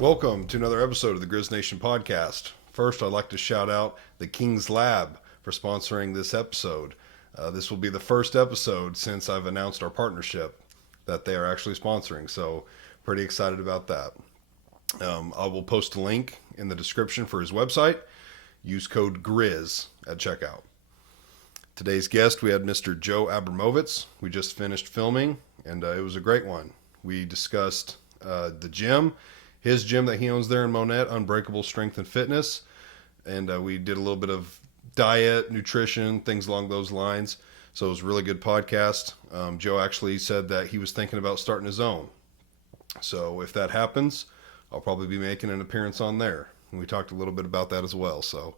Welcome to another episode of the Grizz Nation podcast. First, I'd like to shout out the King's Lab for sponsoring this episode. This will be the first episode since I've announced our partnership that they are actually sponsoring, so pretty excited about that. I will post a link in the description for his website. Use code GRIZ at checkout. Today's guest, we had Mr. Joe Abramovitz. We just finished filming, and it was a great one. We discussed the gym, his gym that he owns there in Monette, Unbreakable Strength and Fitness, and we did a little bit of diet, nutrition, things along those lines. So it was a really good podcast. Joe actually said that he was thinking about starting his own. So if that happens, I'll probably be making an appearance on there. And we talked a little bit about that as well. So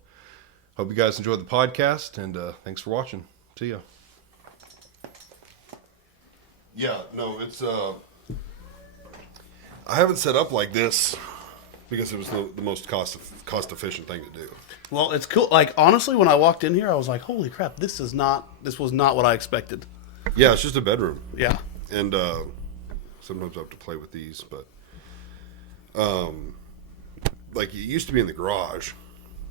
hope you guys enjoyed the podcast, and thanks for watching. See ya. Yeah, no, it's I haven't set up like this because it was the most cost efficient thing to do. Well, it's cool. Like, honestly, when I walked in here, I was like, holy crap, this was not what I expected. Yeah, it's just a bedroom. Yeah. And sometimes I have to play with these, but like it used to be in the garage,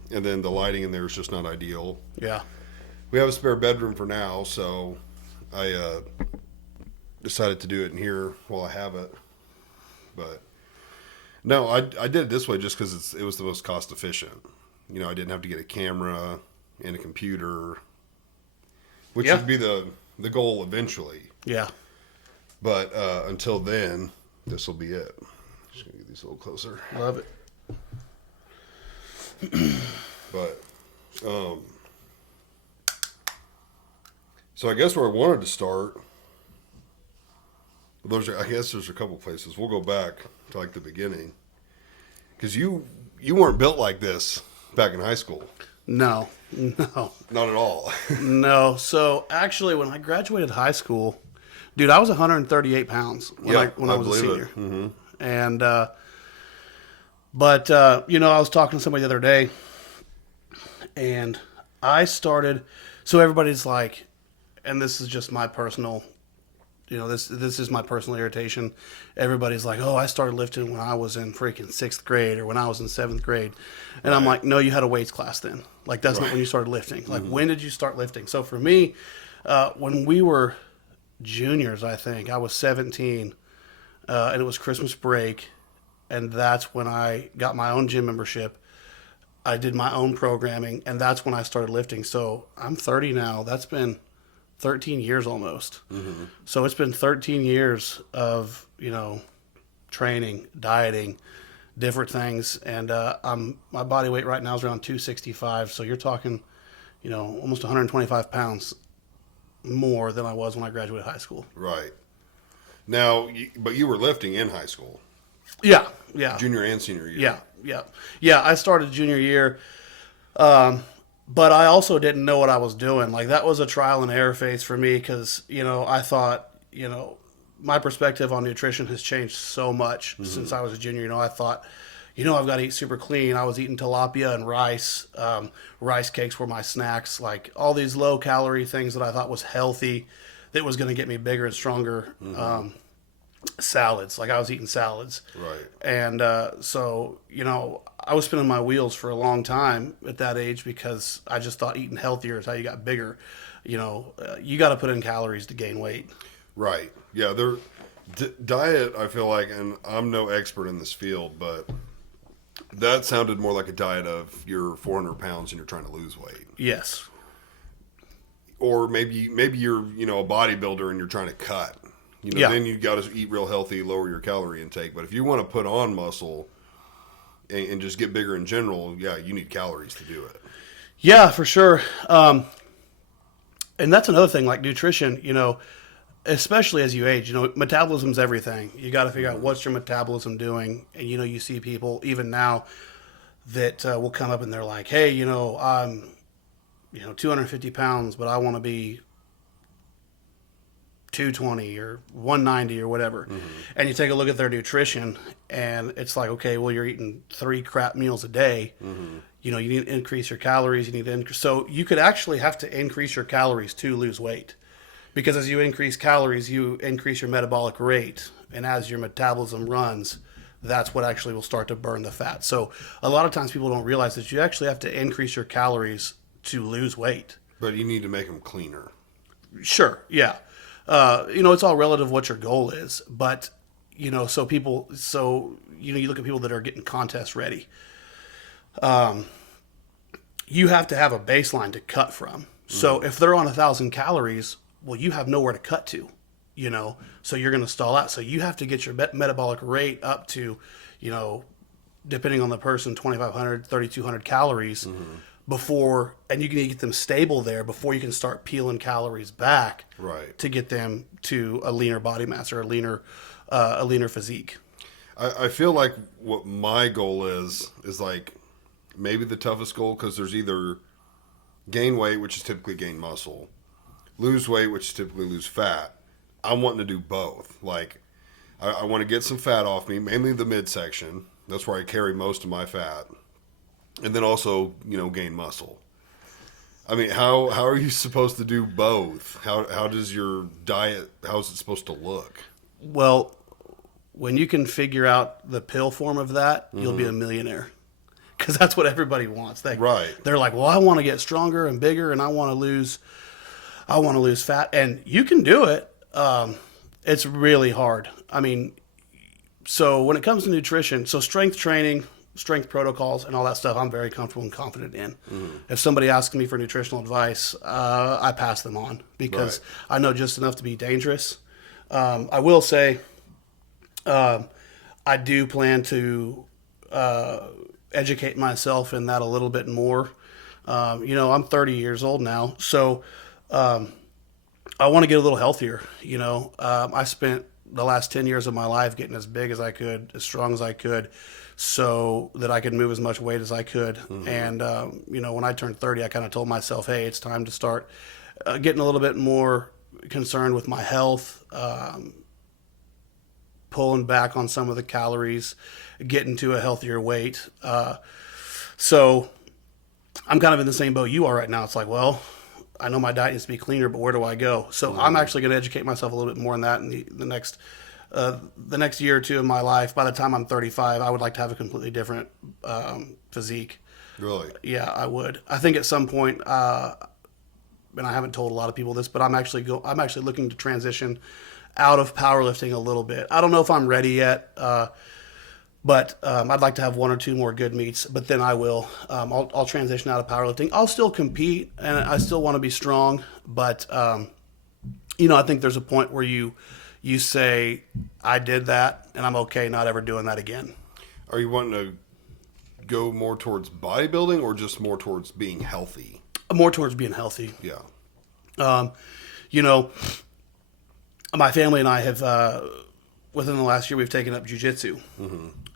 and then the lighting in there is just not ideal. Yeah. We have a spare bedroom for now, so I decided to do it in here while I have it. But no, I did it this way just because it was the most cost efficient. You know, I didn't have to get a camera and a computer, which would be the goal eventually. Yeah. But until then, this will be it. Just gonna get these a little closer. Love it. But so I guess where I wanted to start, I guess there's a couple places. We'll go back to like the beginning, because you weren't built like this back in high school. No. Not at all. No. So, actually, when I graduated high school, dude, I was 138 pounds when I was a senior. Mm-hmm. And, but I was talking to somebody the other day, and I started, so everybody's like, and this is just my personal, this is my personal irritation. Everybody's like, oh, I started lifting when I was in freaking 6th grade or when I was in 7th grade. And I'm like, no, you had a weights class then. Like, that's not when you started lifting. Like, when did you start lifting? So for me, when we were juniors, I think, I was 17, and it was Christmas break, and that's when I got my own gym membership. I did my own programming, and that's when I started lifting. So I'm 30 now. That's been 13 years almost. Mm-hmm. So it's been 13 years of, training, dieting, different things. And my body weight right now is around 265. So you're talking, almost 125 pounds more than I was when I graduated high school. Right. Now, but you were lifting in high school. Yeah. Junior and senior year. Yeah, I started junior year. But I also didn't know what I was doing. Like, that was a trial and error phase for me because, I thought, my perspective on nutrition has changed so much since I was a junior. I thought, I've got to eat super clean. I was eating tilapia and rice. Rice cakes were my snacks. Like, all these low-calorie things that I thought was healthy that was going to get me bigger and stronger. Salads. Like, I was eating salads. Right. And so, I was spinning my wheels for a long time at that age because I just thought eating healthier is how you got bigger. You got to put in calories to gain weight. Right. Yeah. Diet, I feel like, and I'm no expert in this field, but that sounded more like a diet of you're 400 pounds and you're trying to lose weight. Yes. Or maybe you're, a bodybuilder and you're trying to cut. Then you got to eat real healthy, lower your calorie intake. But if you want to put on muscle and just get bigger in general, yeah, you need calories to do it. Yeah, for sure. And that's another thing, like nutrition, especially as you age, metabolism's everything. You got to figure out what's your metabolism doing. And, you see people even now that will come up and they're like, hey, I'm, 250 pounds, but I want to be 220 or 190 or whatever. Mm-hmm. And you take a look at their nutrition and it's like, okay, well, you're eating 3 crap meals a day. Mm-hmm. You need to increase your calories. You need to increase. So you could actually have to increase your calories to lose weight, because as you increase calories, you increase your metabolic rate. And as your metabolism runs, that's what actually will start to burn the fat. So a lot of times people don't realize that you actually have to increase your calories to lose weight. But you need to make them cleaner. Sure, yeah. It's all relative what your goal is, but you look at people that are getting contest ready. You have to have a baseline to cut from. So if they're on 1,000 calories, well, you have nowhere to cut to, so you're going to stall out. So you have to get your metabolic rate up to, depending on the person, 2,500, 3,200 calories before, and you can get them stable there before you can start peeling calories back to get them to a leaner body mass or a leaner physique. I feel like what my goal is like maybe the toughest goal, because there's either gain weight, which is typically gain muscle, lose weight, which is typically lose fat. I'm wanting to do both. Like, I want to get some fat off me, mainly the midsection. That's where I carry most of my fat. And then also, gain muscle. I mean, how are you supposed to do both? How does your diet, how's it supposed to look? Well, when you can figure out the pill form of that, you'll be a millionaire. Because that's what everybody wants. They're like, well, I want to get stronger and bigger, and I want to lose fat, and you can do it. It's really hard. I mean, so when it comes to nutrition, so strength training, strength protocols, and all that stuff, I'm very comfortable and confident in. If somebody asks me for nutritional advice, I pass them on because I know just enough to be dangerous. I will say, I do plan to educate myself in that a little bit more. I'm 30 years old now, so I want to get a little healthier. I spent the last 10 years of my life getting as big as I could, as strong as I could, so that I could move as much weight as I could. And, when I turned 30, I kind of told myself, hey, it's time to start getting a little bit more concerned with my health, pulling back on some of the calories, getting to a healthier weight. So I'm kind of in the same boat you are right now. It's like, well, I know my diet needs to be cleaner, but where do I go? So I'm actually going to educate myself a little bit more in that in the next year or two of my life. By the time I'm 35, I would like to have a completely different physique. Really? Yeah, I would. I think at some point, and I haven't told a lot of people this, but I'm actually looking to transition out of powerlifting a little bit. I don't know if I'm ready yet, but I'd like to have one or two more good meets. But then I will. I'll transition out of powerlifting. I'll still compete, and I still want to be strong. But I think there's a point where you say, I did that, and I'm okay not ever doing that again. Are you wanting to go more towards bodybuilding or just more towards being healthy? More towards being healthy. Yeah. My family and I have, within the last year, we've taken up jiu-jitsu.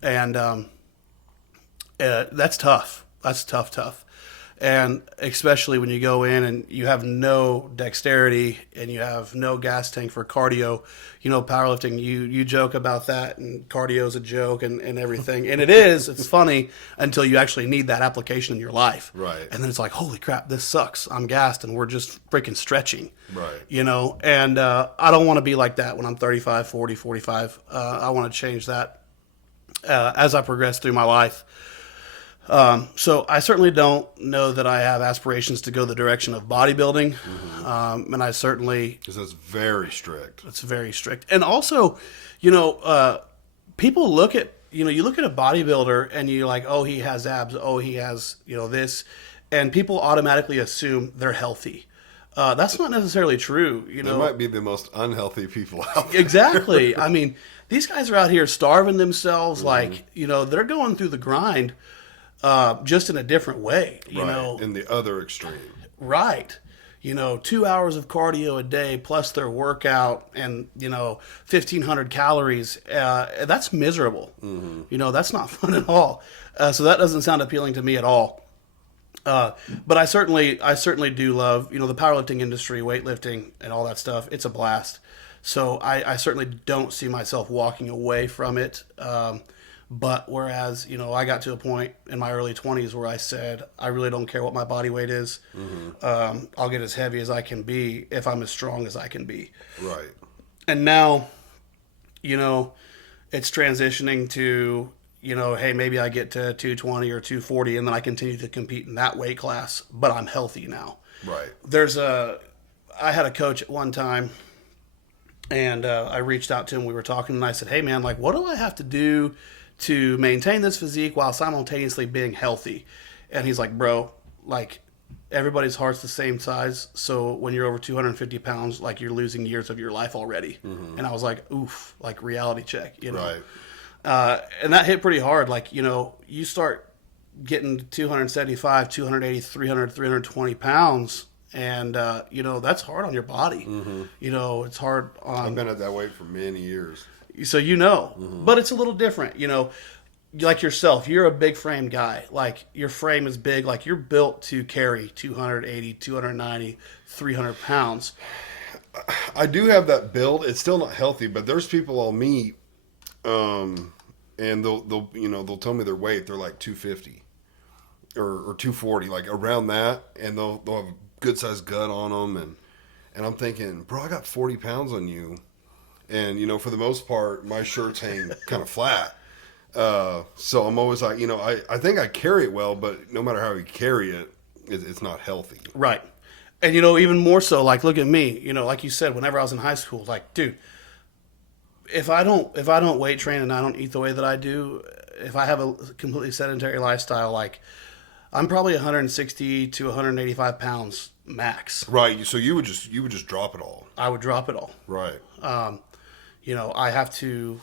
And that's tough. That's tough. And especially when you go in and you have no dexterity and you have no gas tank for cardio, powerlifting, you joke about that and cardio is a joke and everything. And it's funny until you actually need that application in your life. Right. And then it's like, holy crap, this sucks. I'm gassed and we're just freaking stretching. Right. And I don't want to be like that when I'm 35, 40, 45. I want to change that as I progress through my life. So I certainly don't know that I have aspirations to go the direction of bodybuilding. And I certainly... Because that's very strict. It's very strict. And also, people look at, you look at a bodybuilder and you're like, oh, he has abs. Oh, he has, this. And people automatically assume they're healthy. That's not necessarily true. They might be the most unhealthy people out there. Exactly. I mean, these guys are out here starving themselves. Like, they're going through the grind. Just in a different way, in the other extreme. Right. 2 hours of cardio a day plus their workout and, 1,500 calories. That's miserable. That's not fun at all. So that doesn't sound appealing to me at all. But I certainly do love, the powerlifting industry, weightlifting and all that stuff. It's a blast. So I certainly don't see myself walking away from it. But whereas, I got to a point in my early 20s where I said, I really don't care what my body weight is. I'll get as heavy as I can be if I'm as strong as I can be. Right. And now, it's transitioning to, hey, maybe I get to 220 or 240 and then I continue to compete in that weight class, but I'm healthy now. Right. I had a coach at one time, and I reached out to him. We were talking, and I said, hey, man, like, what do I have to do to maintain this physique while simultaneously being healthy? And he's like, bro, like, everybody's heart's the same size. So when you're over 250 pounds, like, you're losing years of your life already. Mm-hmm. And I was like, oof, like, reality check, Right. And that hit pretty hard. Like, you start getting 275, 280, 300, 320 pounds. And, that's hard on your body. Mm-hmm. It's hard on... I've been at that weight for many years. So, Mm-hmm. But it's a little different, like yourself, you're a big frame guy. Like, your frame is big. Like, you're built to carry 280, 290, 300 pounds. I do have that build. It's still not healthy, but there's people I'll meet, and they'll tell me their weight. They're like 250 or 240, like around that, and they'll have a good sized gut on them, and I'm thinking, bro, I got 40 pounds on you, and for the most part, my shirts hang kind of flat. So I'm always like, I think I carry it well, but no matter how you carry it, it's not healthy. Right. And, even more so, like, look at me, like you said, whenever I was in high school, like, dude, if I don't weight train and I don't eat the way that I do, if I have a completely sedentary lifestyle, like, I'm probably 160 to 185 pounds max. Right. So you would just drop it all. I would drop it all. Right. I have to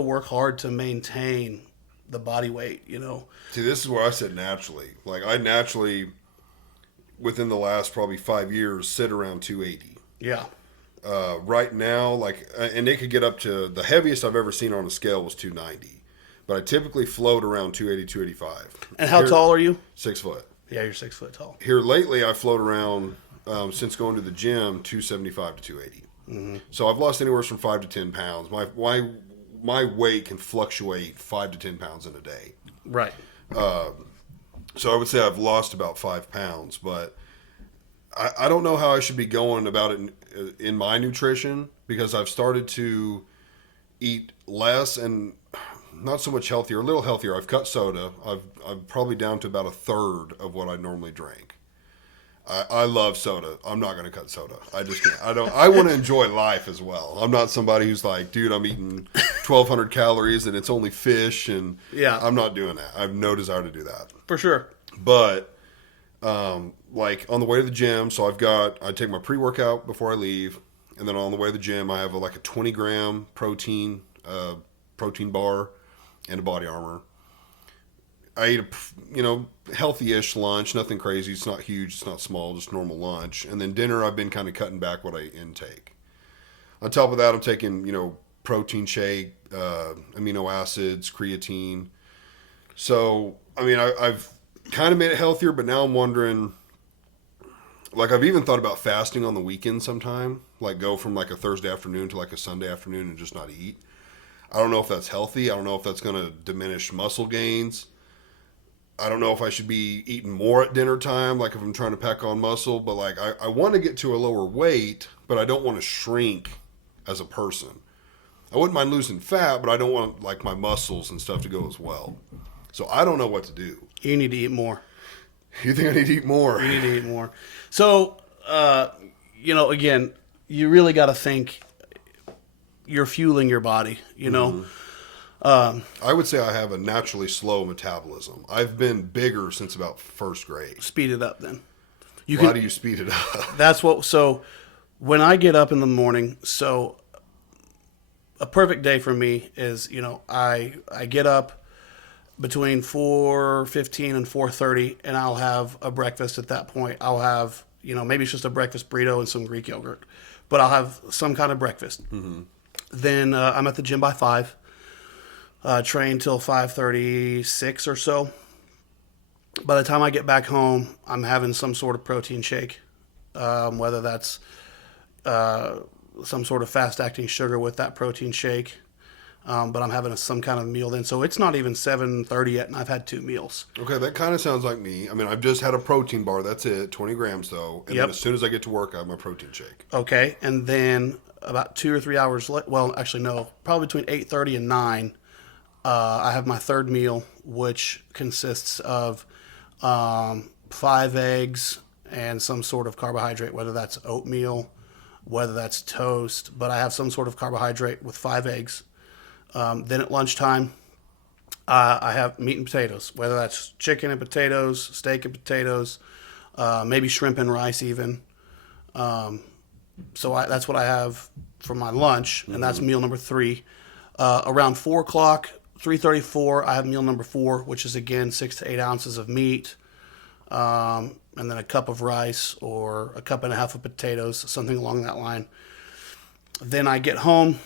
work hard to maintain the body weight, See, this is where I said naturally. Like, I naturally, within the last probably 5 years, sit around 280. Yeah. Right now, like, and it could get up to, the heaviest I've ever seen on a scale was 290. But I typically float around 280, 285. And how tall are you? 6 foot. Yeah, you're 6 foot tall. Here lately, I float around, since going to the gym, 275 to 280. Mm-hmm. So I've lost anywhere from 5 to 10 pounds. My weight can fluctuate 5 to 10 pounds in a day. Right. So I would say I've lost about 5 pounds, but I don't know how I should be going about it in my nutrition, because I've started to eat less and not so much healthier, a little healthier. I've cut soda. I'm probably down to about a third of what I normally drank. I love soda. I'm not going to cut soda. I just can't. I want to enjoy life as well. I'm not somebody who's like, dude, I'm eating 1,200 calories and it's only fish, and yeah, I'm not doing that. I have no desire to do that. For sure. But like on the way to the gym, so I take my pre-workout before I leave, and then on the way to the gym, I have a 20-gram protein bar and a Body Armor. I eat a healthy-ish lunch, nothing crazy. It's not huge, it's not small, just normal lunch. And then dinner, I've been kind of cutting back what I intake. On top of that, I'm taking protein shake, amino acids, creatine. So I mean, I've kind of made it healthier, but now I'm wondering. Like, I've even thought about fasting on the weekend sometime, like go from like a Thursday afternoon to like a Sunday afternoon and just not eat. I don't know if that's healthy. I don't know if that's going to diminish muscle gains. I don't know if I should be eating more at dinner time, like if I'm trying to pack on muscle. But like, I want to get to a lower weight, but I don't want to shrink as a person. I wouldn't mind losing fat, but I don't want like my muscles and stuff to go as well. So I don't know what to do. You need to eat more. You think I need to eat more? You need to eat more. So, again, you really got to think you're fueling your body, Mm-hmm. I would say I have a naturally slow metabolism. I've been bigger since about first grade. Speed it up then. How do you speed it up? So when I get up in the morning, so a perfect day for me is, I get up between 4:15 and 4:30, and I'll have a breakfast at that point. I'll have, maybe it's just a breakfast burrito and some Greek yogurt, but I'll have some kind of breakfast. Mm-hmm. Then I'm at the gym by 5, train till 5:36 or so. By the time I get back home, I'm having some sort of protein shake, whether that's some sort of fast-acting sugar with that protein shake. But I'm having some kind of meal then. So it's not even 7:30 yet, and I've had 2 meals. Okay, that kind of sounds like me. I mean, I've just had a protein bar. That's it, 20 grams though. And then as soon as I get to work, I have my protein shake. Okay, and then about 2 or 3 hours. Well, actually, no, probably between 8:30 and 9. I have my third meal, which consists of 5 eggs and some sort of carbohydrate, whether that's oatmeal, whether that's toast. But I have some sort of carbohydrate with 5 eggs. Then at lunchtime, I have meat and potatoes, whether that's chicken and potatoes, steak and potatoes, maybe shrimp and rice even. So that's what I have for my lunch, and that's meal number 3. Around 4 o'clock, 3:34, I have meal number 4, which is again 6 to 8 ounces of meat, and then a cup of rice or a cup and a half of potatoes, something along that line. Then I get home,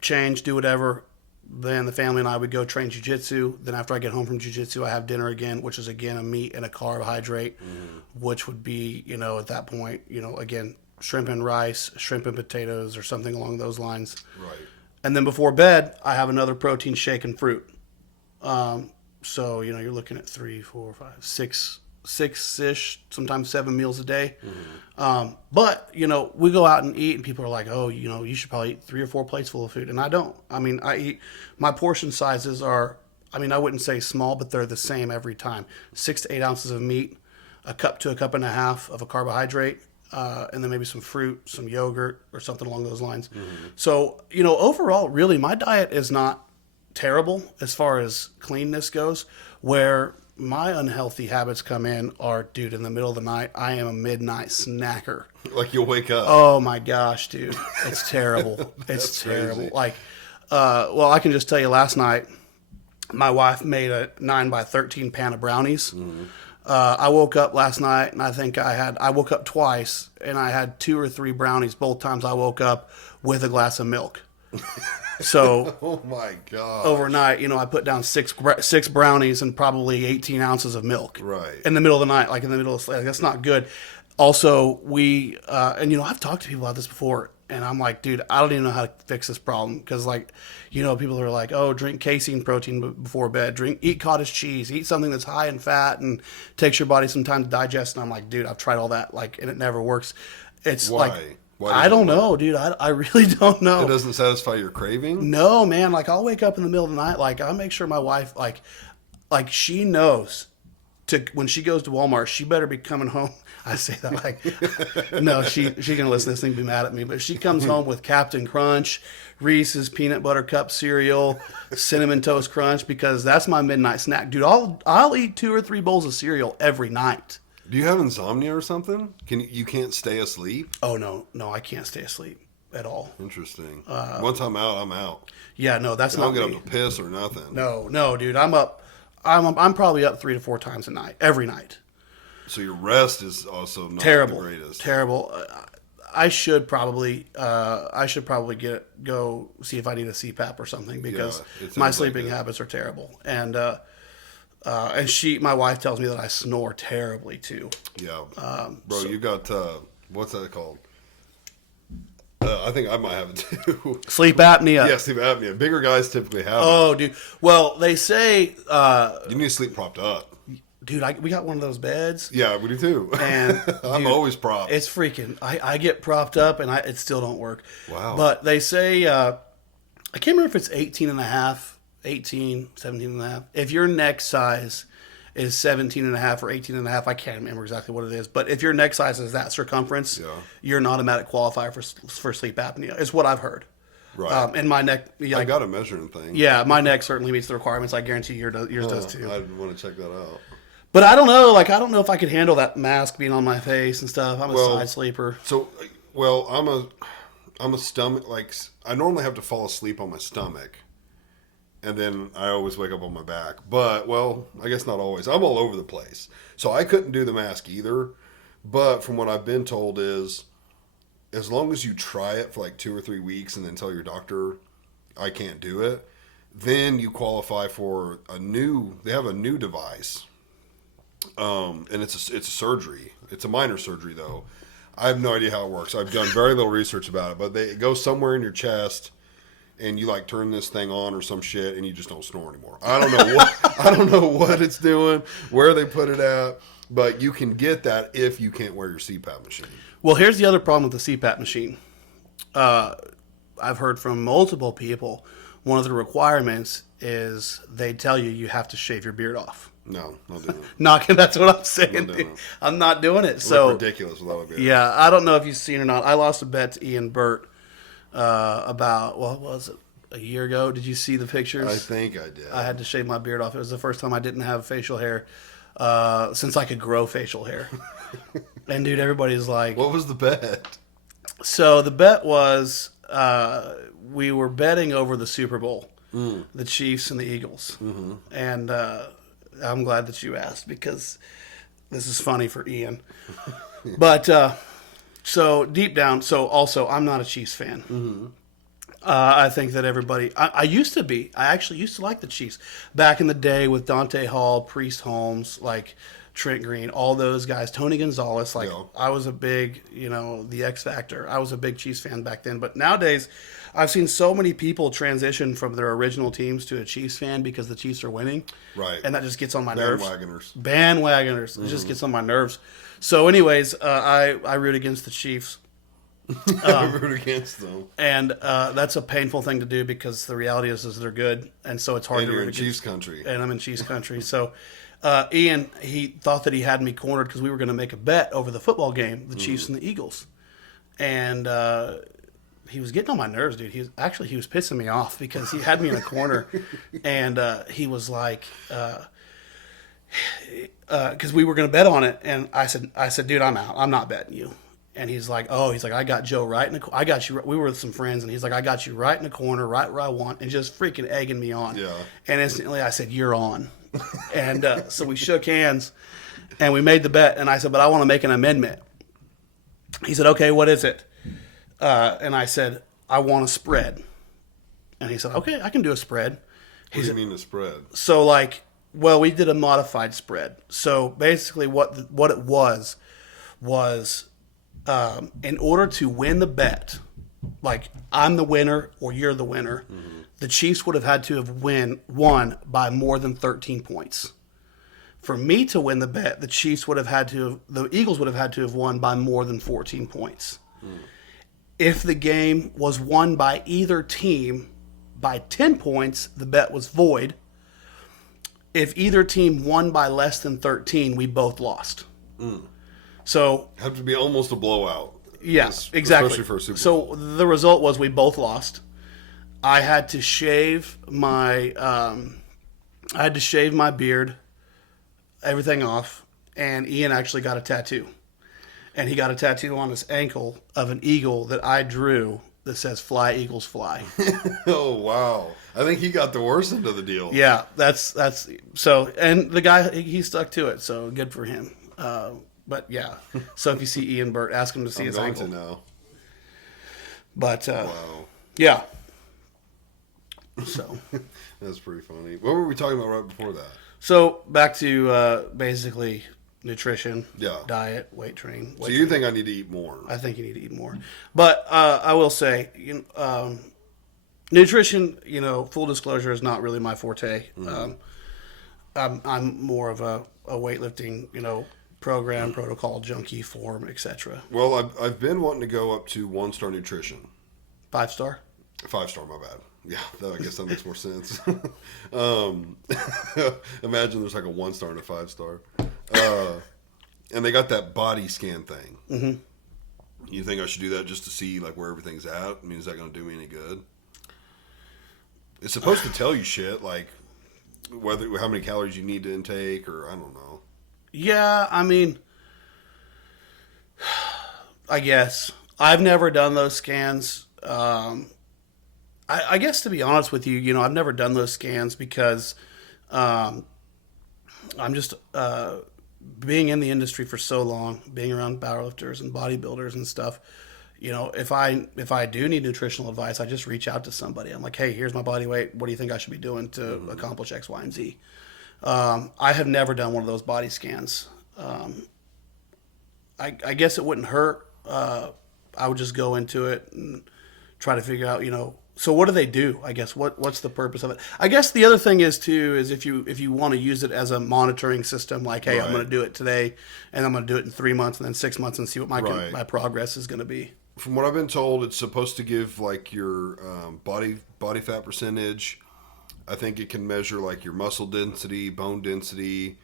change, do whatever. Then the family and I would go train jiu-jitsu. Then after I get home from jiu-jitsu, I have dinner again, which is again a meat and a carbohydrate, which would be, at that point, again, shrimp and rice, shrimp and potatoes, or something along those lines. Right. And then before bed, I have another protein shake and fruit. So, you're looking at 3, 4, 5, 6-ish, sometimes 7 meals a day. But, we go out and eat and people are like, oh, you should probably eat 3 or 4 plates full of food. And I don't. I mean, my portion sizes are, I wouldn't say small, but they're the same every time. 6 to 8 ounces of meat, a cup to a cup and a half of a carbohydrate, and then maybe some fruit, some yogurt, or something along those lines. So, overall, really, my diet is not terrible as far as cleanness goes. Where my unhealthy habits come in are, dude, in the middle of the night, I am a midnight snacker. Like you'll wake up. Oh my gosh, dude. It's terrible. It's terrible. Crazy. Well, I can just tell you last night, my wife made a 9x13 pan of brownies. I woke up last night and I woke up twice and I had 2 or 3 brownies. Both times I woke up with a glass of milk. So, oh my God. Overnight, I put down 6 brownies and probably 18 ounces of milk. Right. In the middle of the night, in the middle of sleep. That's not good. Also, I've talked to people about this before, and I'm like, dude, I don't even know how to fix this problem. Because, people are like, oh, drink casein protein before bed. Eat cottage cheese. Eat something that's high in fat and takes your body some time to digest. And I'm like, dude, I've tried all that, and it never works. It's Why? Why I don't know, dude. I really don't know. It doesn't satisfy your craving? No, man. I'll wake up in the middle of the night. I'll make sure my wife, she knows when she goes to Walmart, she better be coming home. I say that no, she can listen to this thing and be mad at me. But she comes home with Captain Crunch, Reese's Peanut Butter Cup cereal, Cinnamon Toast Crunch, because that's my midnight snack. Dude, I'll eat 2 or 3 bowls of cereal every night. Do you have insomnia or something? You can't stay asleep? Oh, no, I can't stay asleep at all. Interesting. Once I'm out, I'm out. Yeah, no, that's I not don't me. get up to piss or nothing. No, dude, I'm up. I'm probably up 3 to 4 times a night, every night. So your rest is also not Terrible, the greatest. terrible. I should probably go see if I need a CPAP or something because my sleeping habits are terrible. And my wife tells me that I snore terribly too. Yeah, bro, you got what's that called? I think I might have it too. Sleep apnea. Yeah, sleep apnea. Bigger guys typically have Oh, it. dude. Well, they say, You need to sleep propped up. dude, we got one of those beds. Yeah, we do too. And I'm dude, always propped. It's freaking. I get propped up and it still don't work. Wow. But they say I can't remember if it's 18 and a half, 18, 17 and a half. If your neck size is 17 and a half or 18 and a half, I can't remember exactly what it is. But if your neck size is that circumference, you're an automatic qualifier for sleep apnea. Is what I've heard. Right. And my neck. I got a measuring thing. Yeah, my neck certainly meets the requirements. I guarantee yours does too. I want to check that out. But I don't know. I don't know if I could handle that mask being on my face and stuff. I'm a side sleeper. So, I'm a stomach. I normally have to fall asleep on my stomach, and then I always wake up on my back. But I guess not always. I'm all over the place, so I couldn't do the mask either. But from what I've been told is, as long as you try it for 2 or 3 weeks and then tell your doctor, I can't do it, then you qualify for they have a new device. And it's a surgery. It's a minor surgery though. I have no idea how it works. I've done very little research about it, but it goes somewhere in your chest and you like turn this thing on or some shit, and you just don't snore anymore. I don't know what I don't know what it's doing, where they put it at, but you can get that if you can't wear your CPAP machine. Well, here's the other problem with the CPAP machine. I've heard from multiple people, one of the requirements is they tell you have to shave your beard off. No, not doing it. That's what I'm saying. Not doing Dude. it. I'm not doing it. Look So ridiculous without a beard. yeah, I don't know if you've seen or not. I lost a bet to Ian Burt about, what was it, a year ago. Did you see the pictures? I think I did. I had to shave my beard off. It was the first time I didn't have facial hair since I could grow facial hair. And dude, everybody's like, What was the bet? so the bet was we were betting over the Super Bowl, the Chiefs and the Eagles. Mm-hmm. And I'm glad that you asked because this is funny for Ian. But so deep down, so also I'm not a Chiefs fan. Mm-hmm. I think that everybody, I used to be. I actually used to like the Chiefs back in the day with Dante Hall, Priest Holmes, like Trent Green, all those guys, Tony Gonzalez. Like Yeah. I was a big, the X Factor. I was a big Chiefs fan back then. But nowadays, I've seen so many people transition from their original teams to a Chiefs fan because the Chiefs are winning. Right. And that just gets on my nerves. Bandwagoners. Bandwagoners. It just gets on my nerves. So anyways, I root against the Chiefs. Root against them. And that's a painful thing to do because the reality is they're good, and so it's hard And to you're root in against. Chiefs country. And I'm in Chiefs country. So Ian, he thought that he had me cornered because we were going to make a bet over the football game, the Chiefs and the Eagles, and he was getting on my nerves, dude. He was pissing me off because he had me in a corner, and he was like. Because we were going to bet on it, and I said, dude, I'm out. I'm not betting you. And he's like, I got Joe right in the. I got you. We were with some friends, and he's like, I got you right in the corner, right where I want, and just freaking egging me on. Yeah. And instantly, I said, you're on. And so we shook hands, and we made the bet. And I said, but I want to make an amendment. He said, okay, what is it? And I said, I want a spread. And he said, okay, I can do a spread. What do you mean the spread? So we did a modified spread. So basically what it was in order to win the bet, like I'm the winner or you're the winner, the Chiefs would have had to have won by more than 13 points. For me to win the bet, the Eagles would have had to have won by more than 14 points. If the game was won by either team by 10 points, the bet was void. If either team won by less than 13, we both lost. So Have to be almost a blowout. yes, exactly. Especially for a Super So Bowl. the result was we both lost. I had to shave my beard, everything off, and Ian actually got a tattoo. And he got a tattoo on his ankle of an eagle that I drew that says "Fly Eagles Fly." Oh wow! I think he got the worst end of the deal. Yeah, that's so. And the guy he stuck to it, so good for him. But yeah, so if you see Ian Burt, ask him to see I'm his going ankle. to now. But Wow, yeah, so that's pretty funny. What were we talking about right before that? so back to basically nutrition, Yeah. diet, weight training. So you think I need to eat more? I think you need to eat more. But I will say, nutrition, full disclosure, is not really my forte. I'm more of a weightlifting, program, protocol, junkie, form, etc. Well, I've been wanting to go up to 1-star nutrition. 5-star? 5-star, my bad. Yeah, I guess that makes more sense. Imagine there's like a 1-star and a 5-star. And they got that body scan thing. Mm-hmm. You think I should do that just to see like where everything's at? I mean, is that going to do me any good? It's supposed to tell you shit like how many calories you need to intake, or I don't know. Yeah, I mean, I guess. I've never done those scans. I guess to be honest with you, I've never done those scans because I'm just being in the industry for so long, being around powerlifters and bodybuilders and stuff. If I do need nutritional advice, I just reach out to somebody. I'm like, hey, here's my body weight. What do you think I should be doing to accomplish X, Y, and Z? I have never done one of those body scans. I guess it wouldn't hurt. I would just go into it and try to figure out, So what do they do? I guess what's the purpose of it? I guess the other thing is too is if you want to use it as a monitoring system, like hey, I'm Right. going to do it today, and I'm going to do it in 3 months and then 6 months and see what Right. my progress is going to be. From what I've been told, it's supposed to give like your body fat percentage. I think it can measure like your muscle density, bone density.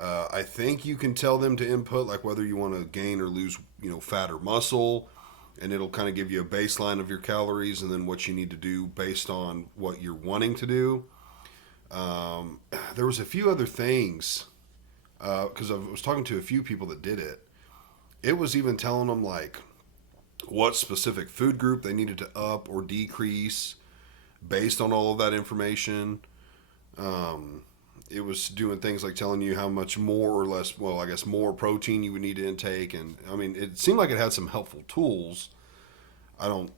I think you can tell them to input like whether you want to gain or lose, fat or muscle, and it'll kind of give you a baseline of your calories and then what you need to do based on what you're wanting to do. There was a few other things because I was talking to a few people that did it. It was even telling them like what specific food group they needed to up or decrease based on all of that information. It was doing things like telling you how much more or less, well, I guess more protein you would need to intake. And I mean, it seemed like it had some helpful tools. I don't,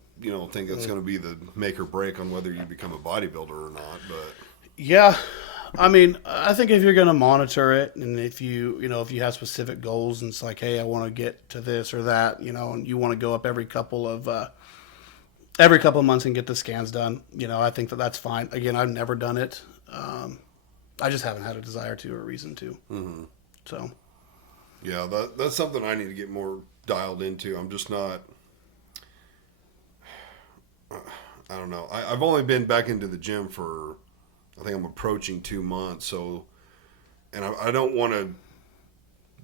think it's going to be the make or break on whether you become a bodybuilder or not, but Yeah, I mean, I think if you're going to monitor it, and if if you have specific goals, and it's like, hey, I want to get to this or that, and you want to go up every couple of months and get the scans done, I think that's fine. Again, I've never done it. I just haven't had a desire to or a reason to. Mm-hmm. So, yeah, that's something I need to get more dialed into. I'm just not. I don't know. I've only been back into the gym for, I think I'm approaching 2 months. So, and I don't want to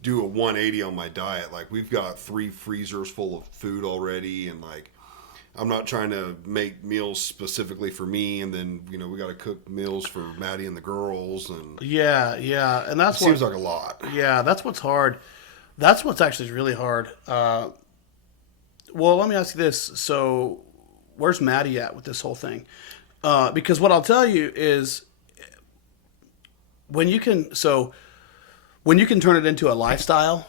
do a 180 on my diet. Like we've got 3 freezers full of food already, and like I'm not trying to make meals specifically for me. And then we got to cook meals for Maddie and the girls, and yeah, and that's it seems like a lot. Yeah, that's what's hard. That's what's actually really hard. Well, let me ask you this. So, where's Maddie at with this whole thing? Because what I'll tell you is when you can turn it into a lifestyle,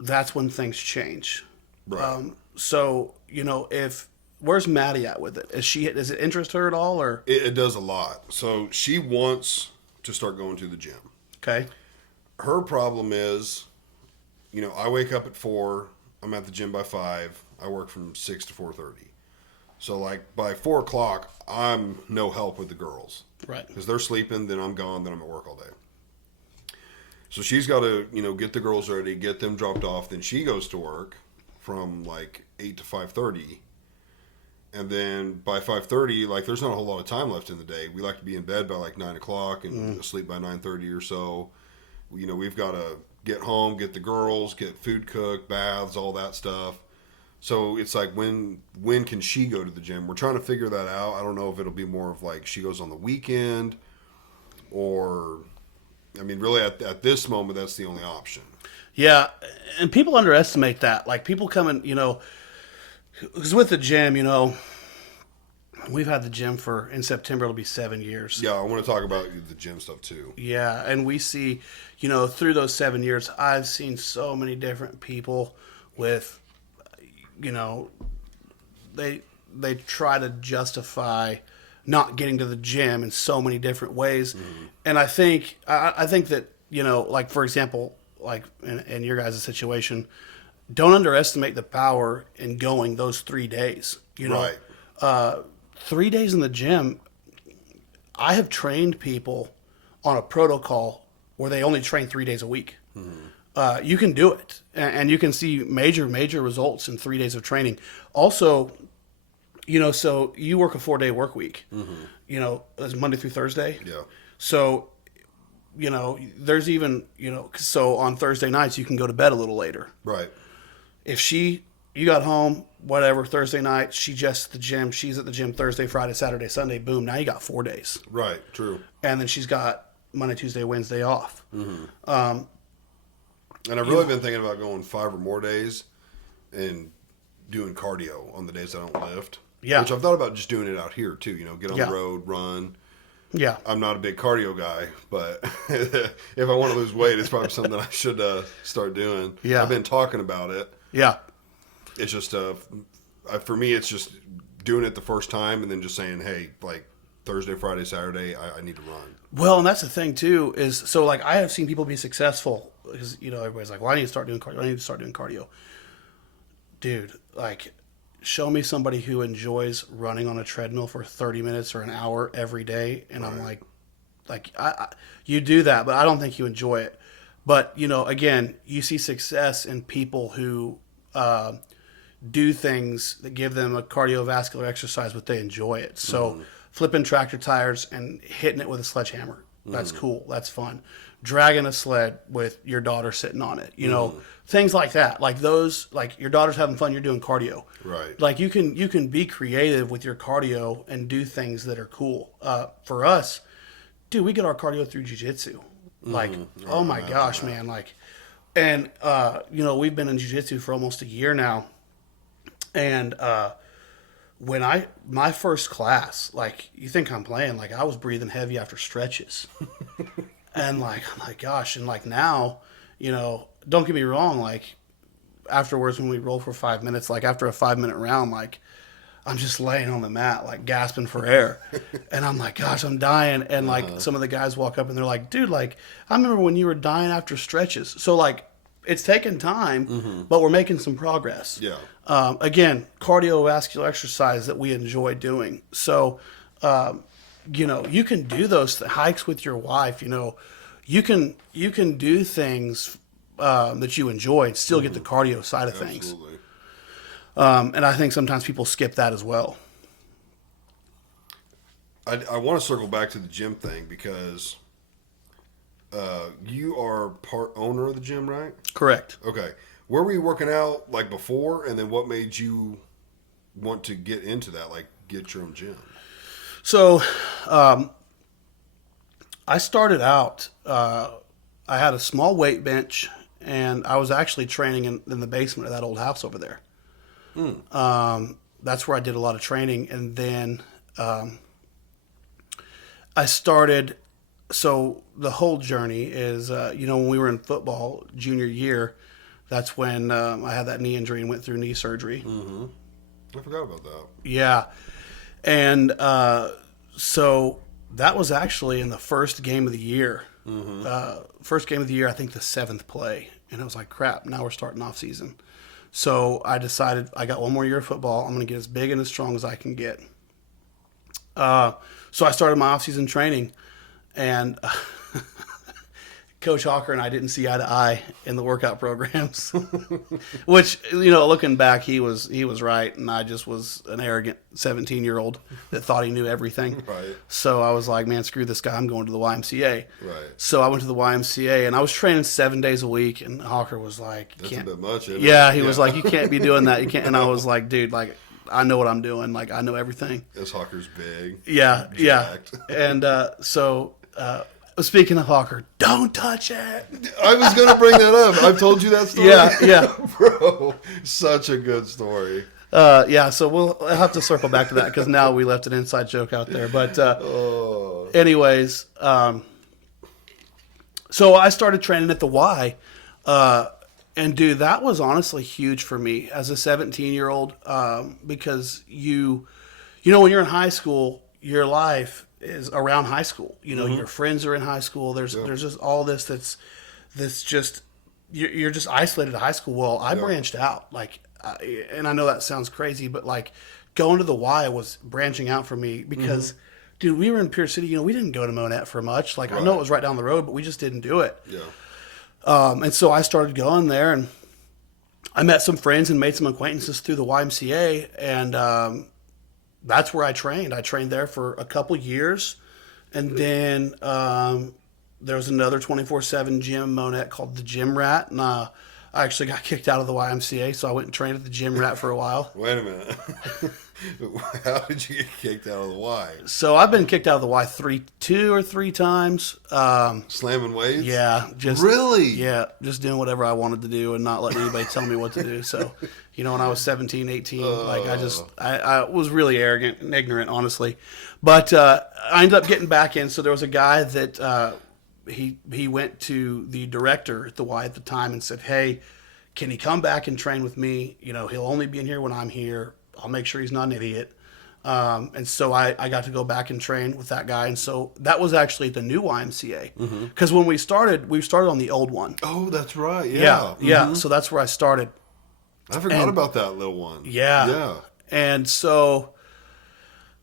that's when things change. Right. So, if where's Maddie at with it? Does it interest her at all, or It does a lot. So she wants to start going to the gym. okay? Her problem is, I wake up at 4. I'm at the gym by 5. I work from 6 to 4:30. So like by 4 o'clock, I'm no help with the girls Right. because they're sleeping. Then I'm gone. Then I'm at work all day. So she's got to get the girls ready, get them dropped off. Then she goes to work from like 8 to 5:30. And then by 5:30, like there's not a whole lot of time left in the day. We like to be in bed by like 9 o'clock and asleep by 9:30 or so. We've got to get home, get the girls, get food cooked, baths, all that stuff. So it's like when can she go to the gym? We're trying to figure that out. I don't know if it'll be more of like she goes on the weekend, or I mean, really at this moment that's the only option. Yeah, and people underestimate that. Like people come in, because with the gym, we've had the gym in September, it'll be 7 years. Yeah, I want to talk about the gym stuff too. Yeah, and we see, through those 7 years, I've seen so many different people with, they try to justify not getting to the gym in so many different ways, and I think that like for example, like in your guys' situation, don't underestimate the power in going those 3 days. Right. 3 days in the gym. I have trained people on a protocol where they only train 3 days a week. You can do it, and you can see major results in 3 days of training. Also, so you work a 4-day work week. It's Monday through Thursday. Yeah. So, there's even so on Thursday nights you can go to bed a little later. Right. If you got home, whatever, Thursday night, she's at the gym Thursday, Friday, Saturday, Sunday, boom, now you got 4 days. Right. True. And then she's got Monday, Tuesday, Wednesday off. And I've really been thinking about going 5 or more days and doing cardio on the days I don't lift. Yeah. Which I've thought about just doing it out here too. Get on Yeah. the road, run. Yeah. I'm not a big cardio guy, but if I want to lose weight, it's probably something I should start doing. Yeah. I've been talking about it. Yeah. It's just for me, it's just doing it the first time and then just saying, hey, like Thursday, Friday, Saturday, I need to run. Well, and that's the thing too is so like I have seen people be successful because everybody's like, well, I need to start doing cardio. Dude, like show me somebody who enjoys running on a treadmill for 30 minutes or an hour every day, and I'm like you do that, but I don't think you enjoy it. But again, you see success in people who do things that give them a cardiovascular exercise, but they enjoy it. So flipping tractor tires and hitting it with a sledgehammer, that's cool. That's fun. Dragging a sled with your daughter sitting on it, things like that. Like those, like your daughter's having fun, you're doing cardio. Right. Like you can be creative with your cardio and do things that are cool. For us, dude, we get our cardio through jiu-jitsu. Like, oh my gosh, man. Like, and, we've been in jiu-jitsu for almost a year now. And when my first class, like, you think I'm playing, like, I was breathing heavy after stretches. And, like, I'm like, gosh. And, like, now, don't get me wrong, like, afterwards when we roll for 5 minutes, like, after a 5-minute round, like, I'm just laying on the mat, like, gasping for air. And I'm like, gosh, I'm dying. And, like, some of the guys walk up and they're like, dude, like, I remember when you were dying after stretches. So, like, it's taken time, but we're making some progress. Yeah. Again, cardiovascular exercise that we enjoy doing. So, you can do those hikes with your wife. You can do things that you enjoy and still get the cardio side of things. Absolutely. And I think sometimes people skip that as well. I want to circle back to the gym thing because you are part owner of the gym, right? Correct. Okay. Where were you working out like before, and then what made you want to get into that, like get your own gym? So, I started out, I had a small weight bench, and I was actually training in the basement of that old house over there. That's where I did a lot of training. And then I started, so the whole journey is, when we were in football junior year, that's when I had that knee injury and went through knee surgery. Mm-hmm. I forgot about that. Yeah. And so that was actually in the first game of the year. First game of the year, I think the 7th play. And I was like, crap, now we're starting off season. So I decided I got one more year of football. I'm going to get as big and as strong as I can get. So I started my off-season training, and Coach Hawker and I didn't see eye to eye in the workout programs, which, looking back, he was right, and I just was an arrogant 17-year-old that thought he knew everything. Right. So I was like, man, screw this guy. I'm going to the YMCA. Right. So I went to the YMCA, and I was training 7 days a week, and Hawker was like, That's a bit much, isn't yeah, it? he was like, you can't be doing that. You can't. And I was like, dude, like, I know what I'm doing. Like, I know everything. This Hawker's big. Yeah, jacked. yeah. And so speaking of Hawker, don't touch it. I was going to bring that up. I've told you that story. Yeah. Bro, such a good story. Yeah, so we'll have to circle back to that because now we left an inside joke out there. But anyways, so I started training at the Y. And dude, that was honestly huge for me as a 17-year-old because when you're in high school, your life is around high school. Your friends are in high school. There's just all this that's just you're just isolated at high school. Well, I branched out, like, and I know that sounds crazy, but like going to the Y was branching out for me because, dude, we were in Pierce City. We didn't go to Monette for much. Like, I know it was right down the road, but we just didn't do it. Yeah. And so I started going there, and I met some friends and made some acquaintances through the YMCA, and that's where I trained. I trained there for a couple years, and then there was another 24/7 gym in Monette called the Gym Rat, and I actually got kicked out of the YMCA, so I went and trained at the Gym Rat for a while. Wait a minute. How did you get kicked out of the Y? So I've been kicked out of the Y 2 or 3 times. Slamming weights? Yeah. Really? Yeah, just doing whatever I wanted to do and not letting anybody tell me what to do. So, when I was 17, 18, like I was really arrogant and ignorant, honestly. But I ended up getting back in. So there was a guy that he went to the director at the Y at the time and said, hey, can he come back and train with me? He'll only be in here when I'm here. I'll make sure he's not an idiot. And so I got to go back and train with that guy. And so that was actually the new YMCA. Because when we started on the old one. Oh, that's right. Yeah. Yeah. So that's where I started. I forgot about that little one. Yeah. And so,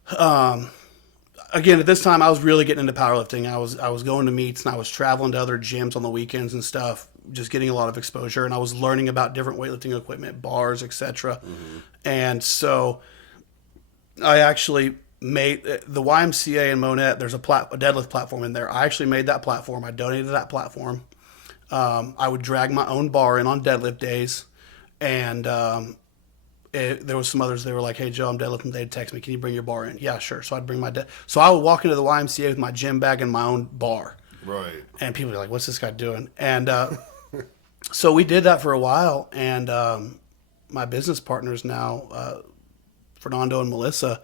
again, at this time, I was really getting into powerlifting. I was going to meets and I was traveling to other gyms on the weekends and stuff, just getting a lot of exposure. And I was learning about different weightlifting equipment, bars, etc. And so, I actually made the YMCA in Monette. There's a deadlift platform in there. I actually made that platform. I donated that platform. I would drag my own bar in on deadlift days, and there was some others. They were like, "Hey Joe, I'm deadlifting." They'd text me, "Can you bring your bar in?" Yeah, sure. So I'd bring so I would walk into the YMCA with my gym bag and my own bar, Right. and people would be like, "What's this guy doing?" And so we did that for a while, and my business partners now, Fernando and Melissa,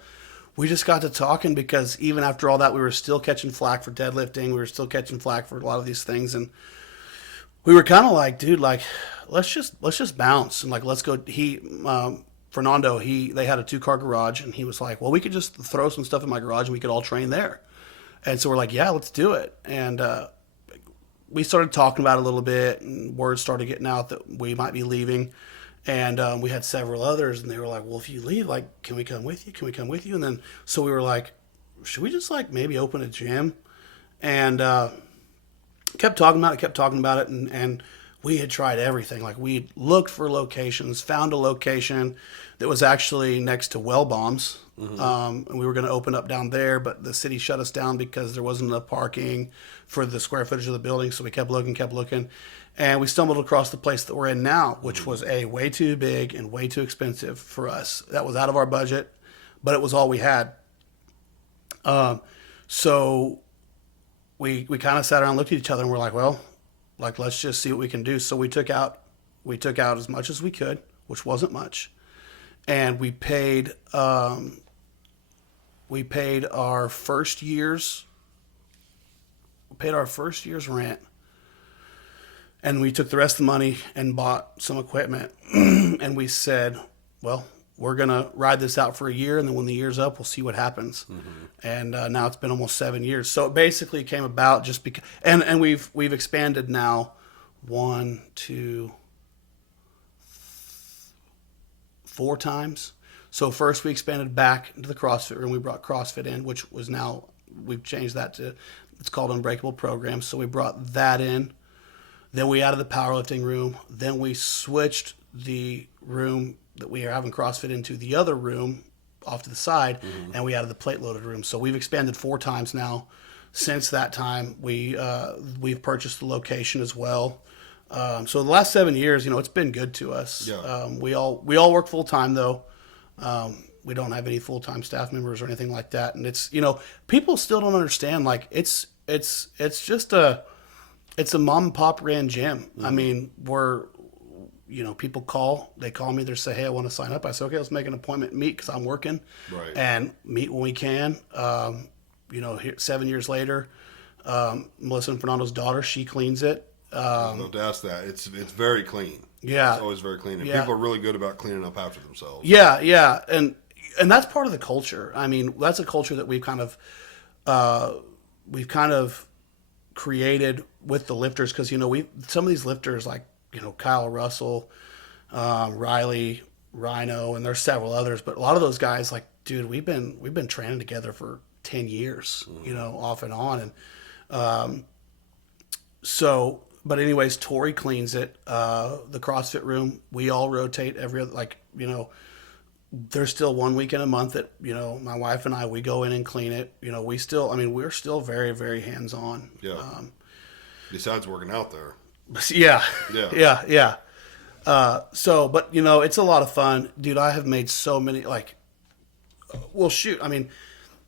we just got to talking because even after all that, we were still catching flack for deadlifting. We were still catching flack for a lot of these things, and we were kind of like, dude, like let's just bounce and like let's go. Fernando, they had a 2-car garage, and he was like, well, we could just throw some stuff in my garage and we could all train there. And so we're like, yeah, let's do it. And we started talking about it a little bit, and words started getting out that we might be leaving. And we had several others, and they were like, well, if you leave, like, can we come with you? Can we come with you? And then, so we were like, should we just like maybe open a gym? And kept talking about it. And we had tried everything. Like, we looked for locations, found a location that was actually next to Well Bombs. And we were going to open up down there, but the city shut us down because there wasn't enough parking for the square footage of the building. So we kept looking. And we stumbled across the place that we're in now, which was way too big and way too expensive for us. That was out of our budget, but it was all we had. So we kind of sat around and looked at each other, and we're like, well, like, let's just see what we can do. So we took out as much as we could, which wasn't much. And we paid our first year's rent. And we took the rest of the money and bought some equipment. And we said, well, we're going to ride this out for a year. And then when the year's up, we'll see what happens. And now it's been almost 7 years. So it basically came about just because, and we've expanded now 1, 2, 4 times. So first we expanded back into the CrossFit room. We brought CrossFit in, which was now, we've changed that to, it's called Unbreakable Program. So we brought that in. Then we added the powerlifting room. Then we switched the room that we are having CrossFit into the other room off to the side, and we added the plate loaded room. So we've expanded 4 times now. Since that time, we've purchased the location as well. So the last 7 years, it's been good to us. Yeah. We all work full time though. We don't have any full time staff members or anything like that, and it's people still don't understand. Like it's just it's a mom and pop ran gym. I mean, people call me, they say, hey, I want to sign up. I say, okay, let's make an appointment, meet, because I'm working. Right. And meet when we can. Here, 7 years later, Melissa and Fernando's daughter, she cleans it. No doubt that. It's very clean. Yeah. It's always very clean. And Yeah. people are really good about cleaning up after themselves. Yeah. And that's part of the culture. I mean, that's a culture that we've kind of created with the lifters, because some of these lifters like Kyle Russell, Riley, Rhino, and there's several others, but a lot of those guys, like, dude, we've been training together for 10 years, off and on. And but anyways, Tori cleans it. The CrossFit room, we all rotate every other, there's still 1 weekend a month that, my wife and we go in and clean it. We're still very, very hands-on. Yeah. Besides working out there. Yeah. Yeah. But it's a lot of fun. Dude, I have made so many,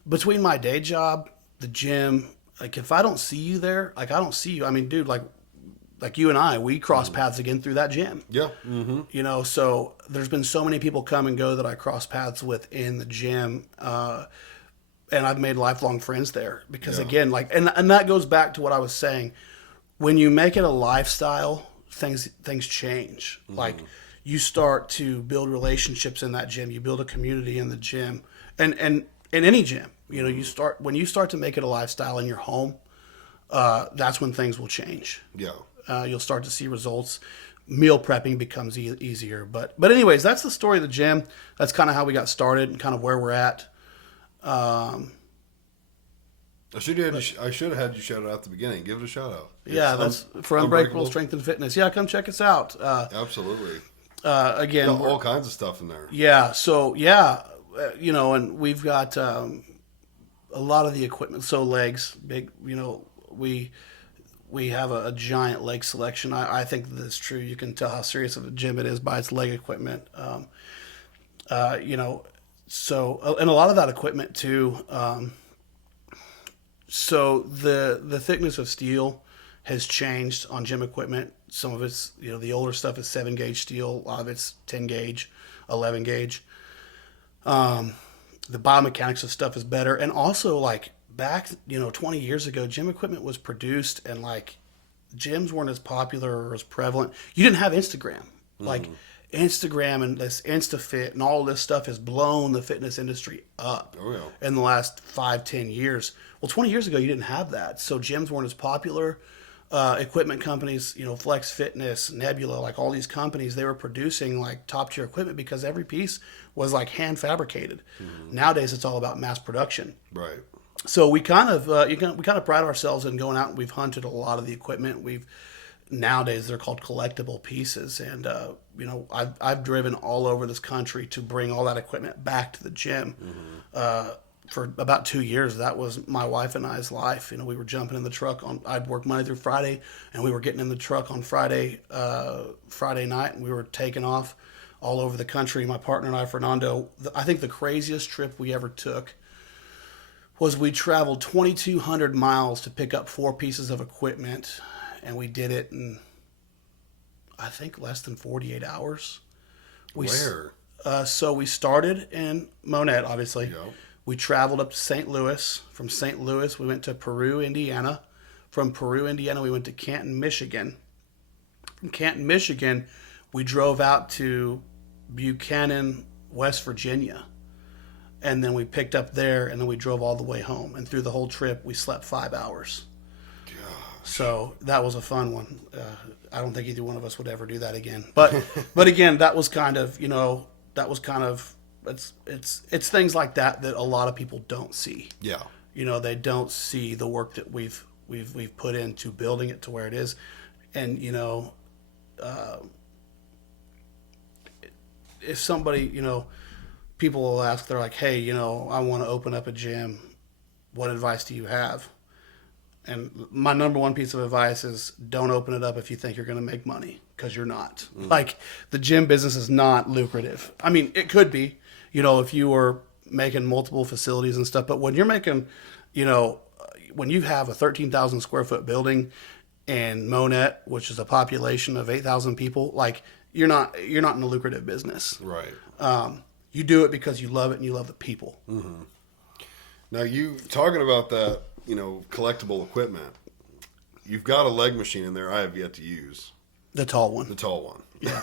between my day job, the gym, if I don't see you there, I don't see you. I mean, dude, like you and we cross paths again through that gym. Yeah. So there's been so many people come and go that I cross paths with in the gym. And I've made lifelong friends there because again, and that goes back to what I was saying. When you make it a lifestyle, things change. Like, you start to build relationships in that gym. You build a community in the gym, and in any gym. When you start to make it a lifestyle in your home. That's when things will change. Yeah. you'll start to see results. Meal prepping becomes easier. But anyways, that's the story of the gym. That's kind of how we got started and kind of where we're at. I should have had you shout it out at the beginning. Give it a shout out. Yeah, that's for Unbreakable Strength and Fitness. Yeah, come check us out. Absolutely. Again, Got all kinds of stuff in there. yeah. So yeah, and we've got a lot of the equipment. So legs, big. We have a giant leg selection. I think that's true. You can tell how serious of a gym it is by its leg equipment. So and a lot of that equipment too. So the thickness of steel has changed on gym equipment. Some of it's, the older stuff is 7-gauge steel. A lot of it's 10-gauge, 11-gauge. The biomechanics of stuff is better. And also, like, back, 20 years ago, gym equipment was produced and, like, gyms weren't as popular or as prevalent. You didn't have Instagram. Like, Instagram and this InstaFit and all this stuff has blown the fitness industry up in the last 5-10 years. Well, 20 years ago, you didn't have that. So gyms weren't as popular. Equipment companies, Flex Fitness, Nebula, like all these companies, they were producing like top tier equipment because every piece was like hand fabricated. Nowadays, it's all about mass production. Right. So we kind of pride ourselves in going out and we've hunted a lot of the equipment. Nowadays they're called collectible pieces, and I've driven all over this country to bring all that equipment back to the gym. For about 2 years, that was my wife and I's life. We were jumping in the truck I'd work Monday through Friday, and we were getting in the truck on Friday night, and we were taking off all over the country. My partner and I, Fernando, I think the craziest trip we ever took was we traveled 2,200 miles to pick up 4 pieces of equipment, and we did it in, I think, less than 48 hours. Where? So we started in Monette, obviously. Yep. We traveled up to St. Louis. From St. Louis, we went to Peru, Indiana. From Peru, Indiana, we went to Canton, Michigan. From Canton, Michigan, we drove out to Buchanan, West Virginia. And then we picked up there, and then we drove all the way home. And through the whole trip, we slept 5 hours. Gosh. So that was a fun one. I don't think either one of us would ever do that again. But again, that was kind of, it's things like that a lot of people don't see. Yeah. They don't see the work that we've put into building it to where it is. And, if somebody, people will ask, they're like, hey, I want to open up a gym. What advice do you have? And my number one piece of advice is don't open it up if you think you're going to make money, because you're not. Like, the gym business is not lucrative. I mean, it could be, if you were making multiple facilities and stuff, but when you're making, when you have a 13,000 square foot building in Monette, which is a population of 8,000 people, like, you're not in a lucrative business. Right. You do it because you love it and you love the people. Mm-hmm. Now, you talking about that, collectible equipment, you've got a leg machine in there I have yet to use. The tall one. The tall one. Yeah.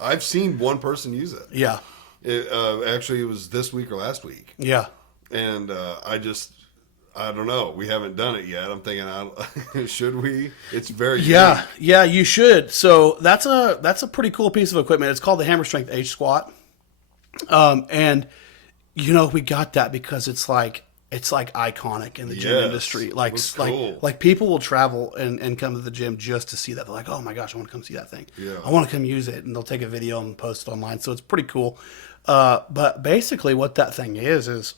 I've seen one person use it. Yeah. Actually, it was this week or last week. Yeah. And I don't know. We haven't done it yet. I'm thinking, should we? It's very unique. Yeah, you should. So that's a pretty cool piece of equipment. It's called the Hammer Strength H Squat. And we got that because it's like iconic in the gym industry. Like, cool. like people will travel and come to the gym just to see that. They're like, oh my gosh, I want to come see that thing. Yeah. I want to come use it. And they'll take a video and post it online. So it's pretty cool. But basically what that thing is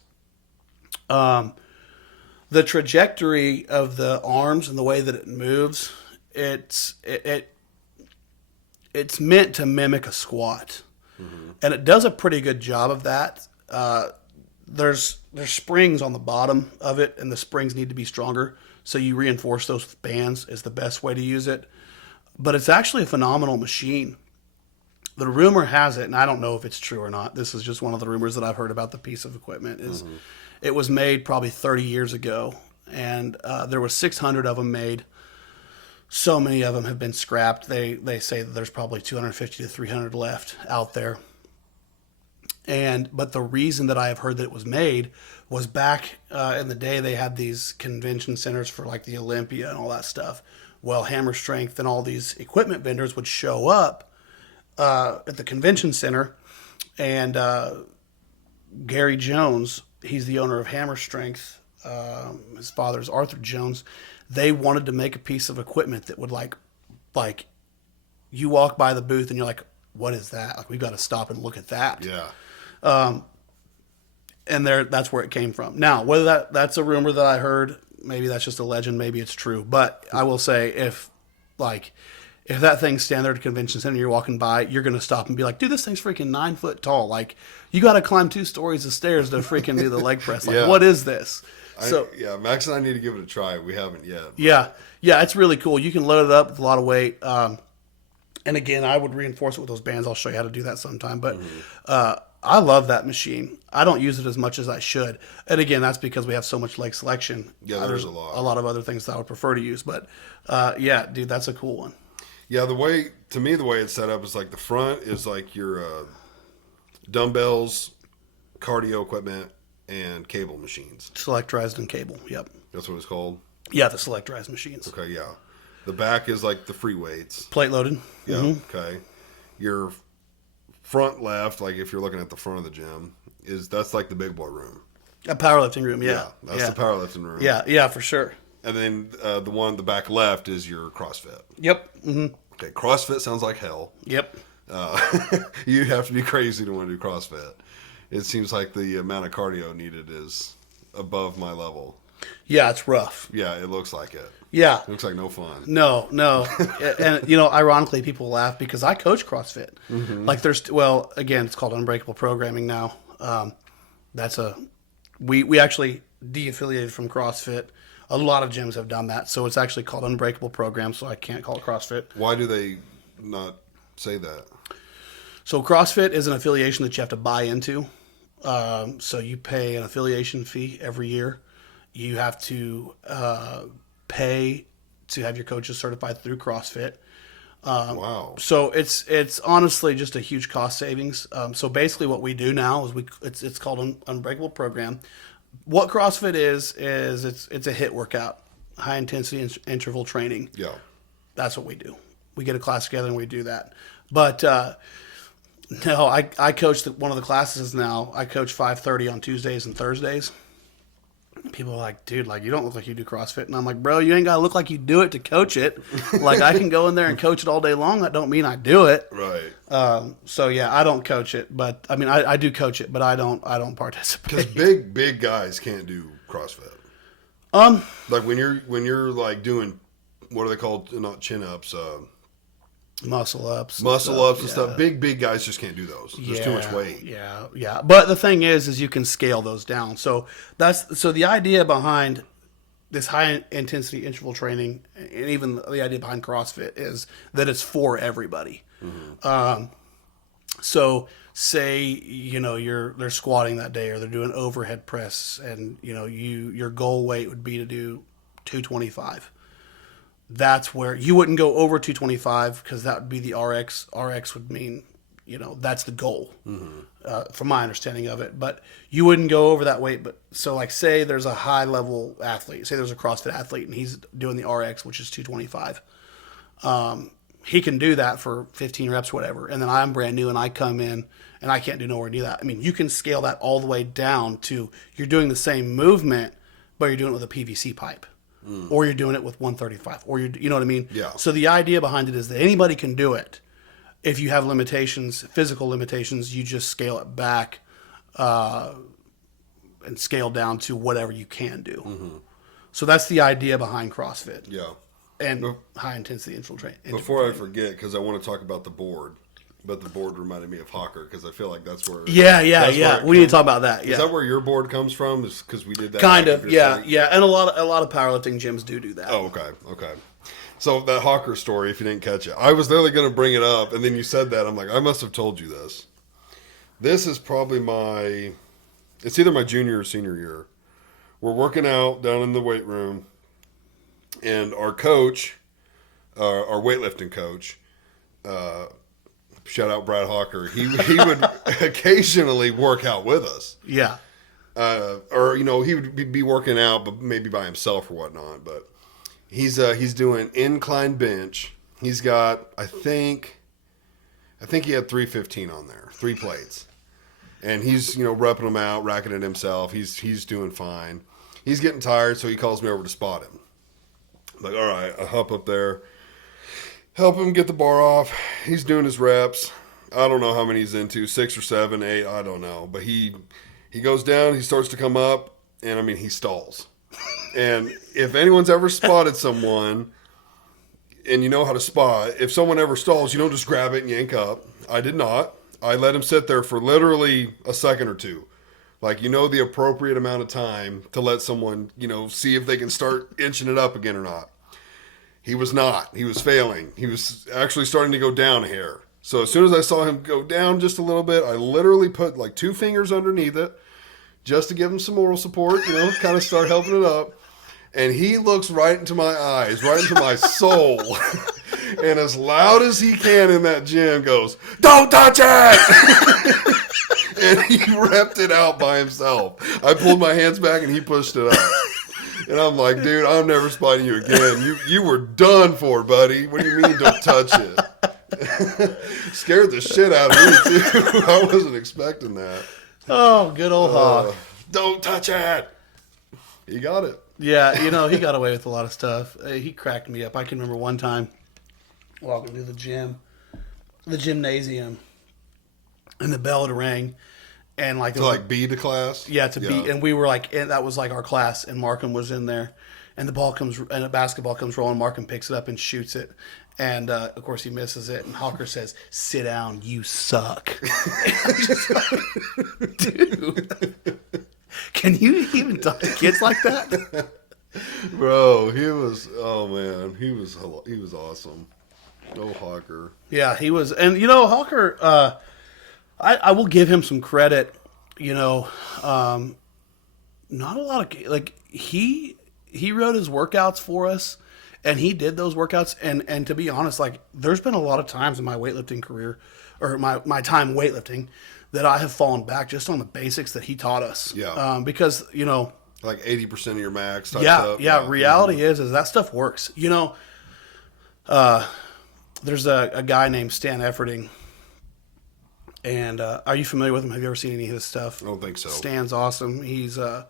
the trajectory of the arms and the way that it moves, it's meant to mimic a squat. Mm-hmm. And it does a pretty good job of that. There's springs on the bottom of it, and the springs need to be stronger. So you reinforce those with bands is the best way to use it. But it's actually a phenomenal machine. The rumor has it, and I don't know if it's true or not. This is just one of the rumors that I've heard about the piece of equipment. It was made probably 30 years ago, and there were 600 of them made. So many of them have been scrapped. They say that there's probably 250 to 300 left out there. But the reason that I have heard that it was made was back in the day they had these convention centers for like the Olympia and all that stuff Well, Hammer Strength and all these equipment vendors would show up at the convention center, and Gary Jones, he's the owner of Hammer Strength. His father's Arthur Jones. They wanted to make a piece of equipment that would like you walk by the booth and you're like, what is that? Like, we've got to stop and look at that. Yeah. And that's where it came from. Now, whether that's a rumor that I heard, maybe that's just a legend, maybe it's true. But I will say, if that thing's standing there at a convention center, you're walking by, you're gonna stop and be like, dude, this thing's freaking 9 foot tall. Like, you got to climb 2 stories of stairs to freaking do the leg press. Like, Yeah. what is this? Max and I need to give it a try. We haven't yet. Yeah, it's really cool. You can load it up with a lot of weight. And again, I would reinforce it with those bands. I'll show you how to do that sometime. But I love that machine. I don't use it as much as I should. And again, that's because we have so much leg selection. Yeah, there's a lot. A lot of other things that I would prefer to use. But yeah, dude, that's a cool one. Yeah, the way it's set up is like the front is like your dumbbells, cardio equipment, and cable machines. Selectorized and cable. Yep. That's what it's called? Yeah, the selectorized machines. Okay, yeah. The back is like the free weights. Plate loaded. Yeah, Mm-hmm. okay. Your front left, like if you're looking at the front of the gym, that's like the big boy room. A powerlifting room, yeah. That's the powerlifting room. Yeah, for sure. And then the back left is your CrossFit. Yep. Mm-hmm. Okay, CrossFit sounds like hell. Yep. You'd have to be crazy to want to do CrossFit. It seems like the amount of cardio needed is above my level. Yeah, it's rough. Yeah, it looks like it. Yeah. It looks like no fun. No. And, ironically, people laugh because I coach CrossFit. Mm-hmm. Like again, it's called Unbreakable Programming now. We actually de-affiliated from CrossFit. A lot of gyms have done that. So it's actually called Unbreakable Program, so I can't call it CrossFit. Why do they not say that? So CrossFit is an affiliation that you have to buy into. So you pay an affiliation fee every year. You have to pay to have your coaches certified through CrossFit. Wow. So it's honestly just a huge cost savings. So basically, what we do now is it's called an Unbreakable Program. What CrossFit is it's a HIIT workout, high intensity interval training. Yeah. That's what we do. We get a class together and we do that. But no, I coach one of the classes now. I coach 5:30 on Tuesdays and Thursdays. People are like, dude, like, you don't look like you do CrossFit. And I'm like, bro, you ain't got to look like you do it to coach it. Like, I can go in there and coach it all day long. That don't mean I do it. Right. So, yeah, I don't coach it. But, I mean, I do coach it, but I don't participate. Because big guys can't do CrossFit. Like, when you're, like, doing, what are they called? Not chin-ups. Muscle ups and stuff. Big guys just can't do those. There's too much weight. Yeah. But the thing is you can scale those down. So the idea behind this high intensity interval training, and even the idea behind CrossFit, is that it's for everybody. Mm-hmm. So say they're squatting that day, or they're doing overhead press, and your goal weight would be to do 225. That's where you wouldn't go over 225 because that would be the RX. RX would mean, that's the goal, from my understanding of it. But you wouldn't go over that weight. But so, like, say there's a high level athlete, say there's a CrossFit athlete, and he's doing the RX, which is 225. He can do that for 15 reps, whatever. And then I'm brand new and I come in and I can't do nowhere near that. I mean, you can scale that all the way down to you're doing the same movement, but you're doing it with a PVC pipe. Or you're doing it with 135, or you know what I mean? Yeah. So the idea behind it is that anybody can do it. If you have limitations, physical limitations, you just scale it back and scale down to whatever you can do. Mm-hmm. So that's the idea behind CrossFit. Yeah. And high intensity interval training. Before I forget, because I want to talk about the board, but the board reminded me of Hawker because I feel like that's where. Yeah. We need to talk about that. Yeah. Is that where your board comes from? Is because we did that? Kind of. Yeah. And a lot of powerlifting gyms do that. Oh, okay. So that Hawker story, if you didn't catch it, I was literally going to bring it up, and then you said that. I'm like, I must have told you this. This is probably it's either my junior or senior year. We're working out down in the weight room, and our coach, our weightlifting coach, shout out Brad Hawker, he would occasionally work out with us. Yeah. Or he would be working out, but maybe by himself or whatnot. But He's doing incline bench. He's got, I think he had 315 on there, 3 plates. And he's, repping them out, racking it himself. He's doing fine. He's getting tired, so he calls me over to spot him. I'm like, all right, I hop up there, help him get the bar off. He's doing his reps. I don't know how many he's into, 6 or 7, 8, I don't know. But he goes down, he starts to come up, and I mean, he stalls. And if anyone's ever spotted someone, and you know how to spot, if someone ever stalls, you don't just grab it and yank up. I did not. I let him sit there for literally a second or two. Like, the appropriate amount of time to let someone, see if they can start inching it up again or not. He was not. He was failing. He was actually starting to go down a hair. So as soon as I saw him go down just a little bit, I literally put like 2 fingers underneath it just to give him some moral support, kind of start helping it up. And he looks right into my eyes, right into my soul. And as loud as he can in that gym goes, "Don't touch it!" And he repped it out by himself. I pulled my hands back and he pushed it up. And I'm like, dude, I'm never spotting you again. You were done for, buddy. What do you mean don't touch it? Scared the shit out of me, too. I wasn't expecting that. Oh, good old Hawk. Don't touch it. He got it. Yeah, he got away with a lot of stuff. He cracked me up. I can remember one time walking to the gymnasium, and the bell had rang, and be to class. Yeah, be, and we were and that was like our class, and Markham was in there, and a basketball comes rolling. Markham picks it up and shoots it, and of course he misses it. And Hawker says, "Sit down, you suck." Dude. Can you even talk to kids like that? Bro, he was awesome. Oh, Hawker. Yeah, he was. And, Hawker, I will give him some credit. Not a lot of, he wrote his workouts for us, and he did those workouts. And to be honest, there's been a lot of times in my weightlifting career, or my time weightlifting, that I have fallen back just on the basics that he taught us. Yeah. Because, like 80% of your max type stuff. Yeah. Yeah. Reality is that stuff works. There's a guy named Stan Efferding. And are you familiar with him? Have you ever seen any of his stuff? I don't think so. Stan's awesome. He's at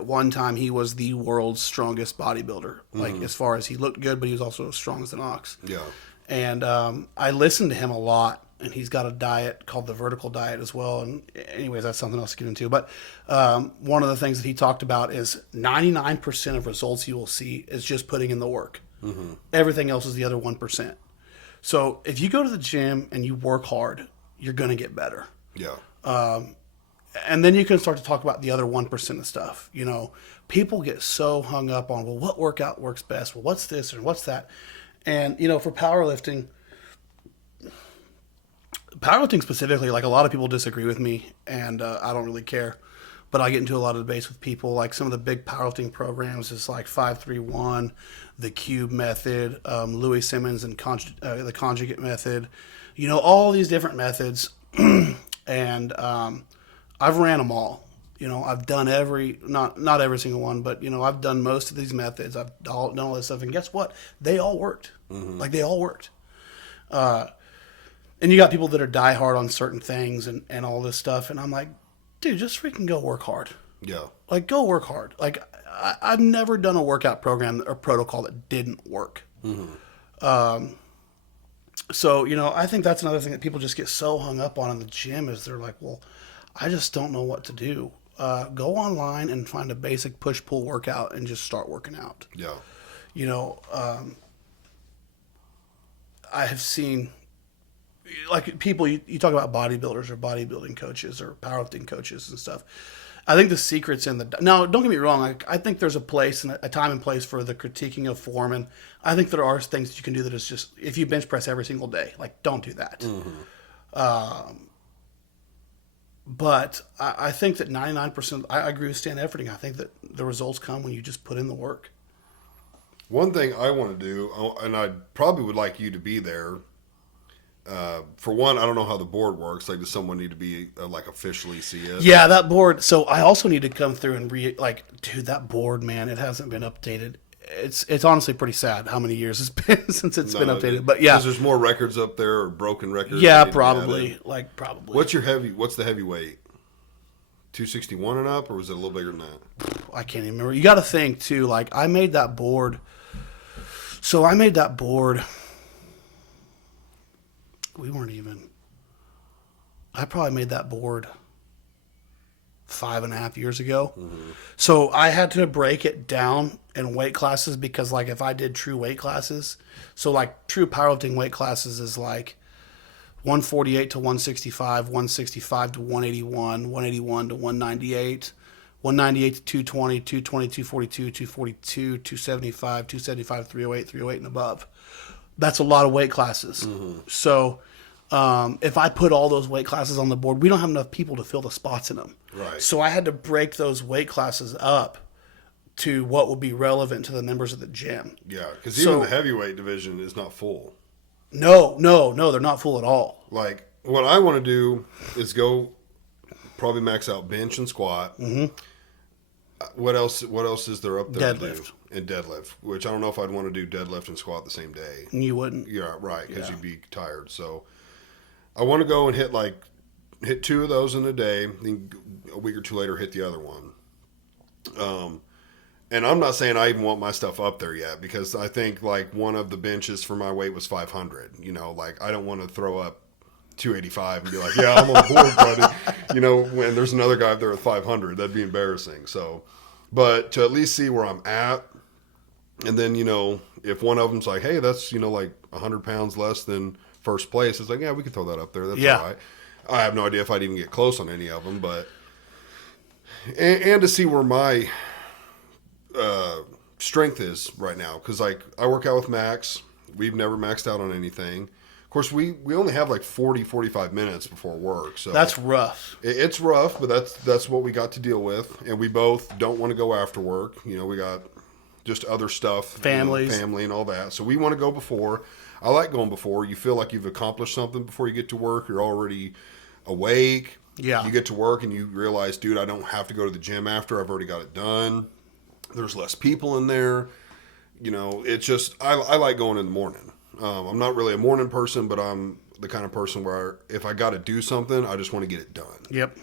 one time he was the world's strongest bodybuilder. As far as he looked good, but he was also as strong as an ox. Yeah. And I listened to him a lot. And he's got a diet called the vertical diet as well. And anyways, that's something else to get into. But one of the things that he talked about is 99% of results you will see is just putting in the work. Mm-hmm. Everything else is the other 1%. So if you go to the gym and you work hard, you're going to get better. Yeah. And then you can start to talk about the other 1% of stuff. People get so hung up on, well, what workout works best? Well, what's this and what's that? And, for powerlifting specifically, a lot of people disagree with me, and I don't really care. But I get into a lot of debates with people. Some of the big powerlifting programs is 5-3-1, the Cube method, Louis Simmons and the conjugate method. All these different methods, and I've ran them all. I've done not every single one, but I've done most of these methods. I've done all this stuff, and guess what? They all worked. Mm-hmm. They all worked. And you got people that are diehard on certain things and all this stuff. And I'm like, dude, just freaking go work hard. Yeah. Go work hard. I've never done a workout program or protocol that didn't work. Mm-hmm. So, I think that's another thing that people just get so hung up on in the gym is they're like, well, I just don't know what to do. Go online and find a basic push-pull workout and just start working out. Yeah. I have seen... people, you talk about bodybuilders or bodybuilding coaches or powerlifting coaches and stuff. I think the secret's in now, don't get me wrong. I think there's a place and a time and place for the critiquing of form. And I think there are things that you can do that is just, if you bench press every single day, don't do that. Mm-hmm. But I think that 99%, I agree with Stan Efferding. I think that the results come when you just put in the work. One thing I want to do, and I probably would like you to be there, for one, I don't know how the board works. Does someone need to be officially see it? Yeah, that board. So I also need to come through and dude, that board, man, it hasn't been updated it's honestly pretty sad how many years it's been since it's been No, updated. But yeah, because there's more records up there or broken records. yeah, that need to be probably added. like probably. What's the heavyweight? 261 and up, or was it a little bigger than that? I can't even remember. You got to think too. Like I made that board. So I made that board. We weren't even. I probably made that board 5.5 years ago. Mm-hmm. So I had to break it down in weight classes because, like, if I did true weight classes, so like true powerlifting weight classes is like 148 to 165, 165 to 181, 181 to 198, 198 to 220, 220, 242, 242, 275, 275, 308, 308 and above. That's a lot of weight classes. So if I put all those weight classes on the board, we don't have enough people to fill the spots in them. Right. So I had to break those weight classes up to what would be relevant to the members of the gym. Yeah, because even So- the heavyweight division is not full. No, they're not full at all. Like, what I want to do is go probably max out bench and squat. Mm-hmm. What else is there up there to Deadlift. do? And deadlift, which I don't know if I'd want to do deadlift and squat the same day. You wouldn't. Yeah, right, because Yeah. you'd be tired. So I want to go and hit 2 of those in a day, then a week or 2 later hit the other one. And I'm not saying I even want my stuff up there yet, because I think like one of the benches for my weight was 500. You know, like I don't want to throw up 285 and be like, yeah, I'm on board, buddy. You know, when there's another guy up there with 500, that'd be embarrassing. So, but to at least see where I'm at, and then, you know, if one of them's like, hey, that's, you know, like 100 pounds less than first place, it's like, yeah, we can throw that up there. That's Yeah. all right. I have no idea if I'd even get close on any of them, but and to see where my strength is right now, because like I work out with Max. We've never maxed out on anything. Of course, we only have like 45 minutes before work, so That's rough. it's rough, but that's what we got to deal with, and we both don't want to go after work. You know, we got just other stuff, Families. family, and all that. So we want to go before. I like going before. You feel like you've accomplished something before you get to work. You're already awake. Yeah. You get to work and you realize, dude, I don't have to go to the gym after. I've already got it done. There's less people in there. You know, it's just I like going in the morning. I'm not really a morning person, but I'm the kind of person where if I got to do something, I just want to get it done. Yep.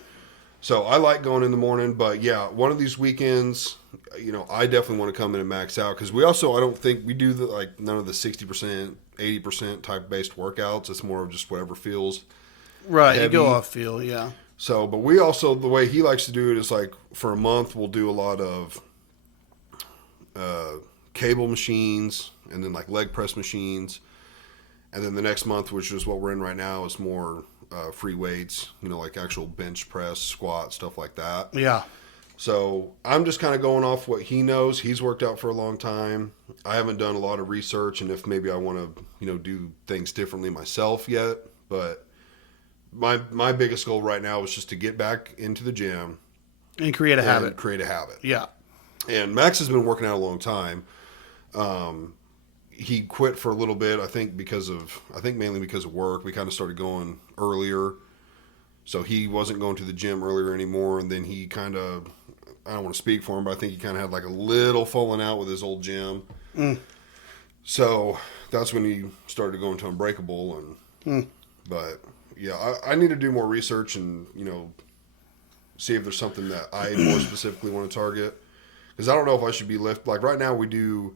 So I like going in the morning, but yeah, one of these weekends, you know, I definitely want to come in and max out, because we also, I don't think we do none of the 60%, 80% type based workouts. It's more of just whatever feels. Right. You go Heavy. off field. Yeah. So, but we also, the way he likes to do it is like for a month, we'll do a lot of cable machines and then like leg press machines. And then the next month, which is what we're in right now, is more free weights, you know, like actual bench press, squat, stuff like that. Yeah. So I'm just kind of going off what he knows. He's worked out for a long time. I haven't done a lot of research, and if maybe I want to, you know, do things differently myself yet. But my biggest goal right now is just to get back into the gym And create a and habit. create a habit. Yeah. And Max has been working out a long time. He quit for a little bit, I think mainly because of work. We kind of started going earlier. So he wasn't going to the gym earlier anymore. And then he kind of, I don't want to speak for him, but I think he kind of had like a little falling out with his old gym. So that's when he started going to Unbreakable. But yeah, I need to do more research and, you know, see if there's something that I more specifically want to target. Because I don't know if I should be like right now we do,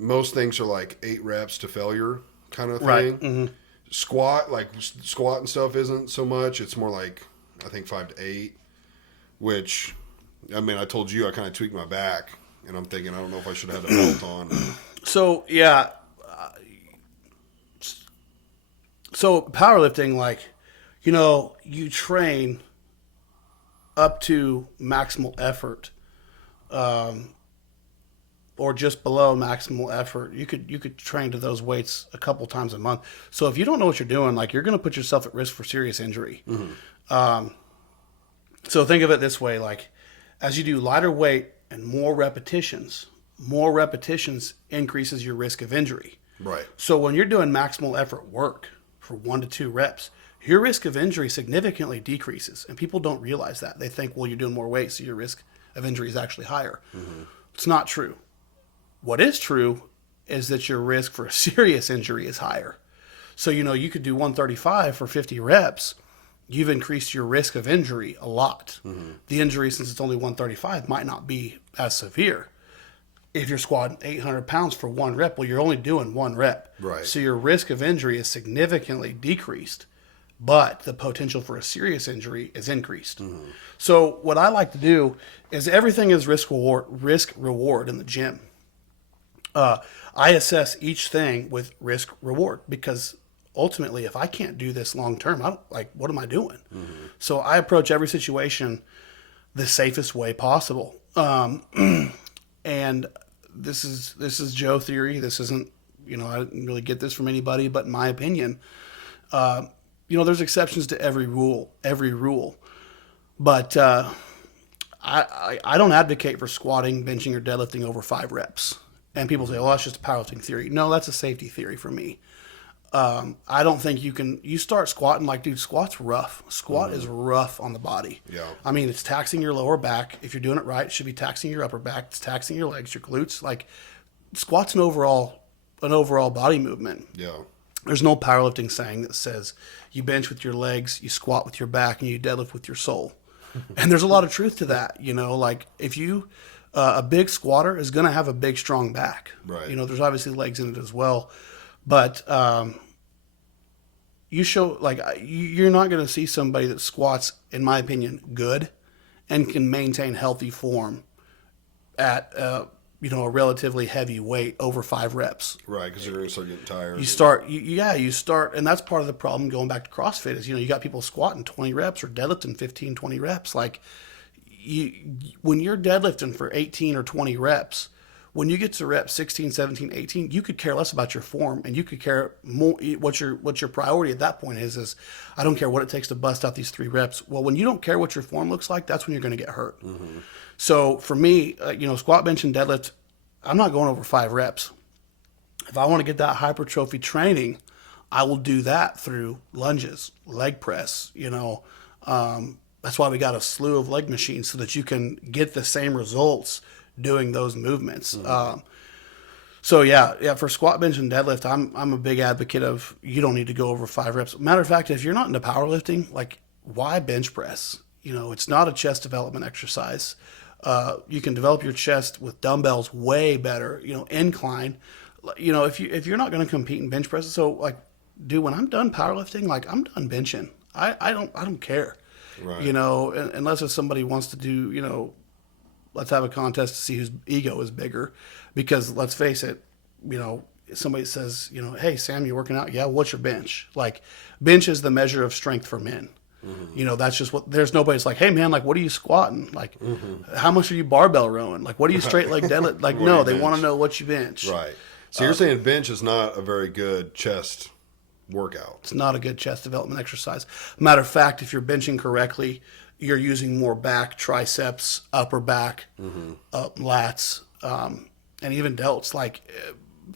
most things are like 8 reps to failure kind of thing. Right. Mm-hmm. Squat and stuff isn't so much. It's more like, I think 5 to 8, which, I mean, I told you I kind of tweaked my back, and I'm thinking I don't know if I should have a belt on. So yeah. So powerlifting, like, you know, you train up to maximal effort, or just below maximal effort. You could train to those weights a couple times a month. So if you don't know what you're doing, like, you're going to put yourself at risk for serious injury. So think of it this way, like, as you do lighter weight and more repetitions increases your risk of injury. Right. So when you're doing maximal effort work for 1 to 2 reps, your risk of injury significantly decreases. And people don't realize that. They think, well, you're doing more weight, so your risk of injury is actually higher. It's not true. What is true is that your risk for a serious injury is higher. So, you could do 135 for 50 reps. You've increased your risk of injury a lot. The injury, since it's only 135, might not be as severe. If you're squatting 800 pounds for one rep, well, you're only doing one rep. Right. So your risk of injury is significantly decreased, but the potential for a serious injury is increased. So what I like to do is everything is risk reward in the gym. I assess each thing with risk reward because ultimately, if I can't do this long term, what am I doing? So I approach every situation the safest way possible. And this is Joe theory. This isn't, I didn't really get this from anybody, but in my opinion, there's exceptions to every rule. But I don't advocate for squatting, benching, or deadlifting over 5 reps. And people say, "Oh, that's just a powerlifting theory." No, that's a safety theory for me. I don't think you start squatting dude, squat's rough. Squat is rough on the body. Yeah. I mean, it's taxing your lower back. If you're doing it right, it should be taxing your upper back. It's taxing your legs, your glutes. Squat's an overall body movement. Yeah. There's no powerlifting saying that says you bench with your legs, you squat with your back, and you deadlift with your soul. And there's a lot of truth to that. If you, a big squatter is going to have a big, strong back. Right. There's obviously legs in it as well. But you're not going to see somebody that squats, in my opinion, good and can maintain healthy form at a relatively heavy weight over 5 reps. Right, because you're going to start getting tired. You start, and that's part of the problem going back to CrossFit is, you got people squatting 20 reps or deadlifting 15, 20 reps. When you're deadlifting for 18 or 20 reps, when you get to rep 16, 17, 18, you could care less about your form, and you could care more what your priority at that point is I don't care what it takes to bust out these 3 reps. Well, when you don't care what your form looks like, that's when you're going to get hurt. So for me, squat, bench, and deadlift, I'm not going over 5 reps. If I want to get that hypertrophy training, I will do that through lunges, leg press, that's why we got a slew of leg machines so that you can get the same results doing those movements. For squat, bench, and deadlift, I'm a big advocate of you don't need to go over 5 reps. Matter of fact, if you're not into powerlifting, why bench press? It's not a chest development exercise. You can develop your chest with dumbbells way better. Incline. If you're not going to compete in bench press, dude, when I'm done powerlifting, I'm done benching. I don't care. Right. Unless if somebody wants to do, let's have a contest to see whose ego is bigger. Because let's face it, somebody says, hey, Sam, you working out? Yeah, what's your bench? Bench is the measure of strength for men. That's just there's nobody's like, hey, man, what are you squatting? How much are you barbell rowing? What are you straight leg deadlift? No, they want to know what you bench. Right. So you're saying bench is not a very good chest workout. It's not a good chest development exercise. Matter of fact, if you're benching correctly, you're using more back, triceps, upper back, lats, and even delts.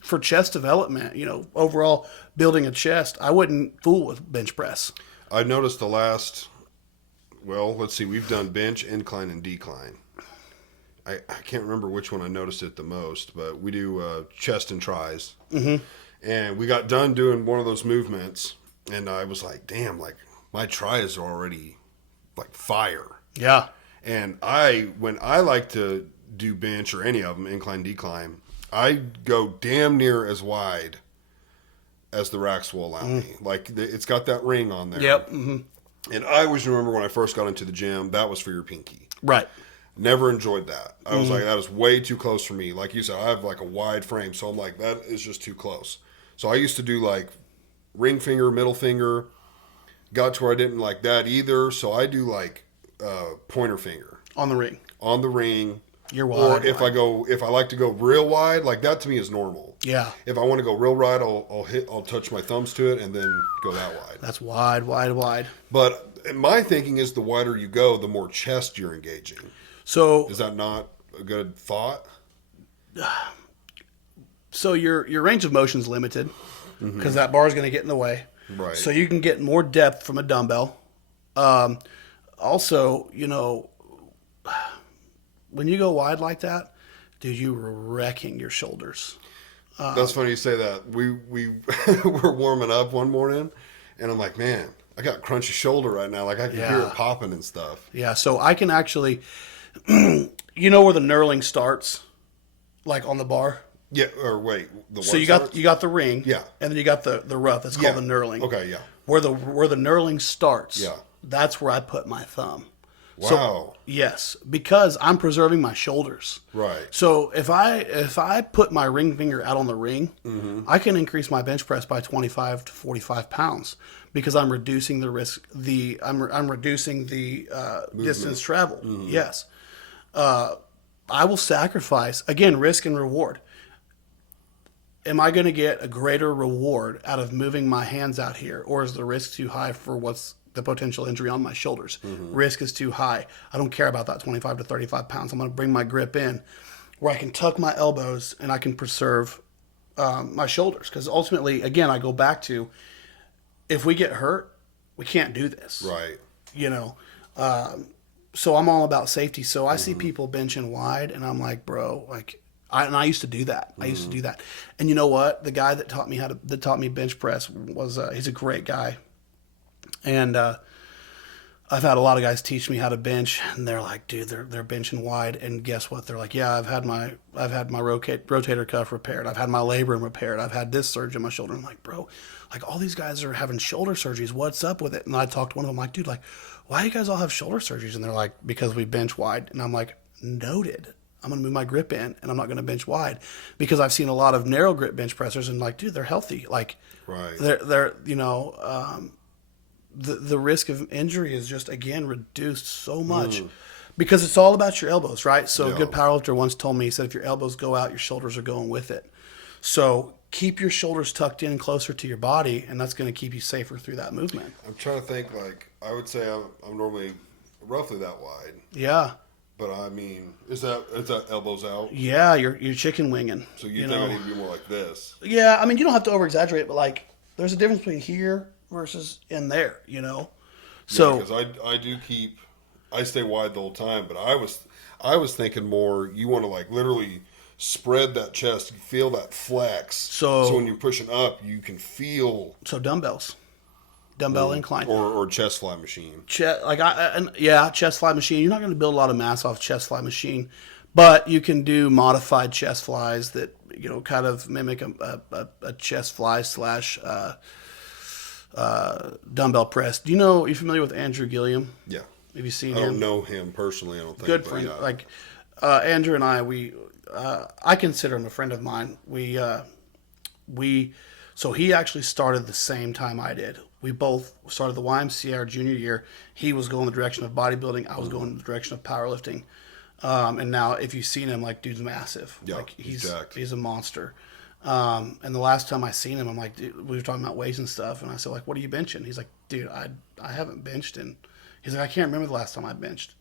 For chest development, overall building a chest, I wouldn't fool with bench press. I've noticed we've done bench, incline, and decline. I can't remember which one I noticed it the most, but we do chest and tries. And we got done doing one of those movements, and I was like, damn, my tries are already fire. Yeah. And when I like to do bench or any of them, incline, decline, I go damn near as wide as the racks will allow me. It's got that ring on there. Yep. And I always remember when I first got into the gym, that was for your pinky. Right. Never enjoyed that. I was like, that is way too close for me. Like you said, I have a wide frame, so I'm like, that is just too close. So I used to do ring finger, middle finger. Got to where I didn't like that either, so I do pointer finger On the ring. on the ring. You're wide. Or if I like to go real wide, that to me is normal. Yeah. If I want to go real wide, I'll touch my thumbs to it and then go that wide. That's wide, wide, wide. But my thinking is the wider you go, the more chest you're engaging. So Is that not a good thought? So your range of motion is limited because that bar is going to get in the way. Right. So you can get more depth from a dumbbell. Also, when you go wide like that, dude, you were wrecking your shoulders. That's funny you say that. We were warming up one morning, and I'm like, man, I got crunchy shoulder right now. Like I can hear Yeah. it popping and stuff. Yeah, so I can actually, you know where the knurling starts, like on the bar. Yeah. Or wait, the So you got the ring, Yeah. and then you got the rough. That's called Yeah. the knurling. Okay. Yeah. Where the knurling starts. Yeah. That's where I put my thumb. Wow. Yes, because I'm preserving my shoulders. Right. So if I put my ring finger out on the ring, Mm-hmm. I can increase my bench press by 25 to 45 pounds because I'm reducing the risk. I'm reducing the distance traveled. Mm-hmm. Yes, I will sacrifice again risk and reward. Am I going to get a greater reward out of moving my hands out here, or is the risk too high for what's the potential injury on my shoulders? Risk is too high. I don't care about that 25 to 35 pounds. I'm going to bring my grip in where I can tuck my elbows and I can preserve my shoulders. Because ultimately, again, I go back to if we get hurt, we can't do this. Right. You know, so I'm all about safety. So I see people benching wide, and I'm like, bro, like, I used to do that. I used to do that. And you know what? The guy that taught me bench press was he's a great guy. And I've had a lot of guys teach me how to bench, and they're like, dude, they're benching wide. And guess what? They're like, yeah, I've had my rotator cuff repaired. I've had my labrum repaired. I've had this surgery on my shoulder. I'm like, bro, like all these guys are having shoulder surgeries. What's up with it? And I talked to one of them, like, dude, like, why do you guys all have shoulder surgeries? And they're like, because we bench wide. And I'm like, noted. I'm going to move my grip in, and I'm not going to bench wide, because I've seen a lot of narrow grip bench pressers, and like, dude, they're healthy. Like, Right. they're you know, the risk of injury is just, again, reduced so much because it's all about your elbows, right? So Yeah. a good powerlifter once told me, he said, if your elbows go out, your shoulders are going with it. So keep your shoulders tucked in closer to your body, and that's going to keep you safer through that movement. I'm trying to think. Like I would say, I'm normally roughly that wide, Yeah. but I mean, is that elbows out? Yeah, you're chicken winging. So you think I need to be more like this? Yeah, I mean, you don't have to over exaggerate, but like, there's a difference between here versus in there, you know? So, because I stay wide the whole time, but I was thinking more. You want to like literally spread that chest, you feel that flex. So when you're pushing up, you can feel dumbbells, dumbbell incline, or chest fly machine. Chest fly machine. You're not going to build a lot of mass off chest fly machine, but you can do modified chest flies that, you know, kind of mimic a chest fly slash dumbbell press. Do you know? Are you familiar with Andrew Gilliam? Yeah, Have you seen I him? don't know him personally. I don't think. Good but friend. yeah. Like Andrew and I consider him a friend of mine. So he actually started the same time I did. We both started the YMCA our junior year. He was going the direction of bodybuilding. I was going the direction of powerlifting. And now, if you've seen him, like, dude's massive. Yeah, like he's jacked. he's a monster. And the last time I seen him, I'm like, dude, we were talking about weights and stuff, and I said, like, what are you benching? He's like, dude, I haven't benched, and he's like, I can't remember the last time I benched.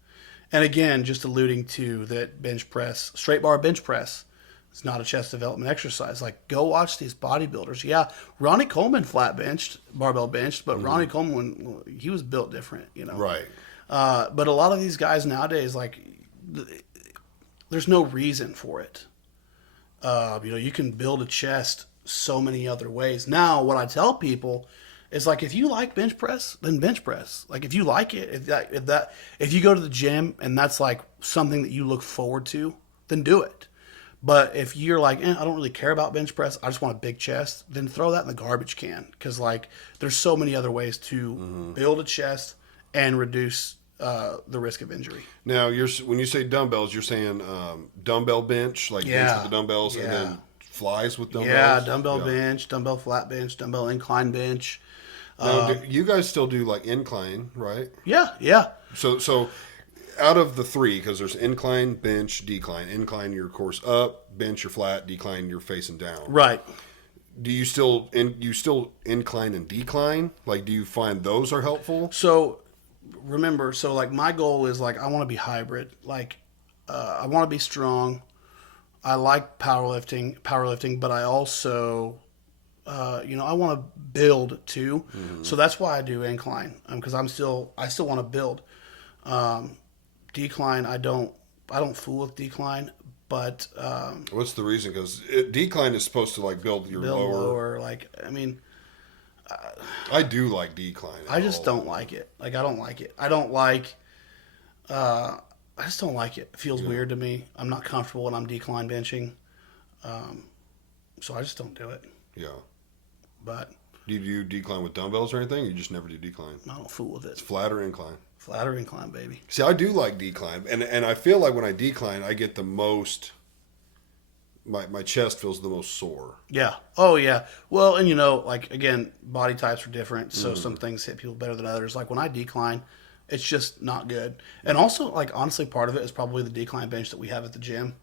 And again, just alluding to that bench press, straight bar bench press, it's not a chest development exercise. Like, go watch these bodybuilders. Yeah, Ronnie Coleman flat benched, barbell benched, but Ronnie Coleman, he was built different, you know. Right. But a lot of these guys nowadays, like, there's no reason for it. You know, you can build a chest so many other ways. Now, what I tell people is, like, if you like bench press, then bench press. Like, if you like it, if you go to the gym and that's like something that you look forward to, then do it. But if you're like, I don't really care about bench press, I just want a big chest, then throw that in the garbage can. Because, like, there's so many other ways to build a chest and reduce the risk of injury. Now, when you say dumbbells, you're saying dumbbell bench, like bench with the dumbbells, and then flies with dumbbells? Yeah, dumbbell bench, dumbbell flat bench, dumbbell incline bench. Now, you guys still do like incline, right? Yeah. So out of the three, because there's incline, bench, decline. Incline, your course up. Bench, you're flat. Decline, you're facing down. Right. Do you still incline and decline? Like, do you find those are helpful? So remember, like, my goal is, like, I want to be hybrid. Like, I want to be strong. I like powerlifting, but I also, I want to build too. So that's why I do incline, because I still want to build. Decline, I don't fool with decline, But What's the reason? Because decline is supposed to like build your build lower. lower, like, I mean, I do like decline. I just don't like it. Like, I don't like it. I don't like. I just don't like it. It feels weird to me. I'm not comfortable when I'm decline benching, so I just don't do it. Yeah. But Do you do decline with dumbbells or anything? Or you just never do decline? I don't fool with it. It's flat or incline. Flat or incline, baby. See, I do like decline, and I feel like when I decline, I get the most. My chest feels the most sore. Yeah. Oh, yeah. Well, and like, again, body types are different, so some things hit people better than others. Like, when I decline, it's just not good. And also, like, honestly, part of it is probably the decline bench that we have at the gym.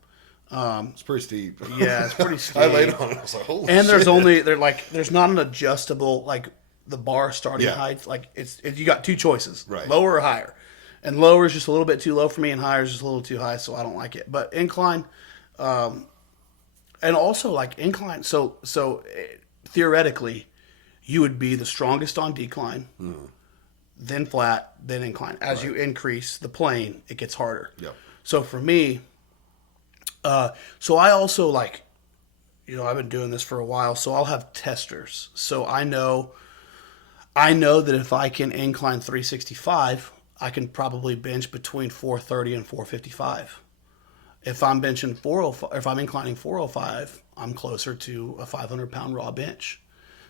It's pretty steep. Yeah, it's pretty steep. I laid on it. I was like, holy And there's shit. there's not an adjustable, like, the bar starting Yeah. height. Like, you got two choices, Right. lower or higher. And lower is just a little bit too low for me, and higher is just a little too high, so I don't like it. But incline, and also, like, incline, so theoretically, you would be the strongest on decline, then flat, then incline. As you increase the plane, it gets harder. Yep. So for me, so I also, like, I've been doing this for a while, so I'll have testers. So I know that if I can incline 365, I can probably bench between 430 and 455. If I'm benching 405, if I'm inclining 405, I'm closer to a 500-pound raw bench.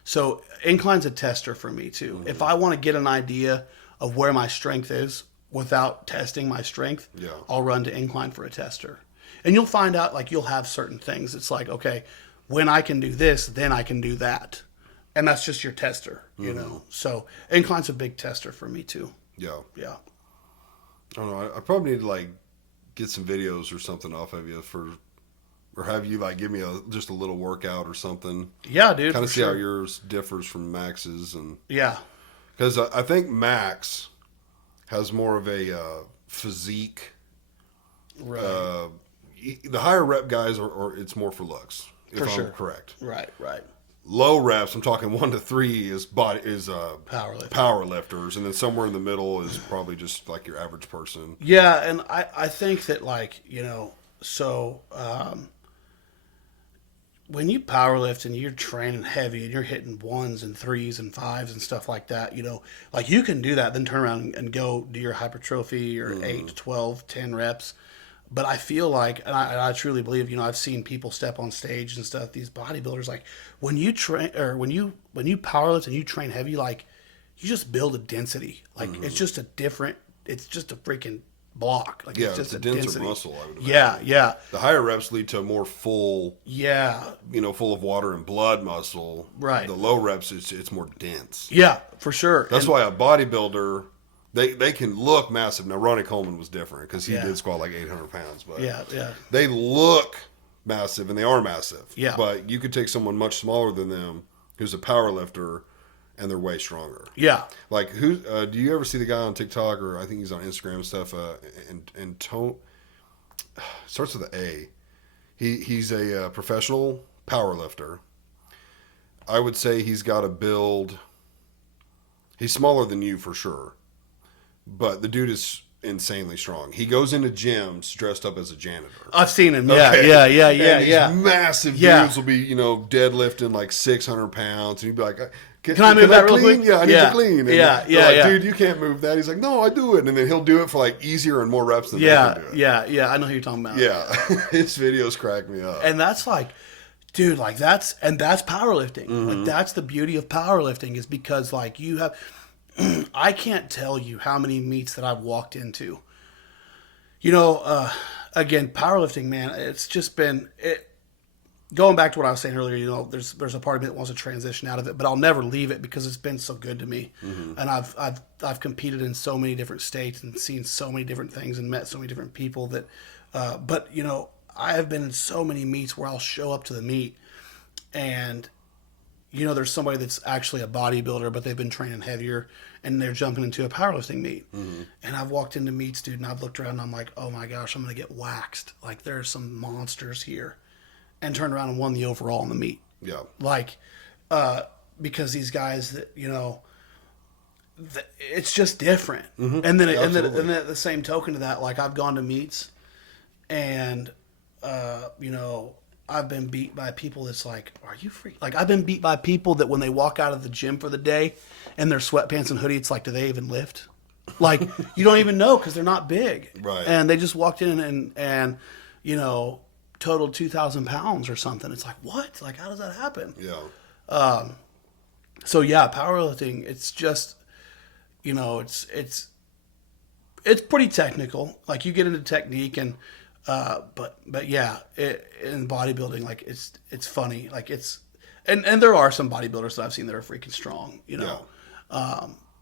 So incline's a tester for me too. If I want to get an idea of where my strength is without testing my strength, I'll run to incline for a tester. And you'll find out, like, you'll have certain things. It's like, okay, when I can do this, then I can do that. And that's just your tester, you know. So incline's a big tester for me too. Yeah. Yeah. I don't know. I probably need to, like, get some videos or something off of you or have you, like, give me just a little workout or something. Yeah, dude. Kind of for see how sure. yours differs from Max's. And Yeah. because I think Max has more of a physique. Right. The higher rep guys are it's more for looks, if For I'm sure. correct. Right. Low reps, I'm talking 1 to 3 is Powerlifting. power lifters, and then somewhere in the middle is probably just like your average person. Yeah, and I think that, like, so when you powerlift and you're training heavy and you're hitting 1s and 3s and 5s and stuff like that, like, you can do that, then turn around and go do your hypertrophy or 8, 12, 10 reps. But I feel like, and I truly believe, I've seen people step on stage and stuff, these bodybuilders, like, when you train, or when you powerlift and you train heavy, like, you just build a density. Like, it's just a freaking block. Like, Yeah, it's just it's a denser density. muscle, I would imagine. Yeah. The higher reps lead to a more full, Yeah. full of water and blood muscle. Right. The low reps, it's more dense. Yeah, for sure. That's And- why a bodybuilder, they can look massive. Now, Ronnie Coleman was different because he Yeah. did squat like 800 pounds. But Yeah. they look massive, and they are massive. Yeah. But you could take someone much smaller than them who's a power lifter, and they're way stronger. Yeah. Like, who do you ever see the guy on TikTok, or I think he's on Instagram and stuff, and starts with an A. He's a professional power lifter. I would say he's got a build. He's smaller than you for sure, but the dude is insanely strong. He goes into gyms dressed up as a janitor. I've seen him. Yeah, Okay. yeah. And these massive Yeah. dudes will be, deadlifting like 600 pounds, and you'd be like, Can I move that real clean? quick? Yeah, I need Yeah. to clean. And Yeah, they're like, yeah. dude, you can't move that. He's like, no, I do it. And then he'll do it for like easier and more reps than they Yeah, can do it. yeah. I know who you're talking about. Yeah. His videos crack me up. And that's like, dude, like, that's powerlifting. Like, that's the beauty of powerlifting, is because, like, you have, I can't tell you how many meets that I've walked into. Again, powerlifting, man, it's just been going back to what I was saying earlier. There's a part of me that wants to transition out of it, but I'll never leave it because it's been so good to me. And I've competed in so many different states and seen so many different things and met so many different people that, but I have been in so many meets where I'll show up to the meet and, there's somebody that's actually a bodybuilder, but they've been training heavier and they're jumping into a powerlifting meet. And I've walked into meets, dude, and I've looked around and I'm like, oh my gosh, I'm going to get waxed. Like, there's some monsters here. And turned around and won the overall in the meet. Yeah. Like, because these guys that, it's just different. And then, and then at the same token to that, like, I've gone to meets and you know, I've been beat by people that's like, are you free? Like, I've been beat by people that when they walk out of the gym for the day in their sweatpants and hoodie, it's like, do they even lift? Like, you don't even know because they're not big. Right. And they just walked in and you know, totaled 2,000 pounds or something. It's like, what? Like, how does that happen? Yeah. So yeah, powerlifting, it's just, you know, it's pretty technical. Like, you get into technique and, but yeah, in bodybuilding, like it's funny. Like and there are some bodybuilders that I've seen that are freaking strong, you know?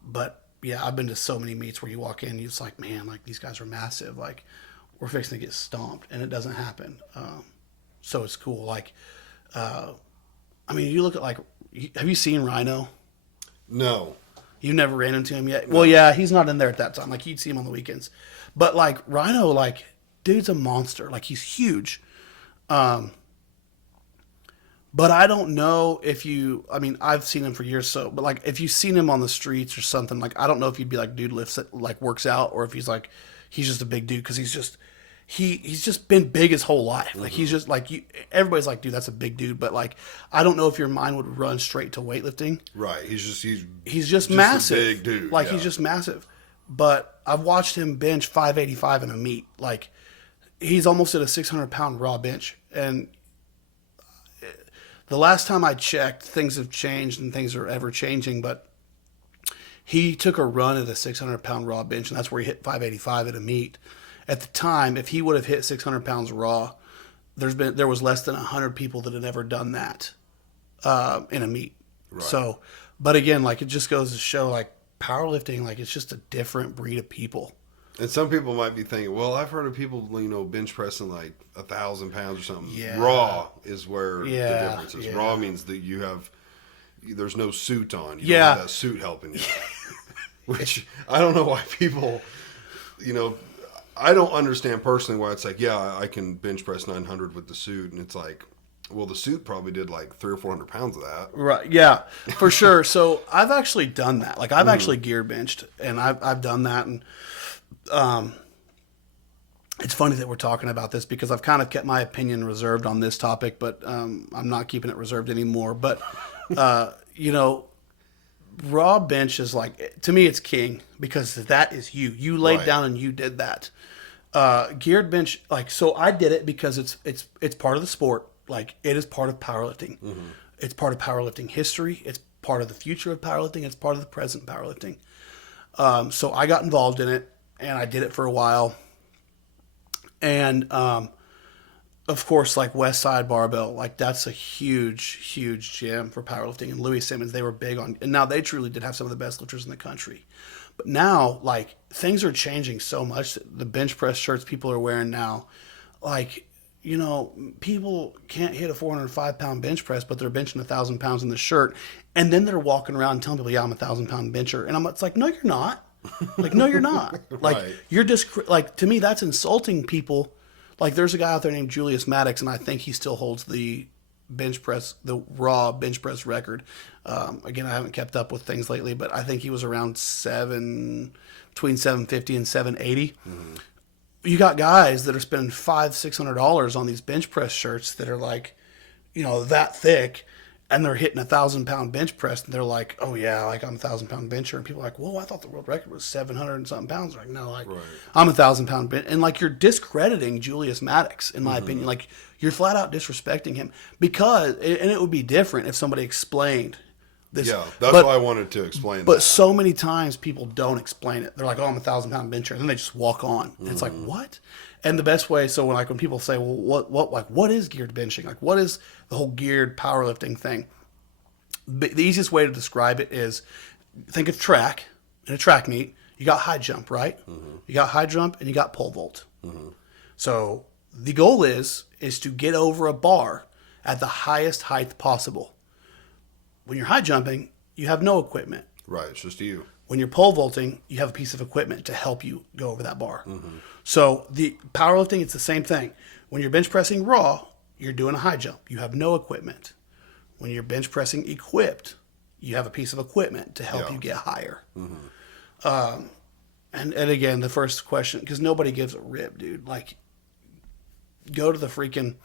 But yeah, I've been to so many meets where you walk in and it's like, man, like these guys are massive. Like, we're fixing to get stomped and it doesn't happen. So it's cool. Like, I mean, you look at like, have you seen Rhino? No. You never ran into him yet? Well, yeah, he's not in there at that time. Like, you'd see him on the weekends. But, like, Rhino, like, dude's a monster. Like, he's huge. But I don't know if you, I mean, I've seen him for years, so, but, like, if you've seen him on the streets or something, like, I don't know if you'd be like, dude lifts it, like, works out, or if he's like, he's just a big dude, because he's just, he's just been big his whole life. Like, he's just like, everybody's like, dude, that's a big dude. But like, I don't know if your mind would run straight to weightlifting. Right. He's just massive. A big dude. Like, yeah. he's just massive. But I've watched him bench 585 in a meet. Like, he's almost at a 600-pound raw bench. And the last time I checked, things have changed and things are ever changing. But he took a run at a 600-pound raw bench, and that's where he hit 585 at a meet. At the time, if he would have hit 600 pounds raw, there was less than 100 people that had ever done that in a meet. Right. So, but again, like, it just goes to show, like, powerlifting, like, it's just a different breed of people. And some people might be thinking, well, I've heard of people, you know, bench pressing like 1,000 pounds or something. Yeah. Raw is where the difference is. Yeah. Raw means that there's no suit on. You Yeah. don't have that suit helping you. Which I don't know why people, you know, I don't understand personally why it's like, yeah, I can bench press 900 with the suit. And it's like, well, the suit probably did like 300 or 400 pounds of that. Right. Yeah, for sure. So I've actually done that. Like, I've actually gear benched, and I've done that. And it's funny that we're talking about this because I've kind of kept my opinion reserved on this topic, but I'm not keeping it reserved anymore. But, you know, raw bench is like, to me, it's king because that is you. You laid Right. down and you did that. Geared bench, like, so I did it because it's part of the sport. Like, it is part of powerlifting. Mm-hmm. It's part of powerlifting history. It's part of the future of powerlifting. It's part of the present powerlifting. So I got involved in it, and I did it for a while. And, of course, like West Side Barbell, like, that's a huge, huge gym for powerlifting. And Louis Simmons, they were big on, and now they truly did have some of the best lifters in the country. But now, like, things are changing so much. The bench press shirts people are wearing now, like, you know, people can't hit a 405-pound bench press, but they're benching 1,000 pounds in the shirt, and then they're walking around and telling people, "Yeah, I'm a 1,000-pound bencher," and it's like, no, you're not. Like, no, you're not. Like, Right. you're just like, to me, that's insulting people. Like, there's a guy out there named Julius Maddox, and I think he still holds the bench press, the raw bench press record. Again, I haven't kept up with things lately, but I think he was around between 750 and 780. Mm-hmm. You got guys that are spending $500-$600 on these bench press shirts that are like, you know, that thick, and they're hitting 1,000-pound bench press, and they're like, "Oh yeah, like, I'm a 1,000-pound bencher," and people are like, "Whoa, I thought the world record was 700 and something pounds." Like, no, like, Right. I'm a 1,000-pound bench, and like, you're discrediting Julius Maddox, in my opinion. Like, you're flat out disrespecting him because, and it would be different if somebody explained this. Yeah, that's why I wanted to explain But that. so many times people don't explain it. They're like, "Oh, I'm a 1,000-pound bencher," and then they just walk on. And it's like, what? And the best way, so when people say, "Well, what is geared benching? Like, what is the whole geared powerlifting thing?" The easiest way to describe it is, think of track. In a track meet, you got high jump, right? Mm-hmm. You got high jump and you got pole vault. Mm-hmm. So the goal is to get over a bar at the highest height possible. When you're high jumping, you have no equipment. Right, it's just you. When you're pole vaulting, you have a piece of equipment to help you go over that bar. Mm-hmm. So the powerlifting, it's the same thing. When you're bench pressing raw, you're doing a high jump. You have no equipment. When you're bench pressing equipped, you have a piece of equipment to help you get higher. Mm-hmm. And again, the first question, because nobody gives a rip, dude. Like, go to the freaking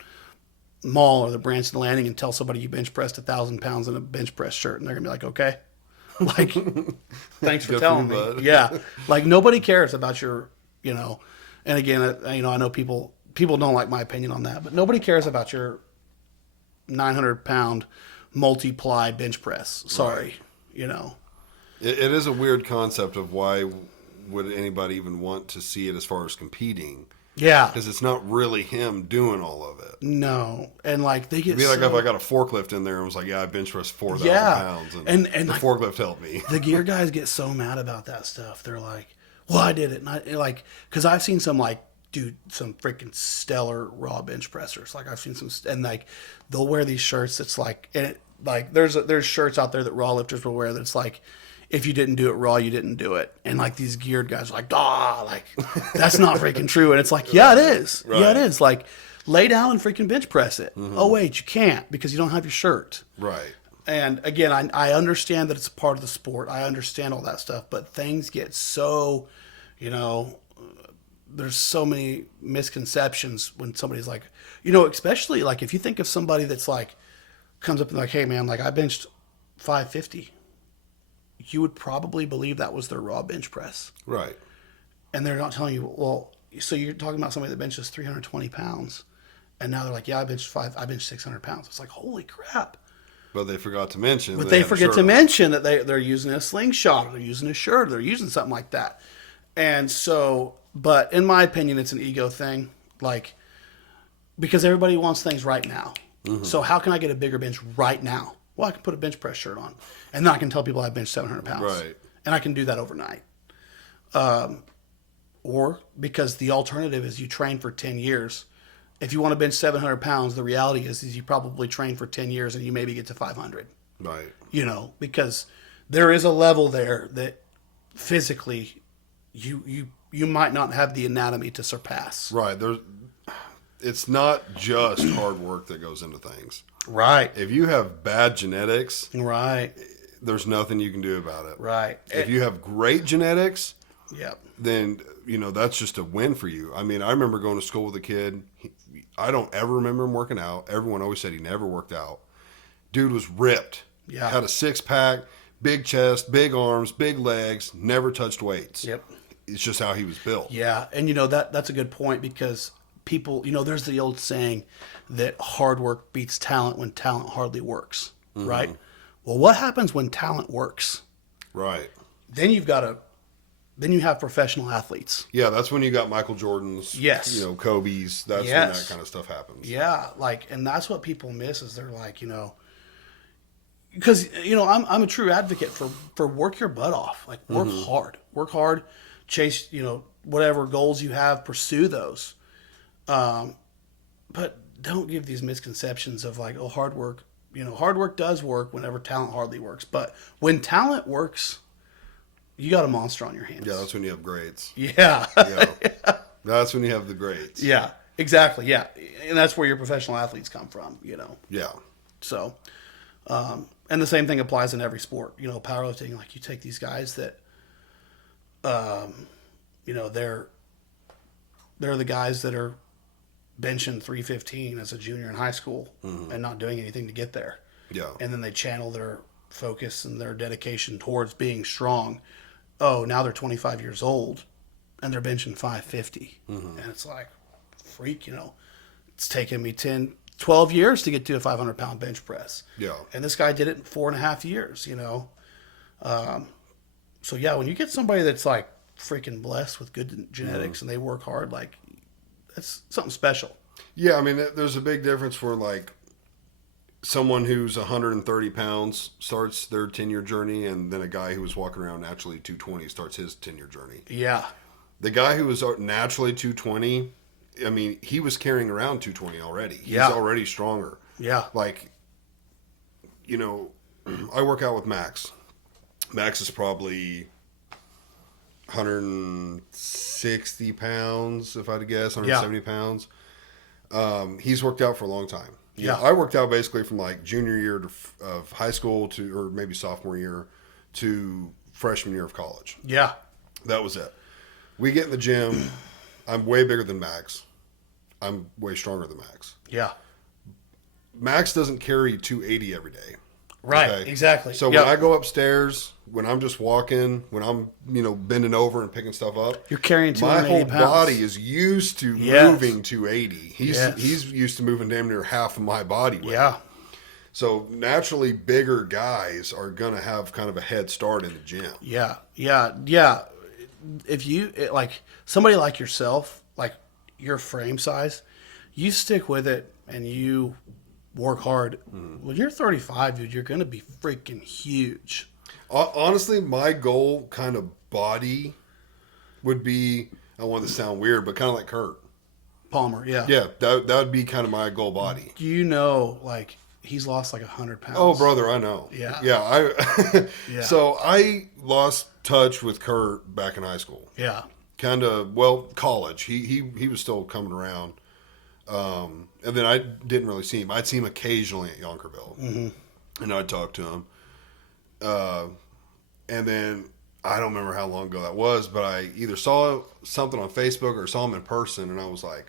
mall or the Branson Landing and tell somebody you bench pressed 1,000 pounds in a bench press shirt, and they're gonna be like, okay, like, thanks for Good telling for me. you, bud. Yeah, like nobody cares about your, and again, I know people don't like my opinion on that, but nobody cares about your 900-pound multi-ply bench press. Sorry, It is a weird concept of why would anybody even want to see it as far as competing. Yeah. Because it's not really him doing all of it. No. And like they get It'd be like so, if I got a forklift in there and was like, yeah, I bench pressed 4,000 Yeah. pounds. And the like, forklift helped me. the gear guys get so mad about that stuff. They're like, well, I did it. And I like, because I've seen some like, dude, some freaking stellar raw bench pressers. Like I've seen some, and like they'll wear these shirts. It's like, and it, like there's shirts out there that raw lifters will wear that's like, if you didn't do it raw, you didn't do it. And like these geared guys are like, like that's not freaking true. And it's like, yeah, it is. Right. Yeah, it is. Like lay down and freaking bench press it. Oh wait, you can't because you don't have your shirt. Right. And again, I understand that it's a part of the sport. I understand all that stuff, but things get so, there's so many misconceptions when somebody's like, especially like if you think of somebody that's like, comes up and like, hey man, like I benched 550. You would probably believe that was their raw bench press. Right. And they're not telling you, well, so you're talking about somebody that benches 320 pounds. And now they're like, yeah, I benched 600 pounds. It's like, holy crap. But they forgot to mention. But they forget to mention that they're using a slingshot, or they're using a shirt, or they're using something like that. And so, but in my opinion, it's an ego thing. Like, because everybody wants things right now. So how can I get a bigger bench right now? Well, I can put a bench press shirt on, and then I can tell people I benched 700 pounds. Right. And I can do that overnight. Or because the alternative is you train for 10 years. If you want to bench 700 pounds, the reality is you probably train for 10 years and you maybe get to 500. Right. Because there is a level there that physically you might not have the anatomy to surpass. Right. It's not just hard work that goes into things. Right. If you have bad genetics, Right. there's nothing you can do about it. Right. If you have great genetics, Yep. then that's just a win for you. I mean, I remember going to school with a kid. I don't ever remember him working out. Everyone always said he never worked out. Dude was ripped. Yeah. Had a 6-pack, big chest, big arms, big legs, never touched weights. Yep. It's just how he was built. Yeah, and that's a good point because people, there's the old saying that hard work beats talent when talent hardly works, right? Well, what happens when talent works? Right. Then you have professional athletes. Yeah, that's when you got Michael Jordan's, Yes. Kobe's. That's when Yes. that kind of stuff happens. Yeah, and that's what people miss is they're like, because I'm a true advocate for work your butt off, like work hard, chase whatever goals you have, pursue those, but don't give these misconceptions of like, oh, hard work does work whenever talent hardly works, but when talent works, you got a monster on your hands. Yeah, that's when you have grades. Yeah. Yeah. That's when you have the grades. Yeah, exactly. Yeah, and that's where your professional athletes come from. Yeah. So, and the same thing applies in every sport. Powerlifting. Like you take these guys that, they're the guys that are benching 315 as a junior in high school and not doing anything to get there. Yeah. And then they channel their focus and their dedication towards being strong. Oh, now they're 25 years old and they're benching 550. And it's like, freak, it's taken me 10, 12 years to get to a 500-pound bench press. Yeah. And this guy did it in 4.5 years, So, yeah, when you get somebody that's like freaking blessed with good genetics and they work hard, like, that's something special. Yeah, I mean, there's a big difference for like someone who's 130 pounds starts their 10-year journey, and then a guy who was walking around naturally 220 starts his 10-year journey. Yeah. The guy who was naturally 220, I mean, he was carrying around 220 already. He's Yeah. already stronger. Yeah. Like, I work out with Max. Max is probably 160 pounds, if I had to guess, 170 pounds. He's worked out for a long time. Yeah. I worked out basically from like junior year of high school to, or maybe sophomore year to freshman year of college. Yeah. That was it. We get in the gym. I'm way bigger than Max. I'm way stronger than Max. Yeah. Max doesn't carry 280 every day. Right. Exactly. So Yep. when I go upstairs, when I'm just walking, when I'm bending over and picking stuff up, You're carrying my 280 whole pounds. body is used to Yes. moving 280. He's used to moving damn near half of my body weight. Yeah. So naturally, bigger guys are gonna have kind of a head start in the gym. Yeah. Yeah. Yeah. If you like somebody like yourself, like your frame size, you stick with it and you work hard. When you're 35, dude, you're gonna be freaking huge. Honestly, my goal kind of body would be, I want to sound weird, but kind of like Kurt. Palmer, yeah. Yeah, that would be kind of my goal body. You know, like he's lost like 100 pounds. Oh, brother, I know. Yeah. Yeah. Yeah. So I lost touch with Kurt back in high school. Yeah. Kind of, college. He was still coming around. And then I didn't really see him. I'd see him occasionally at Yonkerville. And I'd talk to him. And then I don't remember how long ago that was, but I either saw something on Facebook or saw him in person, and I was like,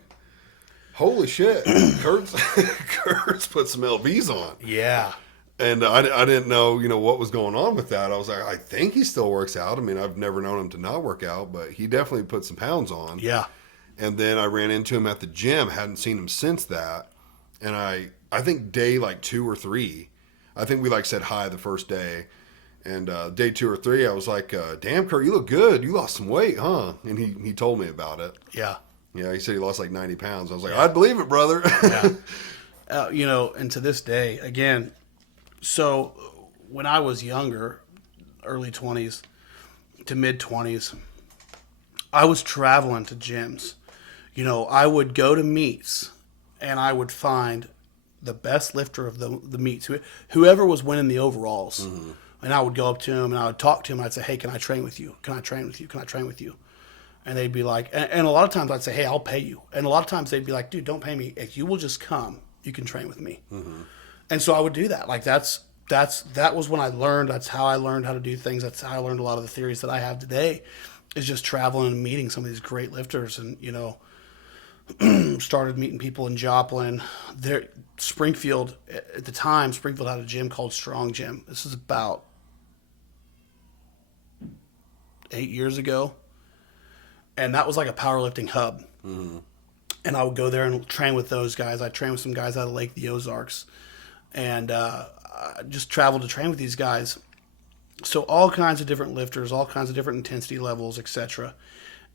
holy shit, Kurt's put some LBs on. Yeah. And I didn't know, what was going on with that. I was like, I think he still works out. I mean, I've never known him to not work out, but he definitely put some pounds on. Yeah. And then I ran into him at the gym. Hadn't seen him since that. And I think day like 2 or 3, I think we like said hi the first day. And day 2 or 3, I was like, damn, Kurt, you look good. You lost some weight, huh? And he told me about it. Yeah. Yeah, he said he lost like 90 pounds. I was like, I'd believe it, brother. Yeah. And to this day, again, so when I was younger, early 20s to mid 20s, I was traveling to gyms. I would go to meets and I would find the best lifter of the meets, whoever was winning the overalls. Mm-hmm. And I would go up to him and I would talk to him. And I'd say, hey, can I train with you? Can I train with you? Can I train with you? And they'd be like, and a lot of times I'd say, hey, I'll pay you. And a lot of times they'd be like, dude, don't pay me. If you will just come, you can train with me. Mm-hmm. And so I would do that. Like that was when I learned. That's how I learned how to do things. That's how I learned a lot of the theories that I have today, is just traveling and meeting some of these great lifters. And, started meeting people in Joplin. Springfield, at the time, Springfield had a gym called Strong Gym. This is about 8 years ago. And that was like a powerlifting hub. Mm-hmm. And I would go there and train with those guys. I trained with some guys out of Lake the Ozarks. And I just traveled to train with these guys. So all kinds of different lifters, all kinds of different intensity levels, etc.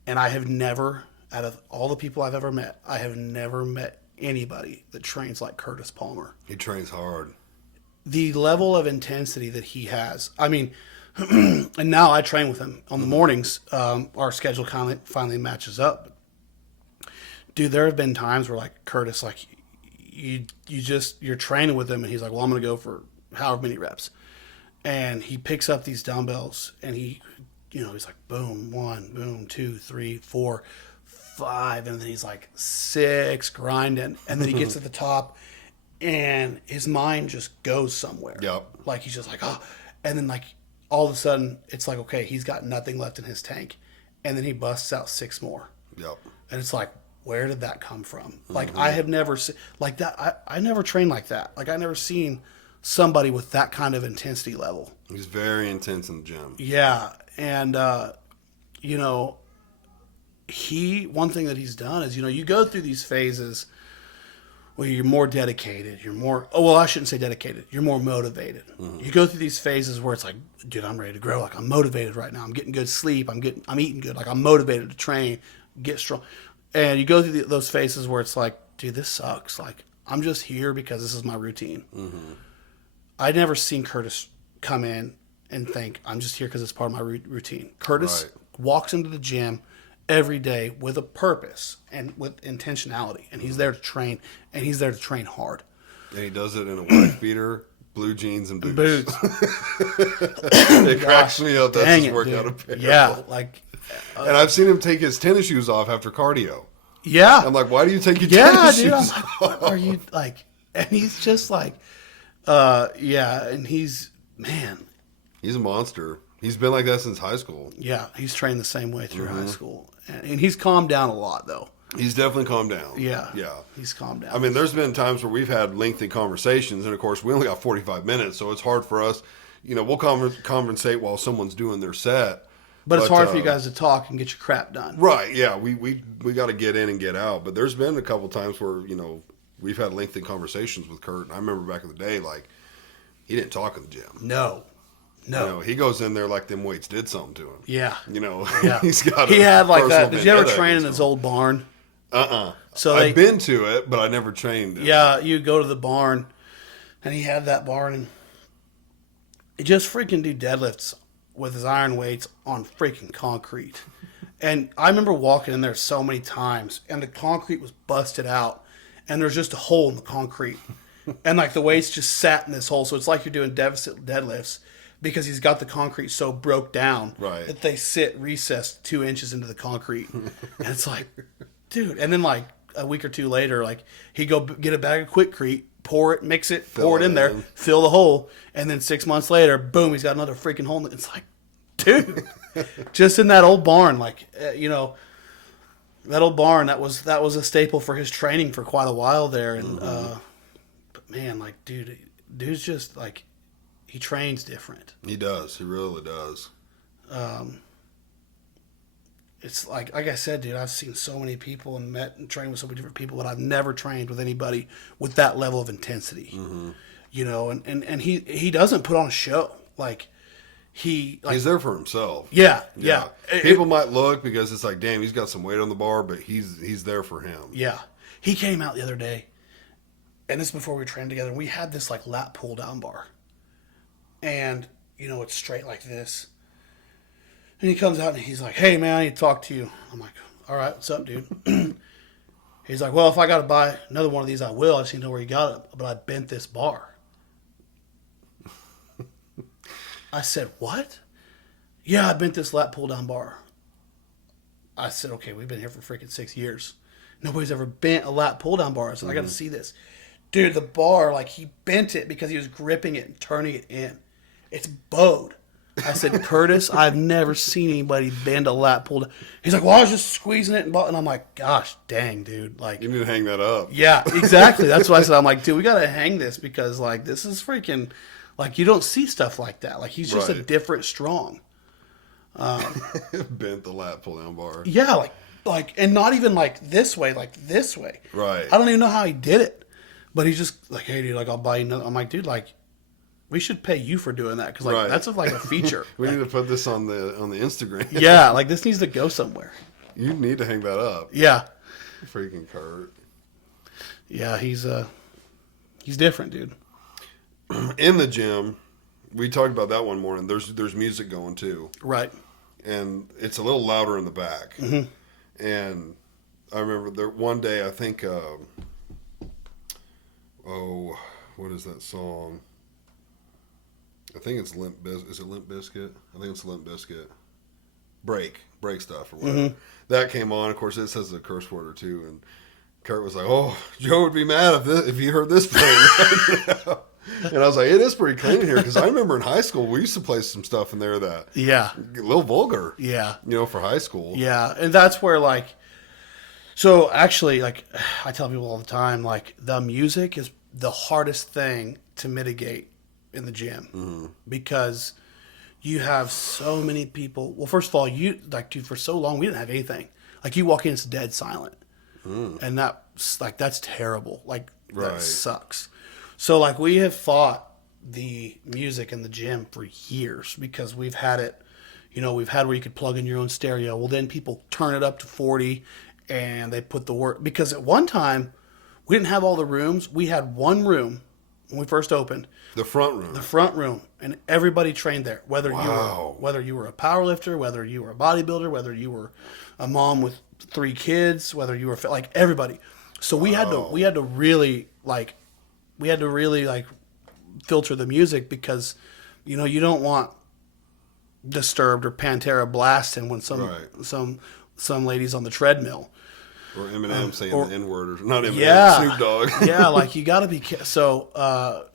And I have never, out of all the people I've ever met, I have never met anybody that trains like Curtis Palmer. He trains hard. The level of intensity that he has. I mean, and now I train with him on the mornings. Our schedule finally matches up. Dude, there have been times where like Curtis, like you're training with him, and he's like, well, I'm going to go for however many reps, and he picks up these dumbbells, and he's like, boom, 1, boom, 2, 3, 4, 5, and then he's like 6 grinding, and then he gets at the top, and his mind just goes somewhere. Yep. Like he's just like, oh, and then like all of a sudden it's like, okay, he's got nothing left in his tank, and then he busts out 6 more. Yep. And it's like, where did that come from? Like I have never seen like that. I never trained like that. Like I never seen somebody with that kind of intensity level. He's very intense in the gym. Yeah, and one thing that he's done is, you go through these phases where you're more dedicated, I shouldn't say dedicated, you're more motivated. Mm-hmm. You go through these phases where it's like, dude, I'm ready to grow. Like I'm motivated right now. I'm getting good sleep. I'm eating good. Like I'm motivated to train, get strong. And you go through those phases where it's like, dude, this sucks. Like I'm just here because this is my routine. Mm-hmm. I'd never seen Curtis come in and think, I'm just here because it's part of my routine. Curtis walks into the gym every day with a purpose and with intentionality. And he's there to train, and he's there to train hard. And he does it in a wife beater, blue jeans, and boots. It cracks me up. That's his workout apparel. Yeah, like... and I've seen him take his tennis shoes off after cardio. Yeah. I'm like, why do you take your tennis shoes off? off? What are you, like... And he's just like... and he's... Man. He's a monster. He's been like that since high school. Yeah, he's trained the same way through high school. And he's calmed down a lot, though. He's definitely calmed down. Yeah. Yeah. He's calmed down. I mean, there's been times where we've had lengthy conversations, and of course, we only got 45 minutes, so it's hard for us. We'll conversate while someone's doing their set. but it's hard for you guys to talk and get your crap done. Right, yeah. We got to get in and get out. But there's been a couple times where, we've had lengthy conversations with Kurt. And I remember back in the day, like, he didn't talk in the gym. No. He goes in there like them weights did something to him. Yeah. Yeah. He's got He had like that. personal Did you ever vendetta train in against his him. old barn? So I've been to it, but I never trained it. Yeah, you go to the barn, and he had that barn, and he just freaking do deadlifts with his iron weights on freaking concrete. And I remember walking in there so many times, and the concrete was busted out, and there's just a hole in the concrete. And like the weights just sat in this hole. So it's like you're doing deficit deadlifts because he's got the concrete so broke down Right. that they sit recessed 2 inches into the concrete. And it's like, dude. And then like a week or two later, like he'd go get a bag of Quikrete, pour it, mix it, pour it in there, fill the hole. And then 6 months later, boom, he's got another freaking hole. It's like, dude, just in that old barn, like, that old barn, that was a staple for his training for quite a while there. And, but man, like, dude's just like, he trains different. He does. He really does. It's like I said, dude, I've seen so many people and met and trained with so many different people, but I've never trained with anybody with that level of intensity. And he doesn't put on a show. Like, he's there for himself. Yeah. People might look because it's like, damn, he's got some weight on the bar, but he's there for him. Yeah. He came out the other day, and this is before we trained together, and we had this like lat pull down bar. And, it's straight like this. And he comes out and he's like, hey, man, I need to talk to you. I'm like, all right, what's up, dude? He's like, well, if I got to buy another one of these, I will. I just need to know where you got it. But I bent this bar. I said, what? Yeah, I bent this lat pull down bar. I said, okay, we've been here for freaking 6 years. Nobody's ever bent a lat pull down bar. I said, I got to see this. Dude, the bar, like, he bent it because he was gripping it and turning it in. It's bowed. I said, Curtis, I've never seen anybody bend a lat pull down. He's like, well, I was just squeezing it. And I'm like, gosh, dang, dude. Like, You need to hang that up. yeah, exactly. That's what I said. I'm like, dude, we got to hang this because, like, this is freaking, like, you don't see stuff like that. Like, he's just a Right. different strong. Bent the lat pull down bar. Yeah, like, and not even like this way, like this way. Right. I don't even know how he did it, but he's just like, hey, dude, like, I'll buy you another. I'm like, dude, like, we should pay you for doing that because, like, Right. that's like a feature. We need to put this on the Instagram. Yeah, like this needs to go somewhere. You need to hang that up. Yeah, Freaking Kurt. yeah, he's different, dude. In the gym, we talked about that one morning. There's music going too. Right. And it's a little louder in the back. Mm-hmm. And I remember there one day, I think, what is that song? I think it's Limp Bizkit. Is it Limp Bizkit? I think it's Limp Bizkit. Break stuff or whatever. Mm-hmm. That came on. Of course, it says a curse word or two. And Kurt was like, "Oh, Joe would be mad if you heard this playing." And I was like, "It is pretty clean in here," because I remember in high school we used to play some stuff in there that Yeah. a little vulgar. Yeah. For high school. Yeah, and that's where, like, so actually, like, I tell people all the time, like, the music is the hardest thing to mitigate in the gym because you have so many people. Well, first of all, dude, for so long we didn't have anything. Like, you walk in, it's dead silent, and that's terrible. Like, that Right. sucks. So, like, we have fought the music in the gym for years because we've had it. We've had where you could plug in your own stereo. Well, then people turn it up to 40 and they put the work. Because at one time, we didn't have all the rooms. We had one room when we first opened, The front room. the front room, and everybody trained there. Whether Wow. you were a powerlifter, whether you were a bodybuilder, whether you were a mom with 3 kids, whether you were like everybody. So we had to really filter the music because you don't want Disturbed or Pantera blasting when some ladies on the treadmill. Or Eminem saying the N-word. Or not Eminem, Yeah, Snoop Dogg. yeah, like, you got to be so.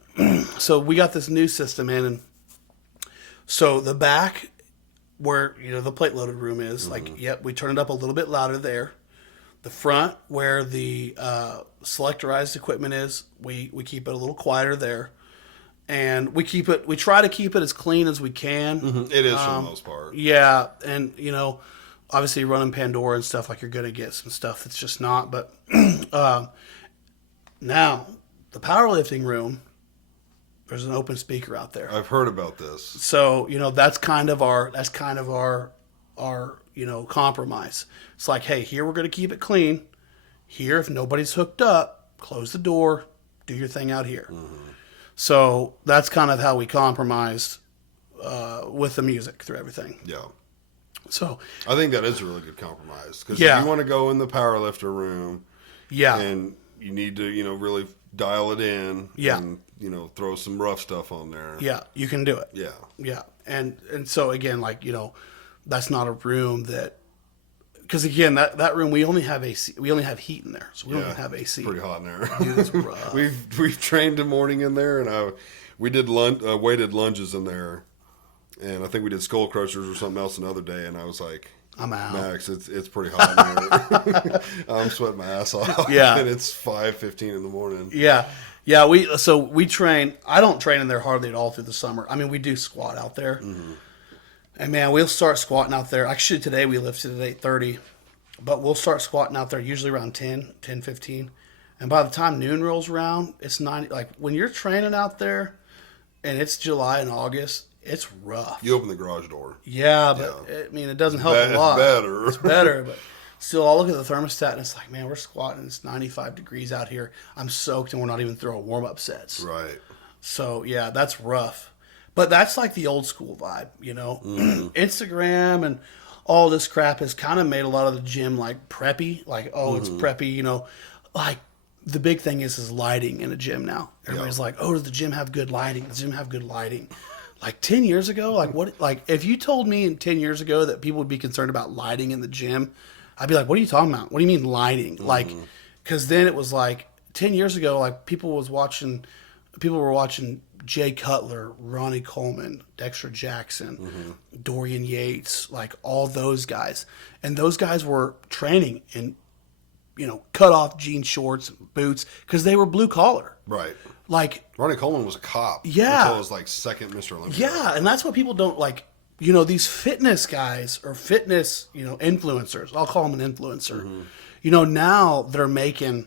So we got this new system in, and so the back where the plate loaded room is, like, yep, we turn it up a little bit louder there. The front, where the selectorized equipment is, we keep it a little quieter there, and we try to keep it as clean as we can. It is for the most part. Yeah, and obviously running Pandora and stuff, like, you're gonna get some stuff that's just not. But now the powerlifting room, there's an open speaker out there. I've heard about this. So that's kind of our compromise. It's like, hey, here we're going to keep it clean. Here, if nobody's hooked up, close the door, do your thing out here. So that's kind of how we compromised with the music through everything. Yeah. So I think that is a really good compromise, because Yeah. if you want to go in the powerlifter room, yeah, and you need to really dial it in, Yeah. and throw some rough stuff on there. yeah, you can do it. Yeah. Yeah, and so again, like, that's not a room that, because again, that room, we only have AC, we only have heat in there, so we don't even have AC. It's pretty hot in there. Dude, it's rough. we've trained a morning in there, and we did weighted lunges in there, and I think we did skull crushers or something else another day, and I was like, I'm out. Max, it's pretty hot in there. I'm sweating my ass off. Yeah. And it's 5:15 in the morning. Yeah, we train. I don't train in there hardly at all through the summer. I mean, we do squat out there, and man, we'll start squatting out there. Actually, today we lifted at 8:30, but we'll start squatting out there usually around 10:15, and by the time noon rolls around, it's 90. Like, when you're training out there, and it's July and August, it's rough. You open the garage door. Yeah, but I mean, it doesn't help It's a lot. better. It's better, but still, I'll look at the thermostat and it's like, man, we're squatting. It's 95 degrees out here. I'm soaked, and we're not even throwing warm-up sets. Right. So yeah, that's rough. But that's like the old school vibe, Instagram and all this crap has kind of made a lot of the gym like preppy, like, it's preppy, like. The big thing is lighting in a gym now. Everybody's like, oh, does the gym have good lighting? Does the gym have good lighting? Like 10 years ago, if you told me 10 years ago that people would be concerned about lighting in the gym, I'd be like, what are you talking about? What do you mean lighting? Like, because then it was like 10 years ago, like people were watching Jay Cutler, Ronnie Coleman, Dexter Jackson, Dorian Yates, like all those guys. And those guys were training in, cut off jean shorts, boots, because they were blue collar. Right. Like, Ronnie Coleman was a cop. Yeah. Until it was like second Mr. Olympia. yeah, and that's what people don't like. These fitness guys or fitness, influencers. I'll call them an influencer. Now they're making,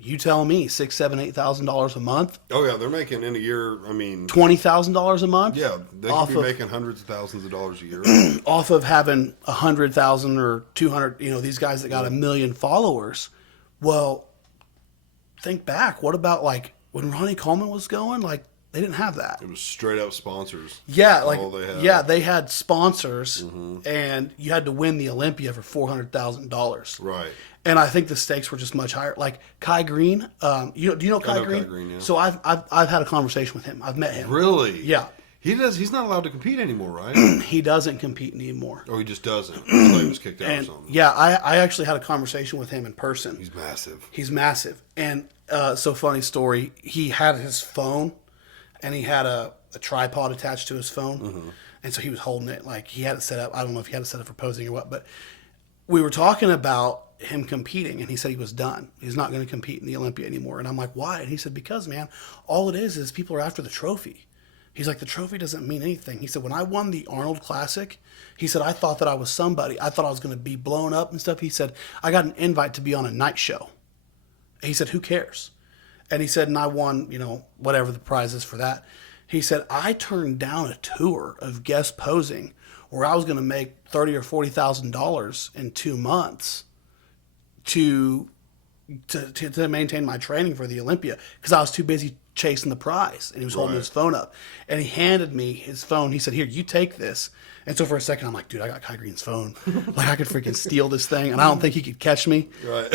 you tell me, $6,000, $7,000, $8,000 a month, Oh yeah, they're making in a year. I mean, $20,000 a month. yeah, they off could be of, making hundreds of thousands of dollars a year. off of having 100,000 or 200. These guys that got 1 million followers. Well, think back. What about like when Ronnie Coleman was going? Like, they didn't have that. It was straight up sponsors. Yeah, That's like all they had. yeah, they had sponsors, and you had to win the Olympia for $400,000. Right. And I think the stakes were just much higher. Like Kai Green, do you know Kai know Green? Kai Green, yeah. So I've had a conversation with him. I've met him. Really? Yeah. He's not allowed to compete anymore, right? He doesn't compete anymore. Or he just doesn't. I thought he was kicked out or And something. yeah, I actually had a conversation with him in person. He's massive. He's massive. And so funny story, he had his phone and he had a tripod attached to his phone. And so he was holding it like he had it set up. I don't know if he had it set up for posing or what, but we were talking about him competing, and he said he was done. He's not going to compete in the Olympia anymore. And I'm like, why? And he said, because, man, all it is people are after the trophy. He's like, the trophy doesn't mean anything. He said, when I won the Arnold Classic, he said, I thought that I was somebody. I thought I was going to be blown up and stuff. He said, I got an invite to be on a night show. He said, who cares? And he said, and I won, whatever the prize is for that. He said, I turned down a tour of guest posing where I was going to make $30,000 or $40,000 in 2 months to maintain my training for the Olympia because I was too busy chasing the prize. And he was holding his phone up. And he handed me his phone. He said, here, you take this. And so for a second, I'm like, dude, I got Kai Green's phone. Like, I could freaking steal this thing. And I don't think he could catch me. Right.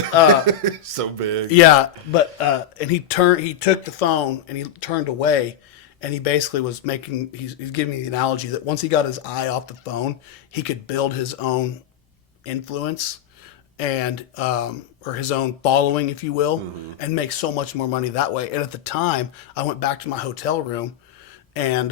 So big. Yeah, but and he took the phone and he turned away, and he basically was making he's giving me the analogy that once he got his eye off the phone, he could build his own influence and or his own following, if you will, and make so much more money that way. And at the time, I went back to my hotel room, and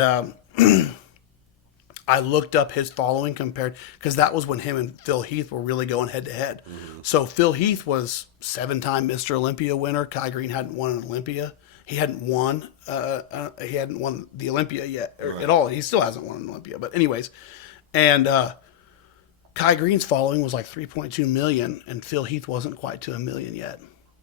I looked up his following compared because that was when him and Phil Heath were really going head to head. So Phil Heath was 7-time Mr. Olympia winner. Kai Green hadn't won an Olympia. He hadn't won. He hadn't won the Olympia yet at all. He still hasn't won an Olympia. But anyways, and Kai Green's following was like 3.2 million, and Phil Heath wasn't quite to 1 million yet.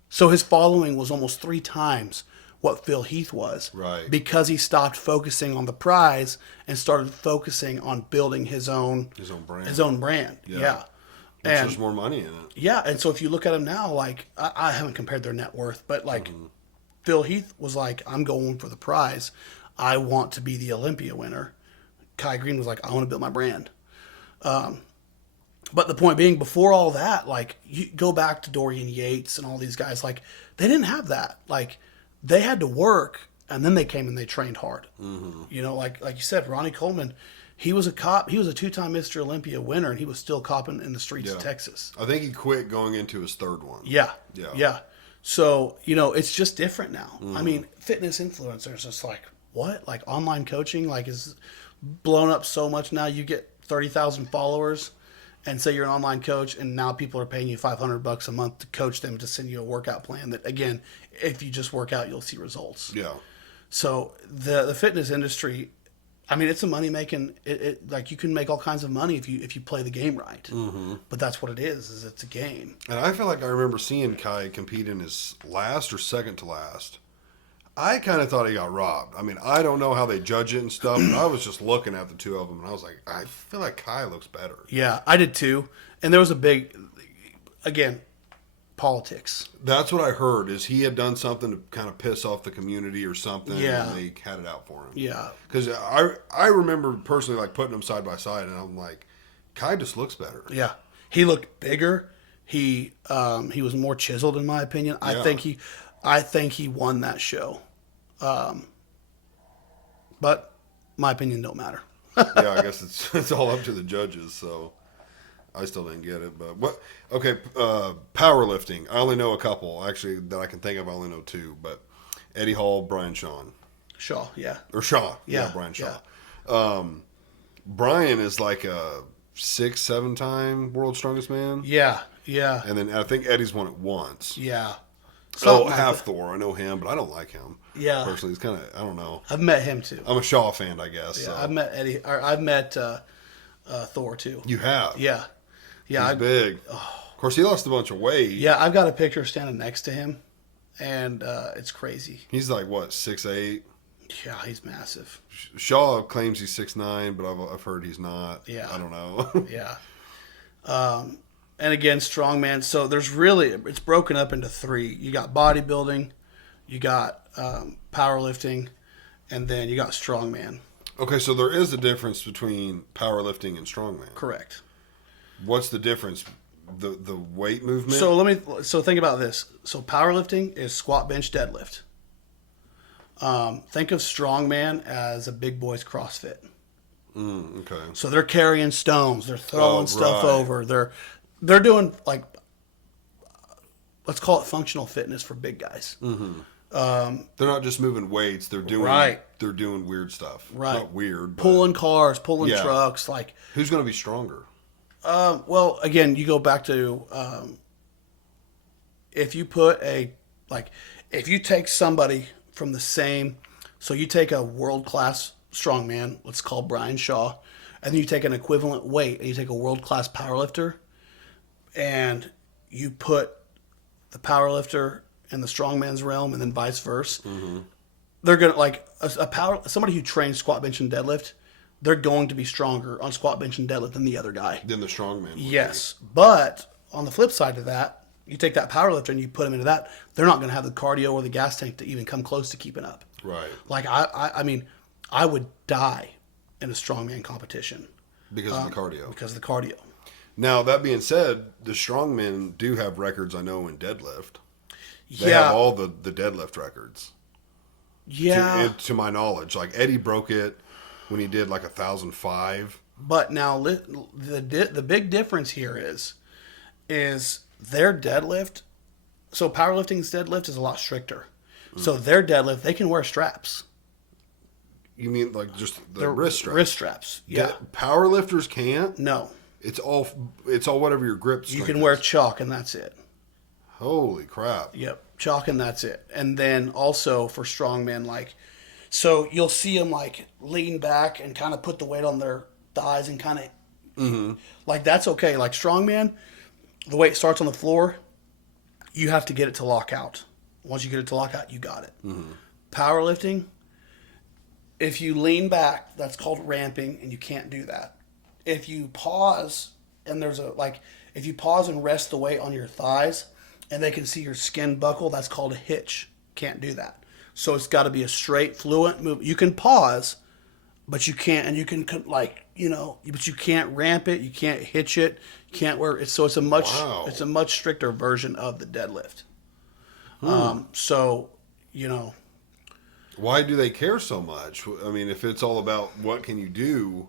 So his following was almost 3 times what Phil Heath was, Right. because he stopped focusing on the prize and started focusing on building his own brand. Yeah. Which And there's more money in it. yeah, and so if you look at him now, like I haven't compared their net worth, but like Phil Heath was like, I'm going for the prize. I want to be the Olympia winner. Kai Green was like, I want to build my brand. But the point being, before all that, like you go back to Dorian Yates and all these guys, like they didn't have that. Like they had to work, and then they came and they trained hard. You know, like you said, Ronnie Coleman, he was a cop. He was a 2-time Mr. Olympia winner, and he was still copping in the streets of Texas. I think he quit going into his 3rd one. Yeah. Yeah. Yeah. So, you know, it's just different now. I mean, fitness influencers, it's like, what? Like online coaching, like is blown up so much now. You get 30,000 followers and say you're an online coach, and now people are paying you $500 a month to coach them, to send you a workout plan that, again, if you just work out, you'll see results. Yeah. So the fitness industry, I mean, it's a money making. Like you can make all kinds of money if you play the game right. But that's what it is it's a game. And I feel like I remember seeing Kai compete in his last or second to last. I kind of thought he got robbed. I mean, I don't know how they judge it and stuff, but I was just looking at the two of them, and I was like, I feel like Kai looks better. Yeah, I did too. And there was a big, again, politics. That's what I heard, is he had done something to kind of piss off the community or something, Yeah. and they had it out for him. Yeah. Because I remember personally like putting them side by side, and I'm like, Kai just looks better. Yeah. He looked bigger. He was more chiseled, in my opinion. I think he won that show. But my opinion don't matter. Yeah, I guess it's all up to the judges, so I still didn't get it. But what? Okay, powerlifting. I only know a couple, actually, that I can think of. I only know 2, but Eddie Hall, Brian Shaw. Shaw, yeah. Or Shaw. Yeah, Brian Shaw. yeah. Brian is like a 6-7 time world's strongest man. Yeah, yeah, And then I think Eddie's won it once. yeah. Oh, Something like that. Thor. I know him, but I don't like him. Yeah. Personally, he's kind of, I don't know. I've met him too. I'm a Shaw fan, I guess. Yeah, so. I've met Eddie. Or I've met Thor too. You have? Yeah, yeah. He's big. Of course, he lost a bunch of weight. Yeah, I've got a picture standing next to him, and it's crazy. He's like, what, 6'8"? Yeah, he's massive. Shaw claims he's 6'9", but I've heard he's not. Yeah. I don't know. Yeah. And again, strongman. So it's broken up into 3. You got bodybuilding, you got powerlifting, and then you got strongman. Okay, so there is a difference between powerlifting and strongman. Correct. What's the difference? The weight movement? So think about this. So powerlifting is squat, bench, deadlift. Think of strongman as a big boy's CrossFit. Okay. So they're carrying stones, they're throwing stuff right. over, they're doing, like, let's call it functional fitness for big guys. They're not just moving weights. They're doing Right. They're doing weird stuff. Right. Not weird. But Pulling cars, pulling Yeah. trucks, like. who's going to be stronger? Well, again, you go back to if you put if you take somebody from the same, so you take a world class strongman, let's call Brian Shaw, and then you take an equivalent weight and you take a world class powerlifter, and you put the powerlifter in the strongman's realm, and then vice versa. They're gonna, like, somebody who trains squat, bench, and deadlift, they're going to be stronger on squat, bench, and deadlift than the other guy. Then the strongman. would Yes, but on the flip side of that, you take that powerlifter and you put them into that, they're not going to have the cardio or the gas tank to even come close to keeping up. be. Right. Like I mean, I would die in a strongman competition Because of the cardio. because of the cardio. Now, that being said, the strongmen do have records, I know, in deadlift. They Yeah, have all the deadlift records. yeah. To my knowledge. Like, Eddie broke it when he did like 1,005. But now the big difference here is their deadlift. So powerlifting's deadlift is a lot stricter. So their deadlift, they can wear straps. You mean like just the They're wrist straps? Wrist straps. Yeah. Power lifters can't. No. It's all whatever your grip You strength can wear is. chalk and that's it. Holy crap! Yep. Chalk and that's it. And then also for strongmen, like, so you'll see them like lean back and kind of put the weight on their thighs and kind of like that's okay. Like strongman, the weight starts on the floor. You have to get it to lock out. Once you get it to lock out, you got it. Powerlifting, if you lean back, that's called ramping, and you can't do that. If you pause and there's a like, if you pause and rest the weight on your thighs, and they can see your skin buckle, that's called a hitch. Can't do that. So it's got to be a straight, fluent move. You can pause, but you can't, and you can like, you know, but you can't ramp it. You can't hitch it. You can't wear it. So it's a much, it's a much stricter version of the deadlift. So, you know, Why do they care so much? I mean, if it's all about what can you do,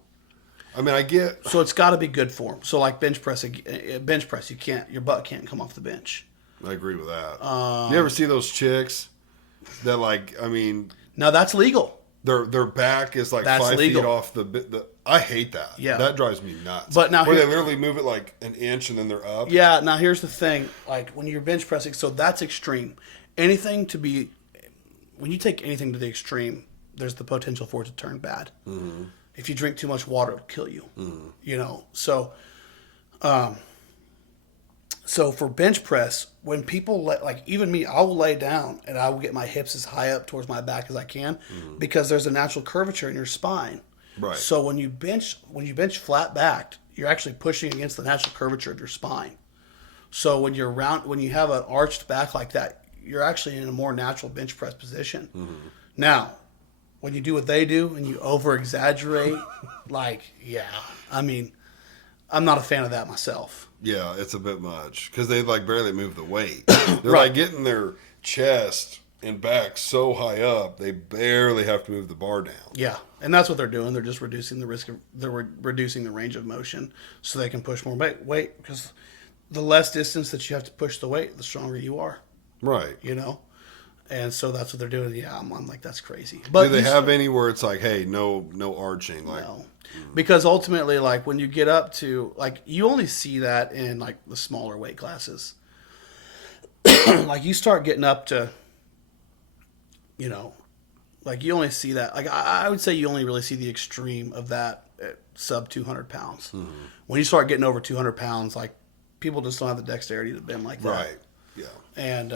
I mean, I get. so it's got to be good form. So like bench press, you can't, your butt can't come off the bench. I agree with that. You ever see those chicks that like? I mean, Now that's legal. their back is like That's 5 legal. feet off the. I hate that. Yeah. that drives me nuts. But now where they here- literally move it like an inch and then they're up. Yeah. Now here's the thing: like when you're bench pressing, so that's extreme. Anything to be, when you take anything to the extreme, there's the potential for it to turn bad. If you drink too much water, it'll kill you. You know. So, so for bench press, when people like even me, I will lay down and I will get my hips as high up towards my back as I can, because there's a natural curvature in your spine. Right. So when you bench flat backed, you're actually pushing against the natural curvature of your spine. So when you're when you have an arched back like that, you're actually in a more natural bench press position. Now, when you do what they do and you over exaggerate, like, yeah, I mean, I'm not a fan of that myself. Yeah, it's a bit much because they like barely move the weight. They're like getting their chest and back so high up, they barely have to move the bar down. Yeah, and that's what they're doing. They're just reducing the risk of, reducing the range of motion so they can push more weight, because the less distance that you have to push the weight, the stronger you are, Right. you know? And so that's what they're doing. Yeah, I'm like, that's crazy. But Do they have any where it's like, hey, no arching? Like, no. Because ultimately, like when you get up to, like, you only see that in like the smaller weight classes. Like you start getting up to, you know, like you only see that. Like I would say you only really see the extreme of that at sub 200 pounds. When you start getting over 200 pounds, like people just don't have the dexterity to bend like that. right. Yeah. And,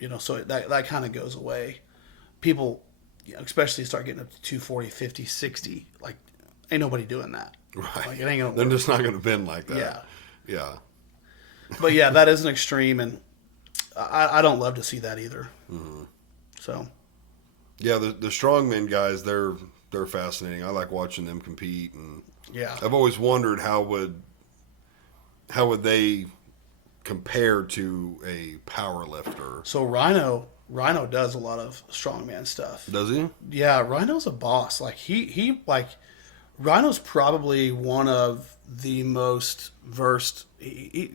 you know, so that kind of goes away. People, you know, especially start getting up to 240, 50, 60, like ain't nobody doing that. Right. Like, it ain't gonna They're work. just not going to bend like that. Yeah. Yeah. But yeah, that is an extreme, and I don't love to see that either. So Yeah, the strongmen guys, they're fascinating. I like watching them compete, and yeah, I've always wondered how would they compare to a power lifter. so Rhino does a lot of strongman stuff. Does he? Yeah, Rhino's a boss. Like he like Rhino's probably one of the most versed. He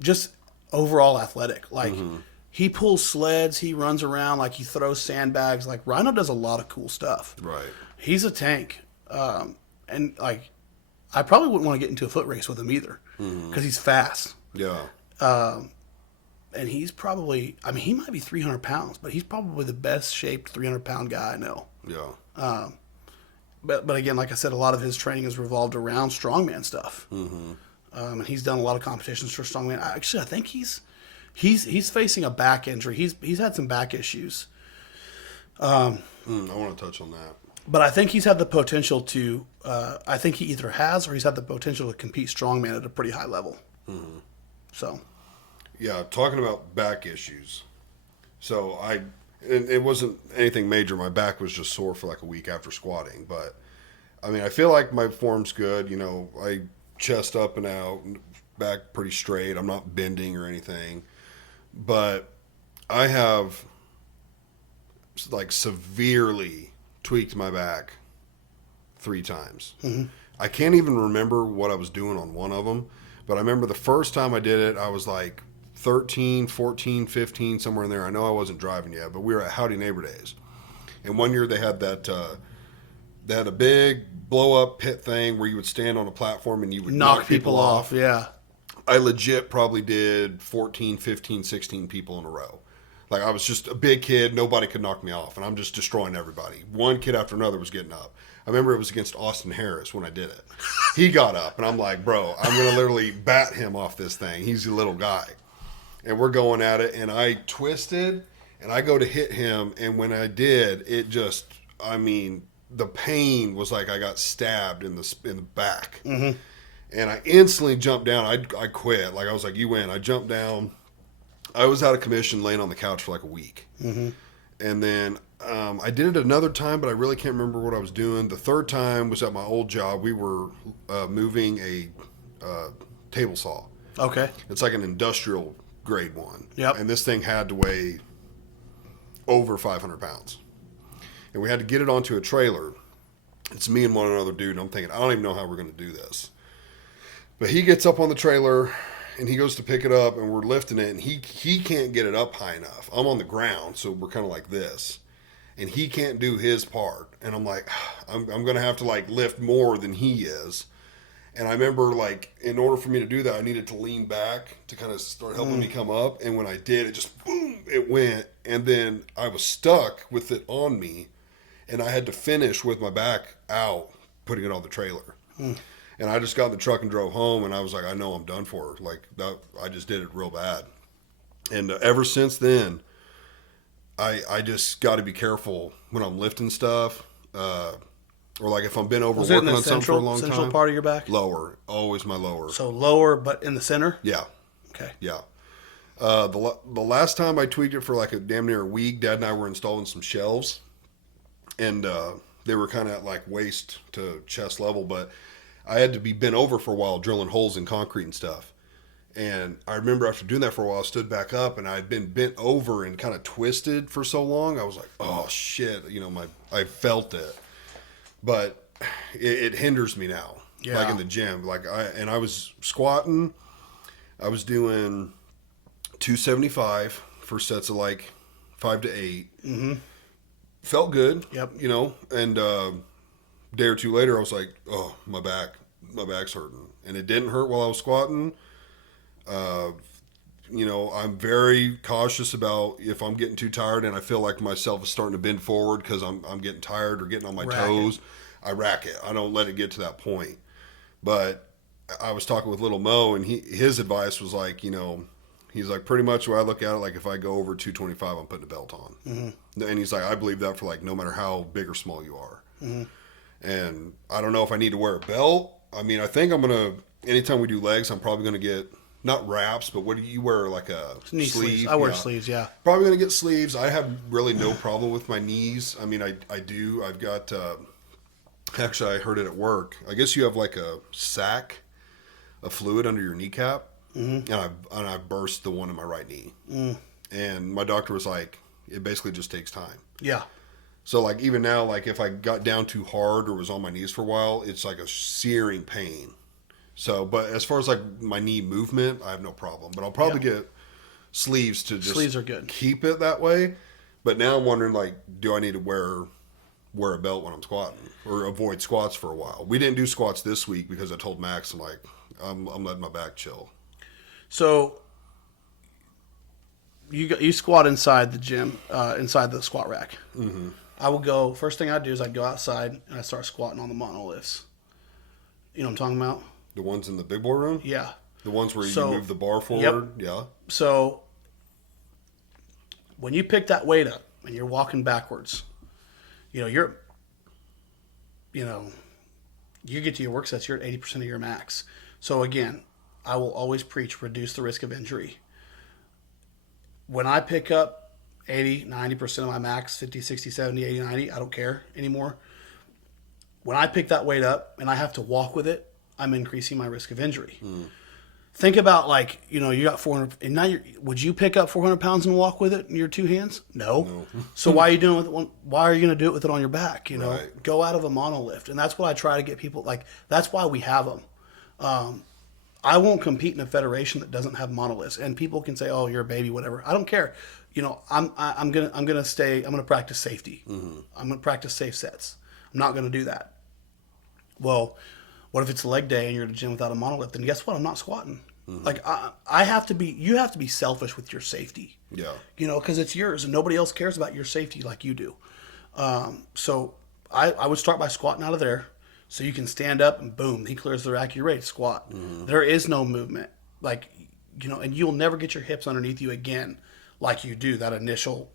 just overall athletic. Like he pulls sleds, he runs around, like he throws sandbags. Like Rhino does a lot of cool stuff. Right. He's a tank, and like I probably wouldn't want to get into a foot race with him either, because he's fast. Yeah. And he's probably, I mean, he might be 300 pounds, but he's probably the best shaped 300-pound guy I know. Yeah. But again, like I said, a lot of his training is revolved around strongman stuff. And he's done a lot of competitions for strongman. Actually, I think he's facing a back injury. He's had some back issues. I want to touch on that. But I think he's had the potential to, I think he either has or he's had the potential to compete strongman at a pretty high level. So, Yeah, talking about back issues. So it wasn't anything major. My back was just sore for like a week after squatting. But, I mean, I feel like my form's good. You know, I chest up and out, back pretty straight. I'm not bending or anything. But I have, like, severely tweaked my back 3 times. I can't even remember what I was doing on one of them. But I remember the first time I did it, I was like 13, 14, 15, somewhere in there. I know I wasn't driving yet, but we were at Howdy Neighbor Days. And one year they had that. They had a big blow up pit thing where you would stand on a platform and you would Knock people off. Yeah. I legit probably did 14, 15, 16 people in a row. Like, I was just a big kid. Nobody could knock me off. And I'm just destroying everybody. One kid after another was getting up. I remember it was against Austin Harris when I did it. He got up, and I'm like, bro, I'm going to literally bat him off this thing. He's a little guy. And we're going at it, and I twisted, and I go to hit him. And when I did, it just, I mean, the pain was like I got stabbed in the back. Mm-hmm. And I instantly jumped down. I quit. Like, I was like, you win. I jumped down. I was out of commission laying on the couch for like a week. Mm-hmm. And then I did it another time, but I really can't remember what I was doing. The third time was at my old job. We were moving a table saw. Okay. It's like an industrial grade one. Yep. And this thing had to weigh over 500 pounds. And we had to get it onto a trailer. It's me and one other dude. And I'm thinking, I don't even know how we're going to do this. But he gets up on the trailer and he goes to pick it up and we're lifting it and he can't get it up high enough. I'm on the ground, so we're kind of like this. And he can't do his part. And I'm like, I'm going to have to like lift more than he is. And I remember like in order for me to do that, I needed to lean back to kind of start helping me come up. And when I did, it just boom, it went. And then I was stuck with it on me and I had to finish with my back out, putting it on the trailer. And I just got in the truck and drove home, and I was like, I know I'm done for. Like, that, I just did it real bad. And ever since then, I just got to be careful when I'm lifting stuff, or like if I've been over working on something for a long time. Central part of your back? Lower, always my lower. So lower, but in the center? Yeah. Okay. Yeah. The last time I tweaked it for like a damn near a week, Dad and I were installing some shelves, and they were kind of like waist to chest level, but I had to be bent over for a while drilling holes in concrete and stuff. And I remember after doing that for a while, I stood back up and I'd been bent over and kind of twisted for so long. I was like, oh shit, you know, I felt it, but it hinders me now. Yeah. Like in the gym, I was squatting, I was doing 275 for sets of like 5 to 8. Mm-hmm. Felt good. Yep. You know, and, day or two later, I was like, oh, my back's hurting. And it didn't hurt while I was squatting. You know, I'm very cautious about if I'm getting too tired and I feel like myself is starting to bend forward because I'm getting tired or getting on my toes. I rack it. I don't let it get to that point. But I was talking with Little Mo, and his advice was like, you know, he's like, pretty much the way I look at it, like if I go over 225, I'm putting a belt on. Mm-hmm. And he's like, I believe that for like no matter how big or small you are. Mm-hmm. And I don't know if I need to wear a belt. I mean, I think I'm going to, anytime we do legs, I'm probably going to get, not wraps, but what do you wear, like a knee sleeve? I wear sleeves, yeah. Probably going to get sleeves. I have really no problem with my knees. I mean, I do. I've got, actually, I heard it at work. I guess you have like a sac of fluid under your kneecap. Mm-hmm. And I burst the one in my right knee. And my doctor was like, it basically just takes time. Yeah. So, like, even now, like, if I got down too hard or was on my knees for a while, it's like a searing pain. So, but as far as, like, my knee movement, I have no problem. But I'll probably get sleeves to just sleeves are good. Keep it that way. But now I'm wondering, like, do I need to wear a belt when I'm squatting or avoid squats for a while? We didn't do squats this week because I told Max, I'm like, I'm letting my back chill. So, you squat inside the gym, inside the squat rack. Mm-hmm. I will go, first thing I do is I go outside and I start squatting on the monoliths. You know what I'm talking about? The ones in the big boy room? Yeah. The ones where you move the bar forward? Yep. Yeah. So, when you pick that weight up and you're walking backwards, you get to your work sets, you're at 80% of your max. So again, I will always preach reduce the risk of injury. When I pick up 80, 90% of my max, 50, 60, 70, 80, 90, I don't care anymore. When I pick that weight up and I have to walk with it, I'm increasing my risk of injury. Think about, like, you know, you got 400, and now would you pick up 400 pounds and walk with it in your two hands? No. So why are you doing it with one? Why are you going to do it with it on your back? You know, right. Go out of a monolift, and that's what I try to get people. Like, that's why we have them. I won't compete in a federation that doesn't have monoliths, and people can say, "Oh, you're a baby," whatever. I don't care. I'm gonna practice safety. I'm gonna practice safe sets. I'm not gonna do that. Well, what if it's a leg day and you're at a gym without a monolift? Then guess what? I'm not squatting. Like I have to be. You have to be selfish with your safety. Yeah. Because it's yours and nobody else cares about your safety like you do. So I would start by squatting out of there, so you can stand up and boom, he clears the rack. You're ready to squat. There is no movement, and you'll never get your hips underneath you again, like you do that initial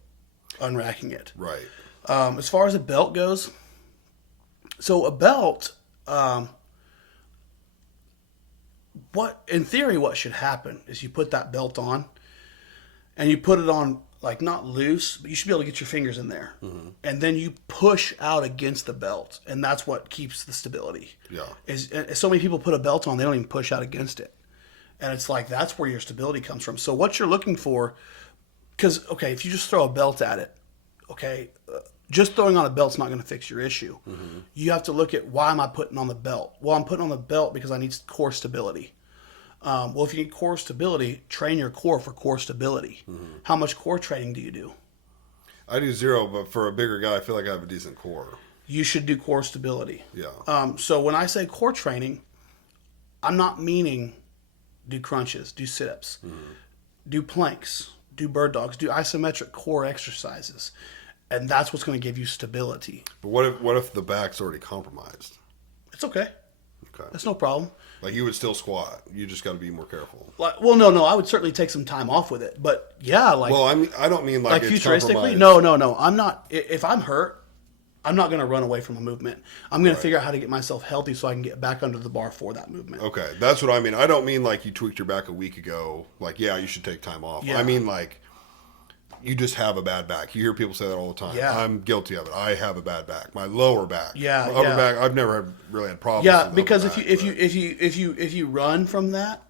unracking it. Right. As far as a belt goes, so a belt, in theory, what should happen is you put that belt on, and you put it on like not loose, but you should be able to get your fingers in there, and then you push out against the belt, and that's what keeps the stability. Yeah. And so many people put a belt on, they don't even push out against it, and it's like that's where your stability comes from. So what you're looking for, because if you just throw a belt at it, just throwing on a belt's not going to fix your issue. You have to look at, why am I putting on the belt? Well, I'm putting on the belt because I need core stability. Well, if you need core stability, train your core for core stability. How much core training do you do? I do 0, but for a bigger guy, I feel like I have a decent core. You should do core stability. Yeah. So when I say core training, I'm not meaning do crunches, do sit-ups, do planks, do bird dogs, do isometric core exercises. And that's what's going to give you stability. But what if the back's already compromised? It's okay. Okay. That's no problem. Like you would still squat. You just got to be more careful. No. I would certainly take some time off with it. But yeah, Well, I don't mean like it's futuristically. compromised. No. I'm not. If I'm hurt, I'm not going to run away from a movement. I'm going to figure out how to get myself healthy so I can get back under the bar for that movement. Okay, that's what I mean. I don't mean like you tweaked your back a week ago. Like, yeah, you should take time off. Yeah. I mean like you just have a bad back. You hear people say that all the time. Yeah. I'm guilty of it. I have a bad back. My lower back. Yeah, My upper yeah. back. I've never really had problems. Yeah, with because upper back, if you run from that,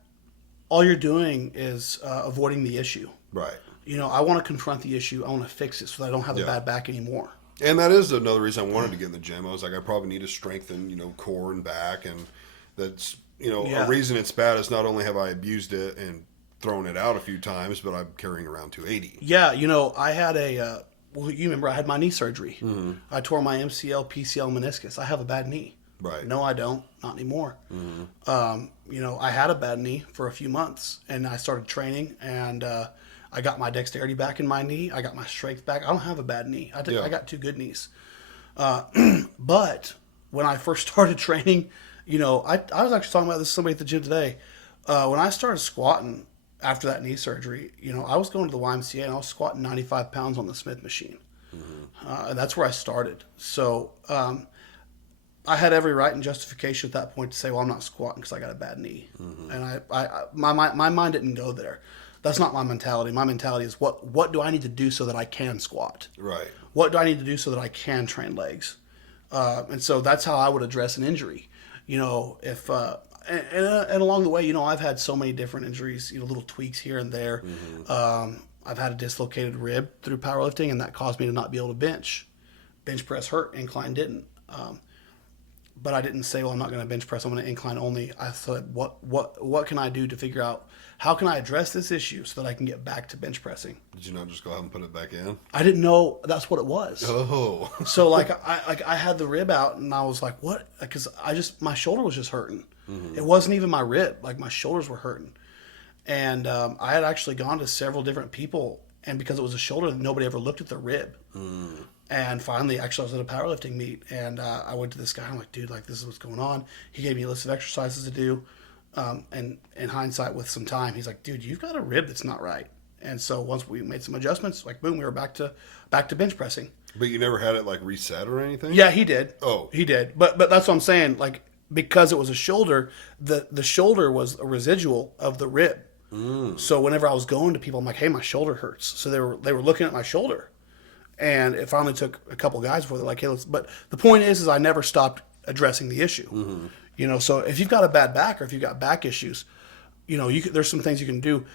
all you're doing is avoiding the issue. right. I want to confront the issue. I want to fix it so that I don't have a Yeah. bad back anymore. And that is another reason I wanted to get in the gym. I was like, I probably need to strengthen, core and back, and that's Yeah. a reason it's bad is not only have I abused it and thrown it out a few times, but I'm carrying around 280. Yeah, you had you remember I had my knee surgery. I tore my MCL, PCL, meniscus. I have a bad knee. Right. No, I don't. Not anymore. I had a bad knee for a few months, and I started training, and I got my dexterity back in my knee. I got my strength back. I don't have a bad knee. I got 2 good knees. But when I first started training, I was actually talking about this with somebody at the gym today. When I started squatting after that knee surgery, I was going to the YMCA and I was squatting 95 pounds on the Smith machine. And that's where I started. So I had every right and justification at that point to say, well, I'm not squatting because I got a bad knee. And my mind didn't go there. That's not my mentality. My mentality is what do I need to do so that I can squat? Right. What do I need to do so that I can train legs? And so that's how I would address an injury. If and along the way, I've had so many different injuries, little tweaks here and there. I've had a dislocated rib through powerlifting, and that caused me to not be able to bench. Bench press hurt, incline didn't. But I didn't say, well, I'm not going to bench press. I'm going to incline only. I thought, what can I do to figure out how can I address this issue so that I can get back to bench pressing? Did you not just go ahead and put it back in? I didn't know that's what it was. Oh. So I had the rib out, and I was like, what? Because my shoulder was just hurting. It wasn't even my rib. Like my shoulders were hurting. And I had actually gone to several different people, and because it was a shoulder, nobody ever looked at the rib. And finally, actually, I was at a powerlifting meet, and I went to this guy. I'm like, dude, this is what's going on. He gave me a list of exercises to do. And in hindsight, with some time, he's like, dude, you've got a rib that's not right. And so once we made some adjustments, boom, we were back to bench pressing. But you never had it reset or anything? Yeah, he did. Oh. He did. But that's what I'm saying. Because it was a shoulder, the shoulder was a residual of the rib. So whenever I was going to people, I'm like, hey, my shoulder hurts. So they were looking at my shoulder. And it finally took a couple guys before they're like, hey, but the point is I never stopped addressing the issue. So if you've got a bad back or if you've got back issues, there's some things you can do.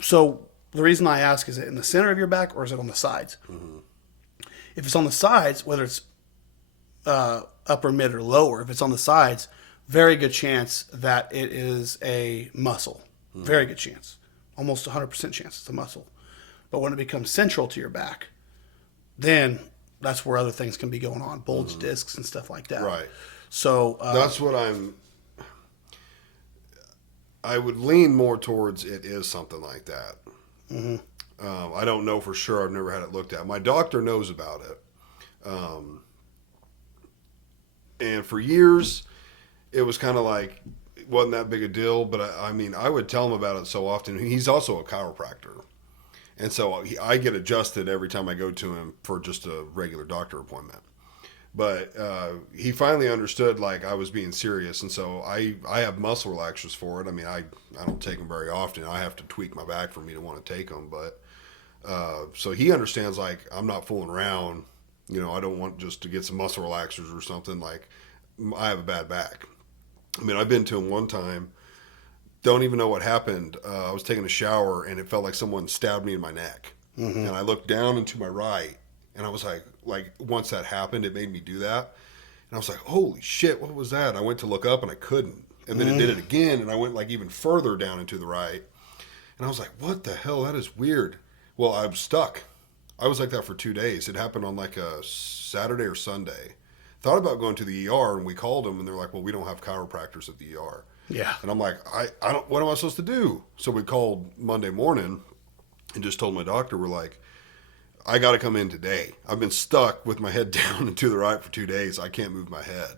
So the reason I ask, is it in the center of your back or is it on the sides? If it's on the sides, whether it's upper, mid, or lower, if it's on the sides, very good chance that it is a muscle. Very good chance. almost 100% chance it's a muscle. But when it becomes central to your back, then that's where other things can be going on, bulge discs and stuff like that. Right. So That's what I would lean more towards it is something like that. I don't know for sure. I've never had it looked at. My doctor knows about it. And for years, it was kind of like, it wasn't that big a deal. But I mean, I would tell him about it so often. He's also a chiropractor. And so I get adjusted every time I go to him for just a regular doctor appointment. But he finally understood, like, I was being serious. And so I have muscle relaxers for it. I mean, I don't take them very often. I have to tweak my back for me to want to take them. But so he understands, like, I'm not fooling around. You know, I don't want just to get some muscle relaxers or something. Like, I have a bad back. I mean, I've been to him one time. Don't even know what happened. I was taking a shower, and it felt like someone stabbed me in my neck. And I looked down and to my right, and I was like, once that happened, it made me do that. And I was like, holy shit, what was that? And I went to look up, and I couldn't. And then it did it again, and I went, like, even further down and to the right. And I was like, what the hell? That is weird. Well, I was stuck. I was like that for 2 days. It happened on, like, a Saturday or Sunday. Thought about going to the ER, and we called them, and they're like, well, we don't have chiropractors at the ER. yeah. And I'm like, I don't, what am I supposed to do? So we called Monday morning and just told my doctor, we're like, I got to come in today. I've been stuck with my head down and to the right for 2 days. I can't move my head.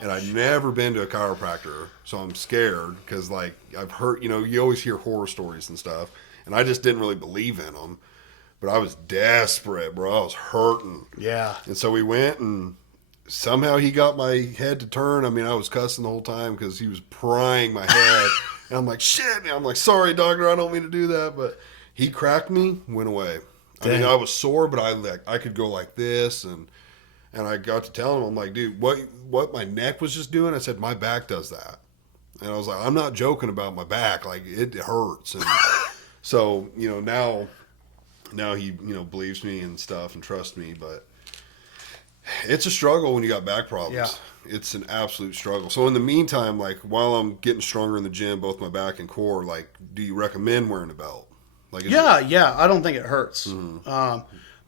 And I've never been to a chiropractor, so I'm scared because, like, I've heard, you know, you always hear horror stories and stuff, and I just didn't really believe in them. But I was desperate, bro. I was hurting. Yeah. And so we went, and somehow he got my head to turn. I mean, I was cussing the whole time because he was prying my head. And I'm like, shit. And I'm like, sorry, doctor, I don't mean to do that. But he cracked me, went away. I mean, I was sore, but I could go like this. And I got to tell him, I'm like, dude, what my neck was just doing? I said, my back does that. And I was like, I'm not joking about my back. Like, it hurts. And so, you know, now he, you know, believes me and stuff and trusts me. But it's a struggle when you got back problems. Yeah. It's an absolute struggle. So in the meantime, like, while I'm getting stronger in the gym, both my back and core, like, do you recommend wearing a belt? Like, Yeah. I don't think it hurts.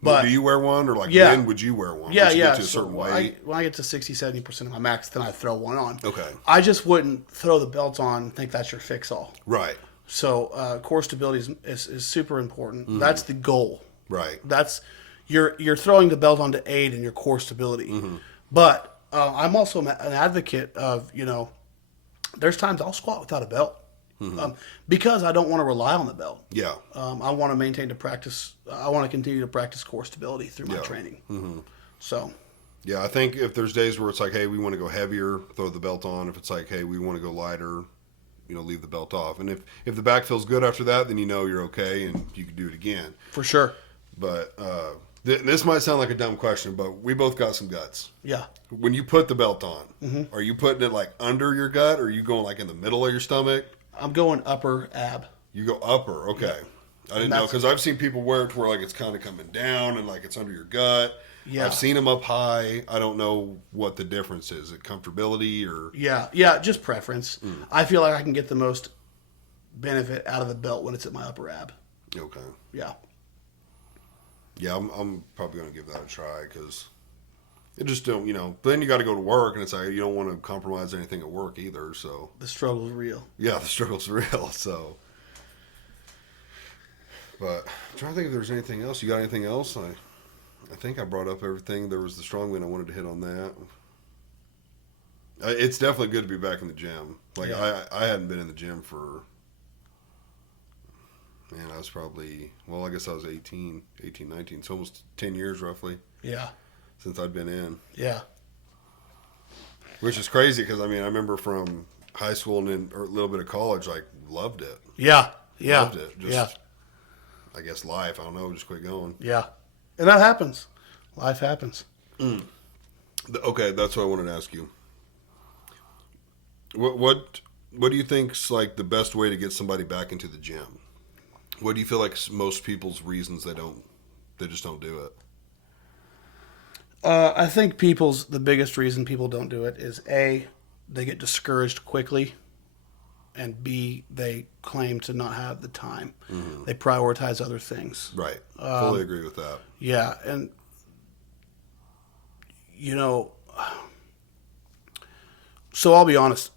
But do you wear one, or like, Yeah. when would you wear one? yeah, Once you yeah. get to a So certain when weight. I get to 60-70% of my max, then I throw one on. Okay. I just wouldn't throw the belt on and think that's your fix-all. Right. So core stability is super important. Mm-hmm. That's the goal. Right. That's you're throwing the belt on to aid in your core stability. Mm-hmm. But I'm also an advocate of, you know, there's times I'll squat without a belt because I don't want to rely on the belt. Yeah. I want to maintain to practice. I want to continue to practice core stability through my training. So Yeah, I think if there's days where it's like, hey, we want to go heavier, throw the belt on. If it's like, hey, we want to go lighter, you know, leave the belt off. And if the back feels good after that, then you know you're okay and you can do it again. for sure, But this might sound like a dumb question, but we both got some guts. yeah. When you put the belt on, are you putting it like under your gut, or are you going like in the middle of your stomach? I'm going upper ab. You go upper, okay. I didn't know, because I've seen people wear it to where like it's kind of coming down and like it's under your gut. Yeah. I've seen them up high. I don't know what the difference is. Is it comfortability or? Yeah, just preference. I feel like I can get the most benefit out of the belt when it's at my upper ab. Okay. Yeah. Yeah, I'm probably going to give that a try because it just don't, you know, then you got to go to work and it's like you don't want to compromise anything at work either. So, The struggle's real. yeah, the struggle's real. So, but I'm trying to think if there's anything else. You got anything else? I think I brought up everything. There was the strongman. I wanted to hit on that. It's definitely good to be back in the gym. Like, Yeah. I hadn't been in the gym for, man, I was probably, well, I guess I was 18, 19. It's almost 10 years roughly Yeah. since I'd been in. Yeah. Which is crazy because, I mean, I remember from high school and then or a little bit of college, like, loved it. Yeah. Yeah. Loved it. Just, yeah. I guess life, I don't know, just quit going. Yeah. And that happens. Life happens. Okay, that's what I wanted to ask you. What do you think's like the best way to get somebody back into the gym? What do you feel like most people's reasons they just don't do it? I think the biggest reason people don't do it is A, they get discouraged quickly. and B, they claim to not have the time. They prioritize other things. Right. Fully agree with that. Yeah, and you know, so I'll be honest.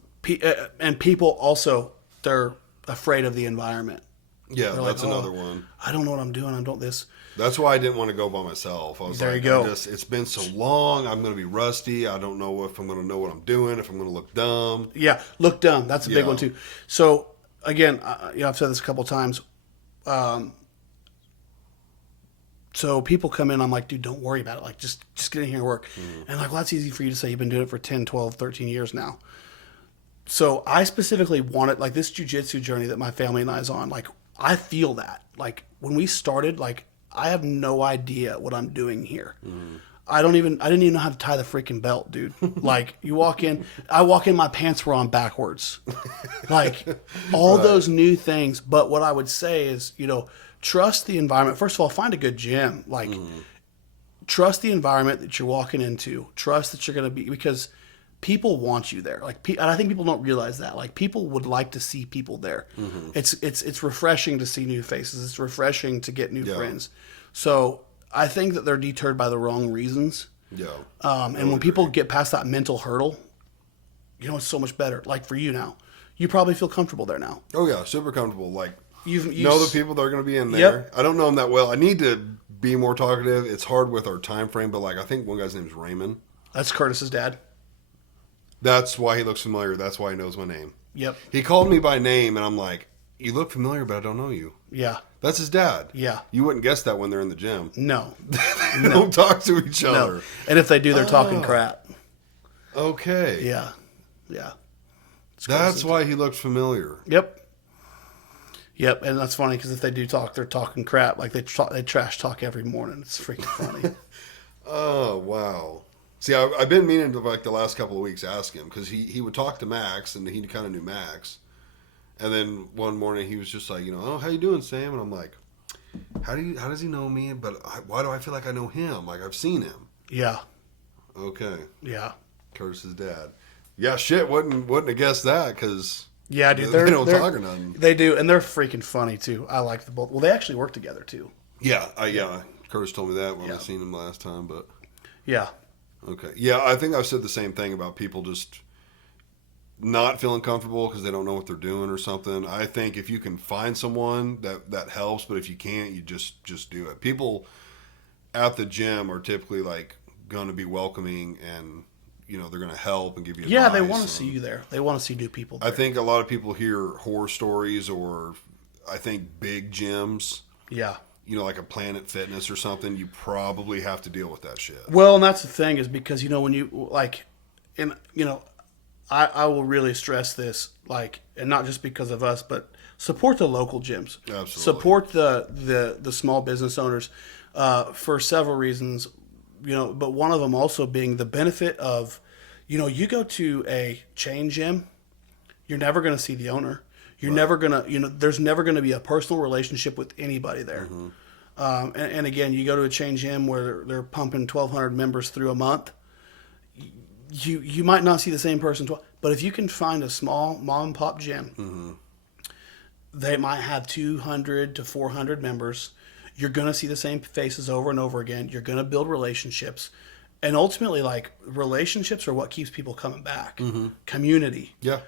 And people also, they're afraid of the environment. Yeah, They're that's like, another one. I don't know what I'm doing. I don't this. That's why I didn't want to go by myself. I was There like, you go. it's been so long. I'm going to be rusty. I don't know if I'm going to know what I'm doing, if I'm going to look dumb. Yeah, look dumb. That's a big Yeah. one too. So again, I've said this a couple times. So people come in, I'm like, dude, don't worry about it. Like, just get in here and work. And like, well, that's easy for you to say. You've been doing it for 10, 12, 13 years now. So I specifically wanted, like, this jiu-jitsu journey that my family and I is on. Like, I feel that. Like, when we started, like, I have no idea what I'm doing here. I didn't even know how to tie the freaking belt, dude. Like, I walk in, my pants were on backwards. Like, all those new things. But what I would say is, trust the environment. First of all, find a good gym. Like, trust the environment that you're walking into. Trust that you're going to be, because people want you there. Like, and I think people don't realize that. Like, people would like to see people there. It's refreshing to see new faces. It's refreshing to get new friends. So I think that they're deterred by the wrong reasons. Yeah. And when people get past that mental hurdle, it's so much better. Like, for you now, you probably feel comfortable there now. Oh, yeah. Super comfortable. Like, You know the people that are going to be in there. I don't know them that well. I need to be more talkative. It's hard with our time frame, but like I think one guy's name is Raymond. That's Curtis's dad. That's why he looks familiar. That's why he knows my name. Yep. He called me by name, and I'm like, "You look familiar, but I don't know you." Yeah. That's his dad. Yeah. You wouldn't guess that when they're in the gym. No. They don't talk to each other. No. And if they do, they're talking crap. Okay. Yeah. Yeah. That's why he looked familiar. Yep. Yep. And that's funny because if they do talk, they're talking crap. Like they trash talk every morning. It's freaking funny. Oh, wow. See, I've been meaning to, like, the last couple of weeks ask him because he would talk to Max, and he kind of knew Max. And then one morning he was just like, oh, how you doing, Sam? And I'm like, how does he know me? But why do I feel like I know him? Like, I've seen him. Yeah. Okay. Yeah. Curtis's dad. Yeah, shit, wouldn't have guessed that because yeah, dude, they don't talk or nothing. They do, and they're freaking funny too. I like the both. Well, they actually work together too. Yeah, Curtis told me that when I seen him last time, but yeah. Okay. Yeah, I think I've said the same thing about people just not feeling comfortable because they don't know what they're doing or something. I think if you can find someone that helps, but if you can't, you just do it. People at the gym are typically like going to be welcoming and they're going to help and give you advice. They want to see you there. They want to see new people there. I think a lot of people hear horror stories or I think big gyms. Yeah. Like a Planet Fitness or something, you probably have to deal with that shit. Well, and that's the thing is because, when you like, and, I will really stress this, like, and not just because of us, but support the local gyms. Absolutely. Support the small business owners for several reasons, but one of them also being the benefit of, you go to a chain gym, you're never going to see the owner. You're never going to, there's never going to be a personal relationship with anybody there. Mm-hmm. And again, you go to a chain gym where they're pumping 1,200 members through a month. You might not see the same person, but if you can find a small mom and pop gym, they might have 200 to 400 members. You're going to see the same faces over and over again. You're going to build relationships. And ultimately, like, relationships are what keeps people coming back. Mm-hmm. Community. Yeah.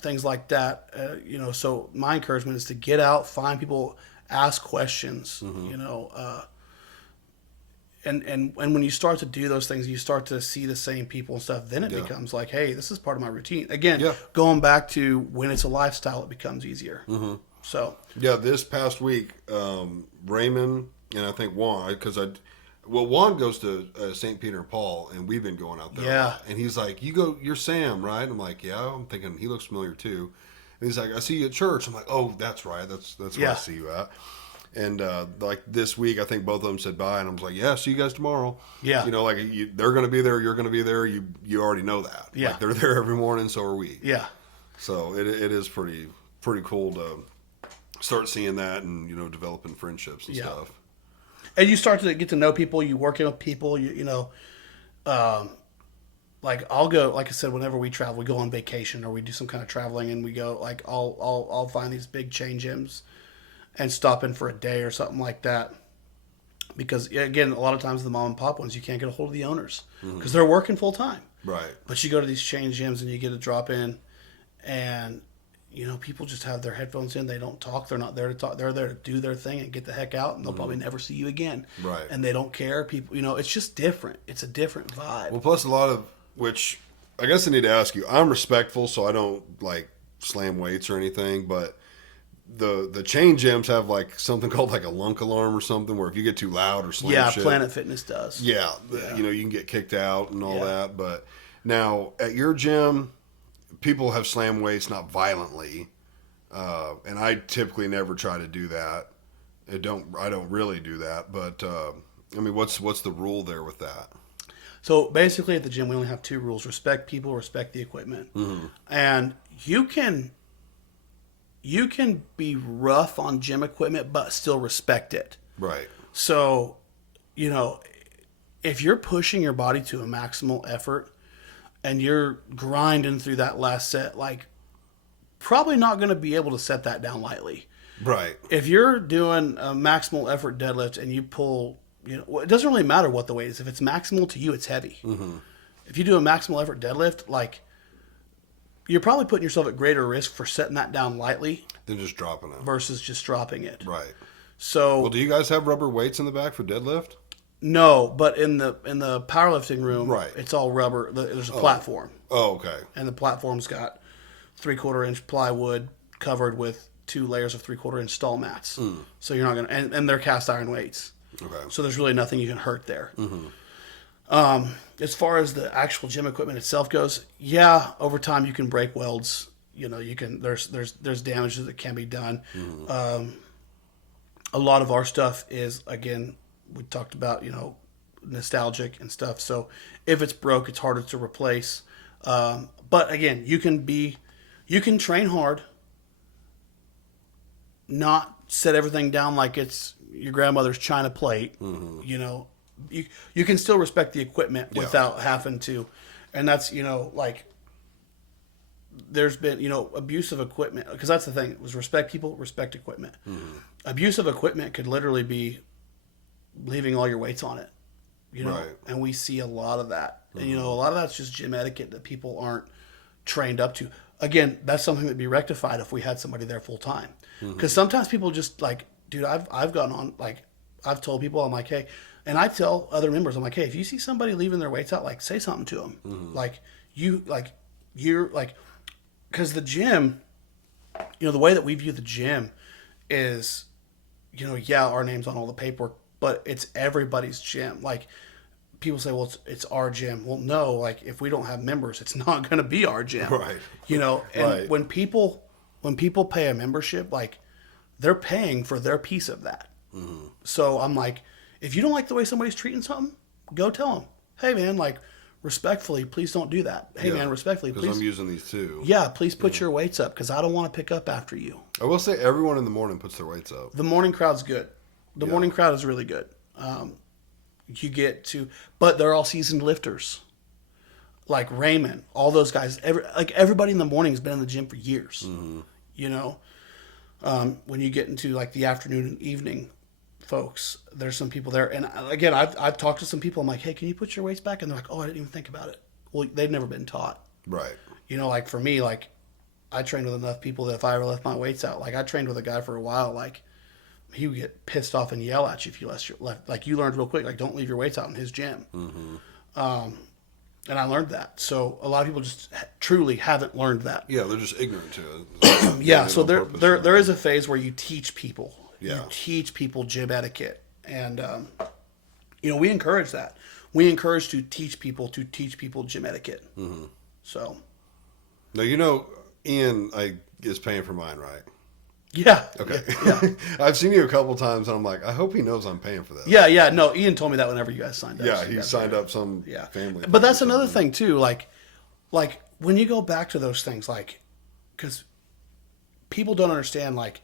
Things like that. So my encouragement is to get out, find people, ask questions, and when you start to do those things, you start to see the same people and stuff, then it becomes like, hey, this is part of my routine. Again, going back to when it's a lifestyle, it becomes easier. Mm-hmm. So. Yeah, this past week, Raymond and I think Juan, Juan goes to St. Peter and Paul, and we've been going out there. Yeah. And he's like, you're Sam, right? I'm like, yeah. I'm thinking he looks familiar too. And he's like, I see you at church. I'm like, oh, that's right. That's where I see you at. And like this week, I think both of them said bye, and I was like, "Yeah, see you guys tomorrow." Yeah, they're going to be there. You're going to be there. You already know that. Yeah, like, they're there every morning. So are we. Yeah. So it is pretty cool to start seeing that and developing friendships and stuff. And you start to get to know people. You work with people. like I'll go, like I said, whenever we travel, we go on vacation or we do some kind of traveling, and we go like I'll find these big chain gyms and stop in for a day or something like that. Because again, a lot of times the mom and pop ones, you can't get a hold of the owners because they're working full time. Right. But you go to these chain gyms and you get a drop in, and you know, people just have their headphones in. They don't talk. They're not there to talk. They're there to do their thing and get the heck out, and they'll probably never see you again. Right. And they don't care. People, you know, it's just different. It's a different vibe. Well, plus a lot of which I guess I need to ask you. I'm respectful, so I don't like slam weights or anything. But the chain gyms have like something called like a lunk alarm or something, where if you get too loud or slam Yeah, shit, Planet Fitness does. yeah, you know, you can get kicked out and all Yeah. that. But now at your gym, people have slam weights, not violently, and I typically never try to do that. I don't really do that. But I mean, what's the rule there with that? So basically, at the gym, we only have two rules: respect people, respect the equipment. And you can be rough on gym equipment, but still respect it. Right. So, you know, if you're pushing your body to a maximal effort and you're grinding through that last set, like, probably not going to be able to set that down lightly. Right. If you're doing a maximal effort deadlift and you pull, you know, it doesn't really matter what the weight is. If it's maximal to you, it's heavy. If you do a maximal effort deadlift, like, you're probably putting yourself at greater risk for setting that down lightly Then just dropping it. versus just dropping it. Right. So, Well, do you guys have rubber weights in the back for deadlift? no, but in the powerlifting room, Right. it's all rubber. There's a platform, Oh, okay. and the platform's got 3/4 inch plywood covered with 2 layers of 3/4 inch stall mats. So you're not gonna, and they're cast iron weights. Okay. So there's really nothing you can hurt there. As far as the actual gym equipment itself goes, yeah, over time you can break welds. You know, you can. There's damage that can be done. A lot of our stuff is, again, we talked about, you know, nostalgic and stuff. So if it's broke, it's harder to replace. But again, you can train hard, not set everything down like it's your grandmother's china plate. You know, you can still respect the equipment without having to, and that's, you know, like, there's been, you know, abusive equipment, because that's the thing, it was respect people, respect equipment. Abusive equipment could literally be leaving all your weights on it, you know, Right. and we see a lot of that. And, you know, a lot of that's just gym etiquette that people aren't trained up to. Again, that's something that'd be rectified if we had somebody there full time. Because sometimes people just like, dude, I've gone on, like, I've told people, I'm like, hey, and I tell other members, I'm like, hey, if you see somebody leaving their weights out, like, say something to them. You're like, because the gym, you know, the way that we view the gym is, you know, yeah, our name's on all the paperwork, but it's everybody's gym. Like, people say, well, it's our gym. Well, no, like, if we don't have members, it's not going to be our gym. Right. You know, and Right. when people pay a membership, like, they're paying for their piece of that. So I'm like, if you don't like the way somebody's treating something, go tell them, hey, man, like, respectfully, please don't do that. Hey, Yeah, man, respectfully, Because please. I'm using these too. Yeah, please put your weights up, because I don't want to pick up after you. I will say everyone in the morning puts their weights up. The morning crowd's good. The morning crowd is really good. You get to, but they're all seasoned lifters. Like Raymond, all those guys. Everybody in the morning has been in the gym for years. You know, when you get into like the afternoon and evening folks, there's some people there. And again, I've talked to some people. I'm like, hey, can you put your weights back? And they're like, oh, I didn't even think about it. Well, they've never been taught. Right. You know, like for me, like I trained with enough people that if I ever left my weights out, like I trained with a guy for a while, like he would get pissed off and yell at you if you left. Like you learned real quick, like don't leave your weights out in his gym. And I learned that. So a lot of people just truly haven't learned that. Yeah, they're just ignorant to it. Yeah. Doing it So on there purpose. there is a phase where you teach people. Yeah. You teach people gym etiquette, and you know, we encourage that. We encourage to teach people gym etiquette. So. Now, you know, Ian is paying for mine, right? Yeah. Okay. Yeah. I've seen you a couple times, and I'm like, I hope he knows I'm paying for this. Yeah. No, Ian told me that whenever you guys signed up. Yeah, So you he guys signed were- up some Yeah. family. But that's thing or another something. thing too. Like when you go back to those things, like, because people don't understand, like,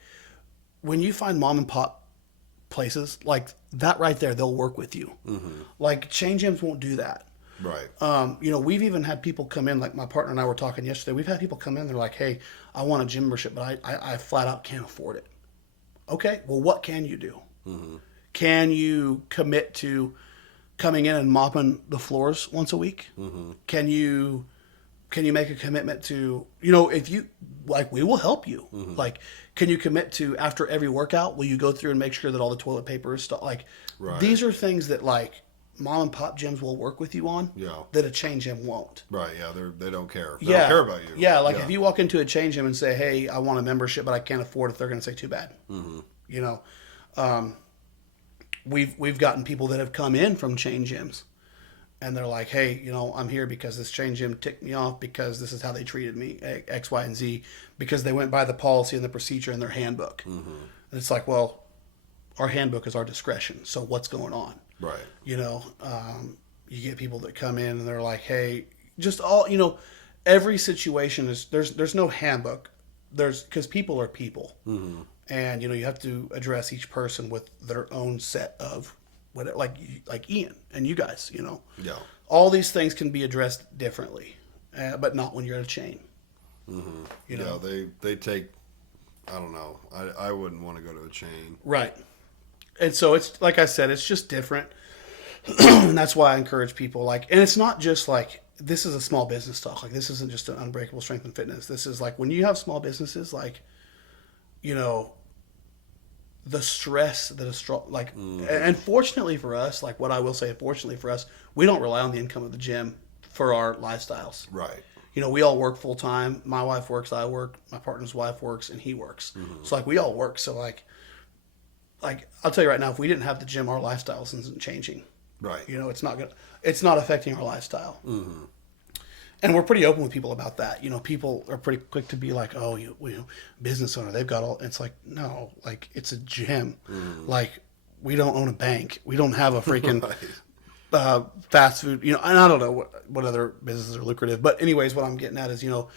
when you find mom and pop places like that right there, they'll work with you. Like chain gyms won't do that. Right. You know, we've even had people come in, like my partner and I were talking yesterday. We've had people come in, they're like, hey, I want a gym membership, but I flat out can't afford it. Okay, well, what can you do? Can you commit to coming in and mopping the floors once a week? Can you make a commitment to, you know, if you, like, we will help you. Like, can you commit to after every workout, will you go through and make sure that all the toilet paper is like, Right. these are things that, like, mom and pop gyms will work with you on Yeah. that a chain gym won't. Right. Yeah. They don't care. They Yeah. don't care about you. Yeah. Like if you walk into a chain gym and say, hey, I want a membership, but I can't afford it, they're going to say, too bad. You know, we've gotten people that have come in from chain gyms and they're like, hey, you know, I'm here because this chain gym ticked me off because this is how they treated me, X, Y, and Z, because they went by the policy and the procedure in their handbook. And it's like, well, our handbook is our discretion. So what's going on? Right. You know, you get people that come in and they're like, hey, just all, you know, every situation is, there's no handbook. Because people are people. And, you know, you have to address each person with their own set of, what, like Ian and you guys, you know. Yeah. All these things can be addressed differently, but not when you're at a chain. You know? Yeah. They take, I don't know. I wouldn't want to go to a chain. Right. And so it's, like I said, it's just different. And that's why I encourage people, like, and it's not just like, this is a small business talk. Like, this isn't just an Unbreakable Strength and Fitness. This is like, when you have small businesses, like, you know, the stress that is like, and fortunately for us, like what I will say, fortunately for us, we don't rely on the income of the gym for our lifestyles. Right. You know, we all work full time. My wife works, I work, my partner's wife works, and he works. So like we all work. So like I'll tell you right now, if we didn't have the gym, our lifestyles isn't changing. Right. You know, it's not affecting our lifestyle. And we're pretty open with people about that. You know, people are pretty quick to be like, oh, you know, business owner, they've got all, it's like, no, like it's a gym. Like we don't own a bank. We don't have a freaking fast food, you know, and I don't know what other businesses are lucrative, but anyways, what I'm getting at is, you know,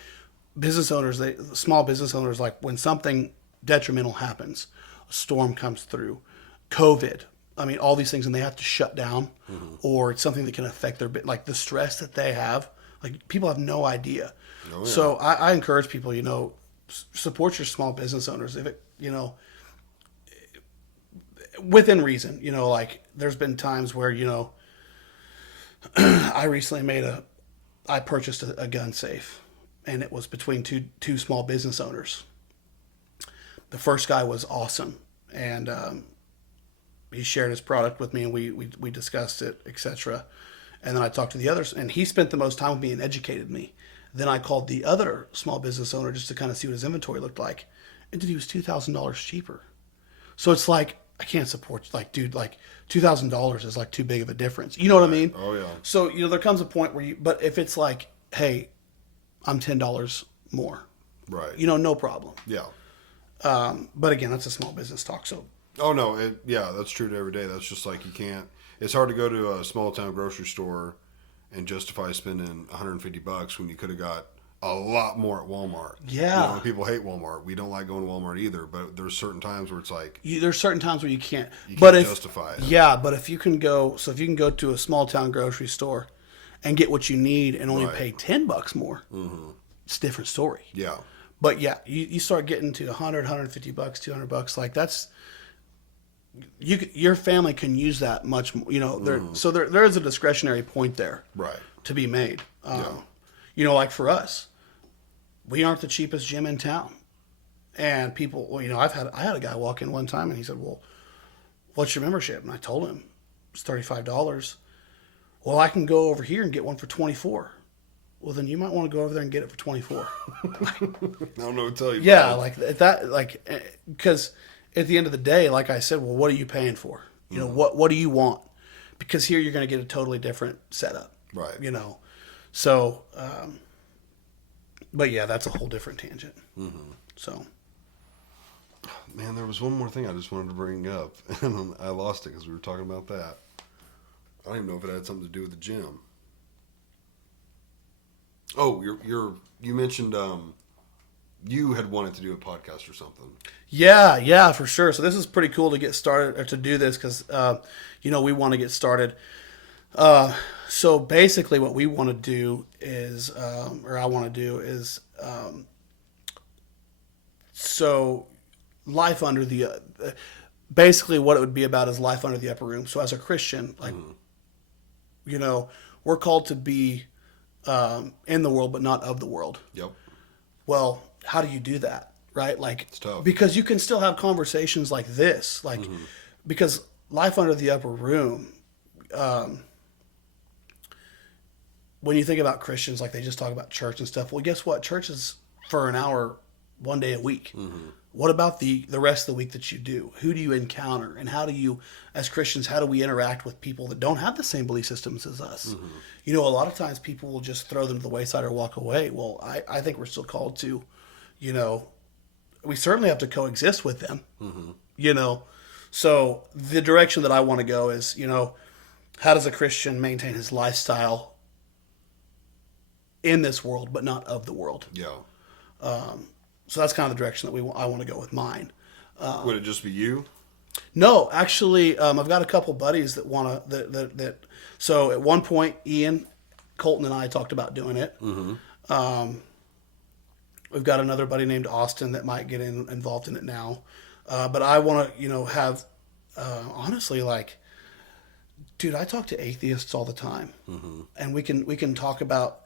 business owners, small business owners, like when something detrimental happens, a storm comes through, COVID, I mean, all these things, and they have to shut down, or it's something that can affect their, like the stress that they have, like people have no idea. Oh, yeah. So I encourage people, you know, support your small business owners if it, you know, within reason. You know, like there's been times where, you know, I recently I purchased a gun safe, and it was between two small business owners. The first guy was awesome, and he shared his product with me, and we discussed it, etc. And then I talked to the others, and he spent the most time with me and educated me. Then I called the other small business owner just to kind of see what his inventory looked like. And dude, he was $2,000 cheaper. So it's like, I can't support, like, dude, like $2,000 is like too big of a difference. You know what I mean? Oh, yeah. So, you know, there comes a point where but if it's like, hey, I'm $10 more. Right. You know, no problem. Yeah. But again, that's a small business talk. So, oh, no. Yeah, that's true to every day. That's just like, you can't, it's hard to go to a small town grocery store and justify spending $150 when you could have got a lot more at Walmart. Yeah. You know, people hate Walmart. We don't like going to Walmart either, but there's certain times where it's like, there's certain times where you can't justify it. Yeah, but if you can go to a small town grocery store and get what you need and only pay $10 more, it's a different story. Yeah. But yeah, you start getting to $100, $150, $200, like that's, your family can use that much more, you know, so there is a discretionary point there. Right. To be made. You know, like for us, we aren't the cheapest gym in town. And people, well, you know, I had a guy walk in one time and he said, well, what's your membership? And I told him it's $35. Well, I can go over here and get one for $24. Well, then you might want to go over there and get it for $24. I don't know what to tell you. Yeah, like that, like, because at the end of the day, like I said, well, what are you paying for? You know, what do you want? Because here you're going to get a totally different setup. Right. You know, so, but yeah, that's a whole different tangent. So, man, there was one more thing I just wanted to bring up, and I lost it because we were talking about that. I don't even know if it had something to do with the gym. Oh, you mentioned you had wanted to do a podcast or something. Yeah, for sure. So this is pretty cool to get started or to do this because, you know, we want to get started. So basically, what we want to do is, or I want to do is, so life under the, basically what it would be about is life under the upper room. So as a Christian, like, we're called to be in the world, but not of the world. Yep. Well, how do you do that, right? Like, It's tough. because you can still have conversations like this, like, because life under the upper room, when you think about Christians, like they just talk about church and stuff. Well, guess what? Church is for an hour, one day a week. What about the rest of the week that you do? Who do you encounter? And how do you, as Christians, how do we interact with people that don't have the same belief systems as us? A lot of times people will just throw them to the wayside or walk away. Well, I think we're still called to, we certainly have to coexist with them, So the direction that I want to go is, how does a Christian maintain his lifestyle in this world, but not of the world? Yeah. So that's kind of the direction that I want to go with mine. Would it just be you? No, actually, I've got a couple buddies that want to. That. So at one point, Ian, Colton, and I talked about doing it. We've got another buddy named Austin that might get involved in it now. But I want to, have, honestly, like, dude, I talk to atheists all the time, and we can talk about.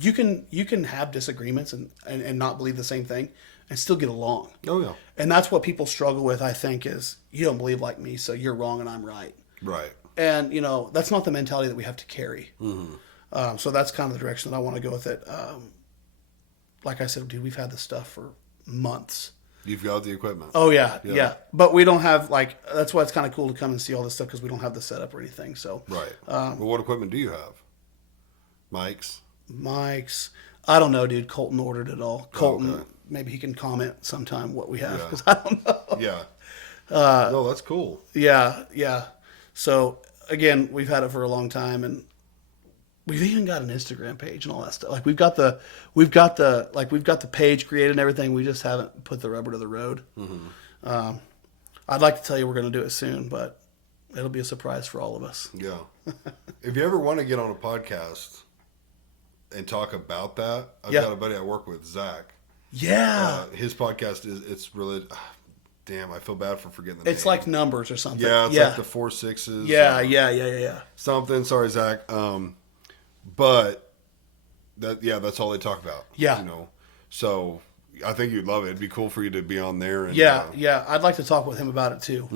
You can have disagreements and not believe the same thing and still get along. Oh yeah. And that's what people struggle with, I think, is you don't believe like me, so you're wrong and I'm right. Right. And, that's not the mentality that we have to carry. So that's kind of the direction that I want to go with it. Like I said, dude, we've had this stuff for months. You've got the equipment. Oh, yeah. But we don't have, that's why it's kind of cool to come and see all this stuff because we don't have the setup or anything. So Right. Well, what equipment do you have? Mics? I don't know, dude. Colton ordered it all. Colton, okay. Maybe he can comment sometime what we have Yeah. because I don't know. Yeah. No, that's cool. Yeah. So again, we've had it for a long time, and we've even got an Instagram page and all that stuff. Like we've got the page created and everything. We just haven't put the rubber to the road. I'd like to tell you we're going to do it soon, but it'll be a surprise for all of us. Yeah. If you ever want to get on a podcast and talk about that, I've got a buddy I work with, Zach. Yeah. His podcast it's really, damn, I feel bad for forgetting the name. It's like numbers or something. Yeah, it's like the 4 6s. Yeah. Something. Sorry, Zach. But that's all they talk about. Yeah. So I think you'd love it. It'd be cool for you to be on there. And, yeah. I'd like to talk with him about it too.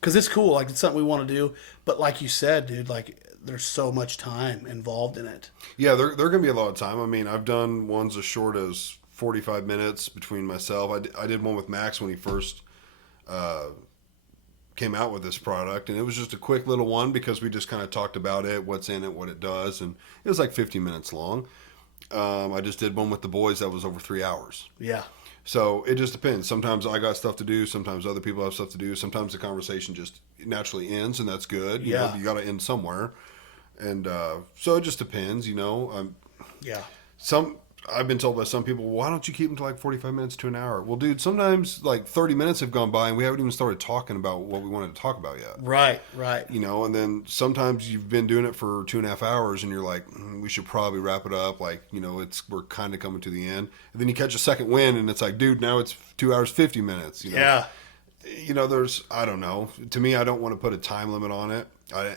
Because it's cool. Like it's something we want to do. But like you said, dude, like there's so much time involved in it. Yeah, there going to be a lot of time. I mean, I've done ones as short as 45 minutes between myself. I did one with Max when he first came out with this product, and it was just a quick little one because we just kind of talked about it, what's in it, what it does, and it was like 15 minutes long. I just did one with the boys that was over 3 hours. Yeah. So it just depends. Sometimes I got stuff to do. Sometimes other people have stuff to do. Sometimes the conversation just naturally ends, and that's good. You know, you got to end somewhere. And so it just depends, Yeah. I've been told by some people, why don't you keep them to like 45 minutes to an hour? Well, dude, sometimes like 30 minutes have gone by and we haven't even started talking about what we wanted to talk about yet. Right. And then sometimes you've been doing it for 2.5 hours and you're like, we should probably wrap it up. Like, we're kind of coming to the end. And then you catch a second wind and it's like, dude, now it's 2 hours, 50 minutes. Yeah. I don't know. To me, I don't want to put a time limit on it.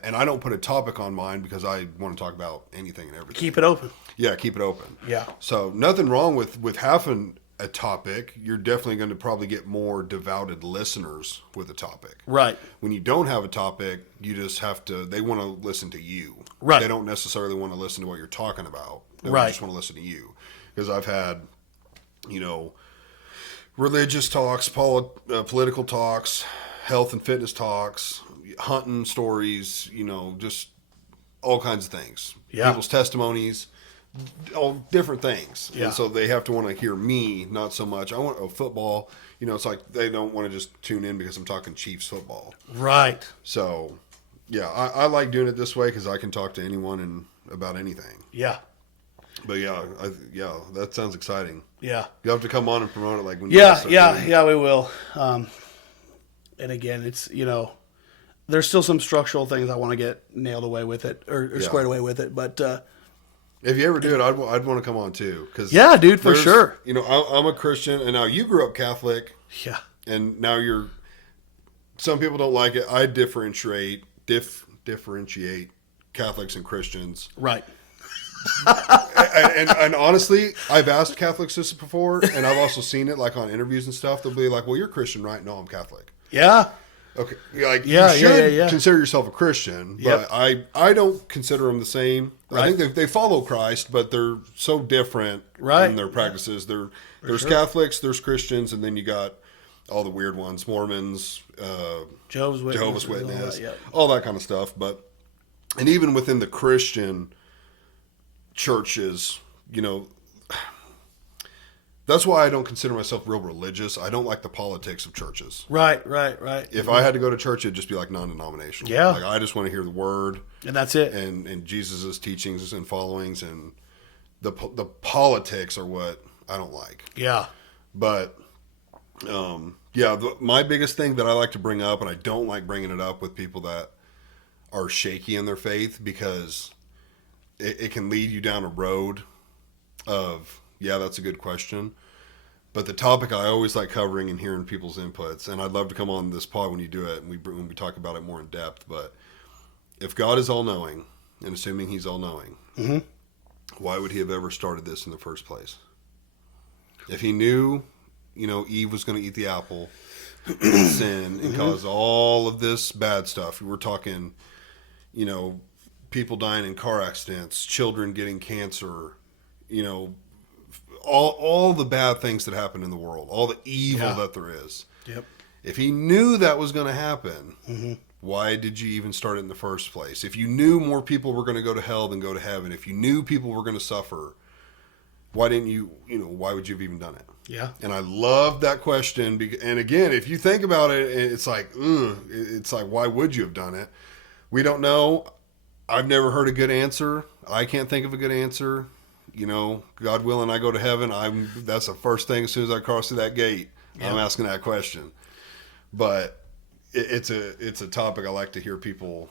And I don't put a topic on mine because I want to talk about anything and everything. Keep it open. Yeah, keep it open. Yeah. So nothing wrong with having a topic. You're definitely going to probably get more devoted listeners with a topic. Right. When you don't have a topic, you just have to, they want to listen to you. Right. They don't necessarily want to listen to what you're talking about. They just want to listen to you. Because I've had, religious talks, political talks, health and fitness talks, hunting stories, just all kinds of things. Yeah. People's testimonies, all different things. Yeah. And so they have to want to hear me, not so much. I want football. It's like they don't want to just tune in because I'm talking Chiefs football. Right. So, yeah, I like doing it this way because I can talk to anyone and about anything. Yeah. But yeah, that sounds exciting. Yeah. You have to come on and promote it like when Yeah, we will. And again, it's, there's still some structural things I want to get nailed away with it or Yeah. squared away with it. But If you ever do it, I'd want to come on too. Cause yeah, dude, for there's- sure. You know, I'm a Christian, and now you grew up Catholic, Yeah. and now you're. Some people don't like it. I differentiate Catholics and Christians. Right. And honestly, I've asked Catholics this before, and I've also seen it like on interviews and stuff. They'll be like, "Well, you're Christian, right?" "No, I'm Catholic." Yeah. Okay, like Yeah, you yeah, should yeah, yeah. consider yourself a Christian, Yep. but I don't consider them the same. I Right. think they follow Christ, but they're so different Right. in their practices. There's sure. Catholics, there's Christians, and then you got all the weird ones, Mormons, Jehovah's Witness. Jehovah's and all Witness, that, yep. all that kind of stuff. But and even within the Christian churches, you know, that's why I don't consider myself real religious. I don't like the politics of churches. Right. If I had to go to church, it'd just be like non-denominational. Yeah. Like I just want to hear the word And that's it. and Jesus' teachings and followings, and the politics are what I don't like. Yeah. But yeah, my biggest thing that I like to bring up, and I don't like bringing it up with people that are shaky in their faith, because it can lead you down a road of, yeah, that's a good question. But the topic I always like covering and hearing people's inputs, and I'd love to come on this pod when you do it and when we talk about it more in depth. But if God is all knowing, and assuming He's all knowing, why would He have ever started this in the first place? If He knew, you know, Eve was going to eat the apple and sin and cause all of this bad stuff. We're talking, you know, people dying in car accidents, children getting cancer, you know, all the bad things that happen in the world, all the evil that there is. Yep. If He knew that was going to happen, why did you even start it in the first place? If you knew more people were going to go to hell than go to heaven, if you knew people were going to suffer, why didn't you, you know, why would you have even done it? Yeah. And I love that question. And again, if you think about it, it's like, it's like, why would you have done it? We don't know. I've never heard a good answer. I can't think of a good answer. You know, God willing, I go to heaven. That's the first thing as soon as I cross through that gate. Yeah. I'm asking that question. But it's a topic I like to hear people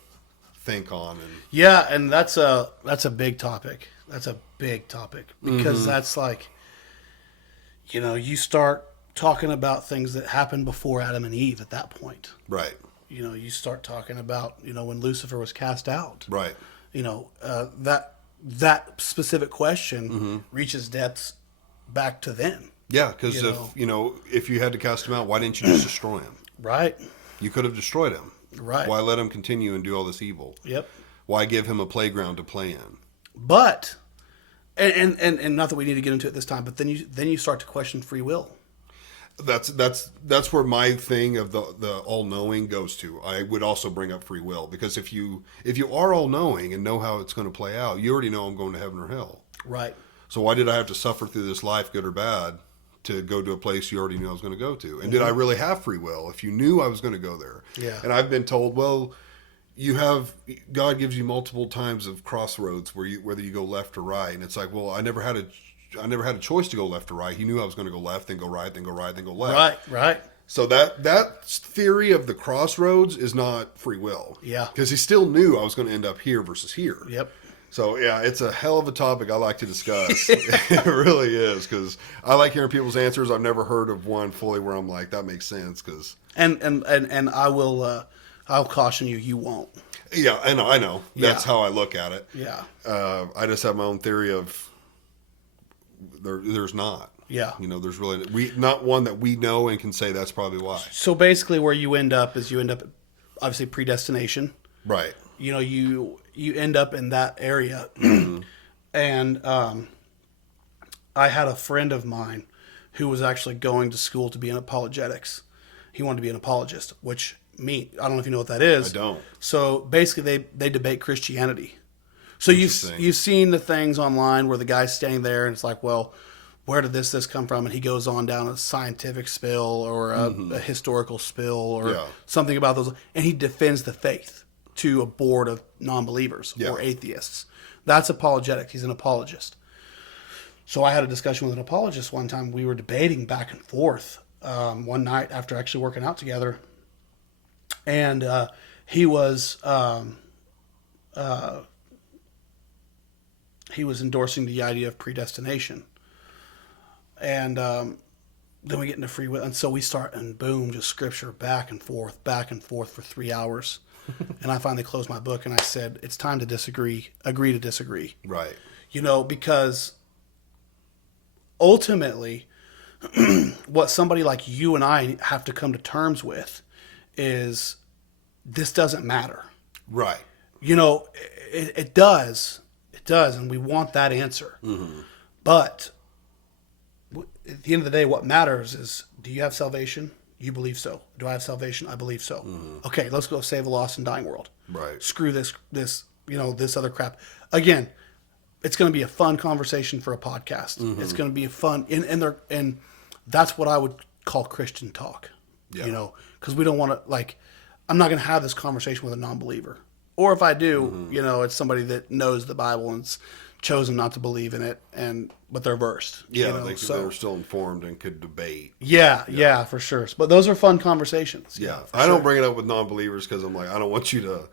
think on. And Yeah, and that's a big topic. That's a big topic because that's like, you know, you start talking about things that happened before Adam and Eve at that point. right, You know, you start talking about, you know, when Lucifer was cast out. right, You know, that specific question reaches depths back to then. yeah. Because You know. if you had to cast him out, why didn't you just destroy him? Right. You could have destroyed him. Right. Why let him continue and do all this evil? Yep. Why give him a playground to play in? But and not that we need to get into it this time, but then you start to question free will. That's where my thing of the all knowing goes to. I would also bring up free will, because if you are all knowing and know how it's going to play out, you already know I'm going to heaven or hell. Right. So why did I have to suffer through this life, good or bad, to go to a place you already knew I was going to go to? And did I really have free will if you knew I was going to go there? Yeah. And I've been told, well, God gives you multiple times of crossroads whether you go left or right, and it's like, well, I never had a choice to go left or right. He knew I was going to go left, then go right, then go right, then go left. Right. So that theory of the crossroads is not free will. Yeah. Because he still knew I was going to end up here versus here. Yep. So yeah, it's a hell of a topic I like to discuss. It really is, because I like hearing people's answers. I've never heard of one fully where I'm like, that makes sense. Because And I will I'll caution you, you won't. yeah, I know. That's Yeah. how I look at it. Yeah. I just have my own theory of there's not. Yeah. You know, there's really not one that we know and can say that's probably why. So basically where you end up is obviously predestination. Right. You know, you end up in that area. And I had a friend of mine who was actually going to school to be in apologetics. He wanted to be an apologist, which I don't know if you know what that is. I don't. So basically they debate Christianity. So you've seen the things online where the guy's standing there and it's like, well, where did this come from? And he goes on down a scientific spill or a historical spill or something about those. And he defends the faith to a board of non-believers or atheists. That's apologetics. He's an apologist. So I had a discussion with an apologist one time. We were debating back and forth one night after actually working out together. And he was endorsing the idea of predestination, and then we get into free will, and so we start, and boom, just scripture back and forth for 3 hours. And I finally closed my book and I said, it's time to agree to disagree. Right. Because ultimately, what somebody like you and I have to come to terms with is this doesn't matter. Right. It does. It does, and we want that answer. Mm-hmm. But at the end of the day, what matters is, do you have salvation? You believe so. Do I have salvation? I believe so. Mm-hmm. Okay, let's go save a lost and dying world. Right. Screw this this other crap. Again, it's going to be a fun conversation for a podcast. Mm-hmm. It's going to be a fun, and that's what I would call Christian talk. Yeah. Because we don't want to, I'm not going to have this conversation with a non-believer. Or if I do, Mm-hmm. it's somebody that knows the Bible and's chosen not to believe in it, but they're versed. Yeah, they're still informed and could debate. Yeah, for sure. But those are fun conversations. Yeah, for I sure. don't bring it up with non-believers because I'm like, I don't want you to,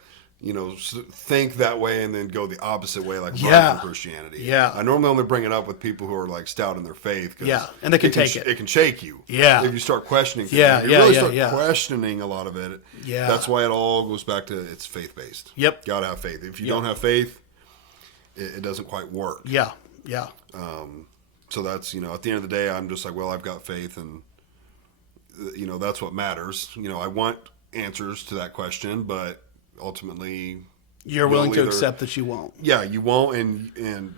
think that way and then go the opposite way, like run from Christianity. Yeah. I normally only bring it up with people who are like stout in their faith. 'Cause Yeah, and they can take it. It can shake you. Yeah. If you start questioning things. Yeah, If yeah, you really yeah, start yeah. questioning a lot of it. Yeah. That's why it all goes back to it's faith-based. Yep. Gotta have faith. If you Yep. don't have faith, it doesn't quite work. Yeah. So that's, at the end of the day, I'm just like, well, I've got faith and, that's what matters. I want answers to that question, but ultimately, You're willing you'll to either- accept that you won't. Yeah, you won't. And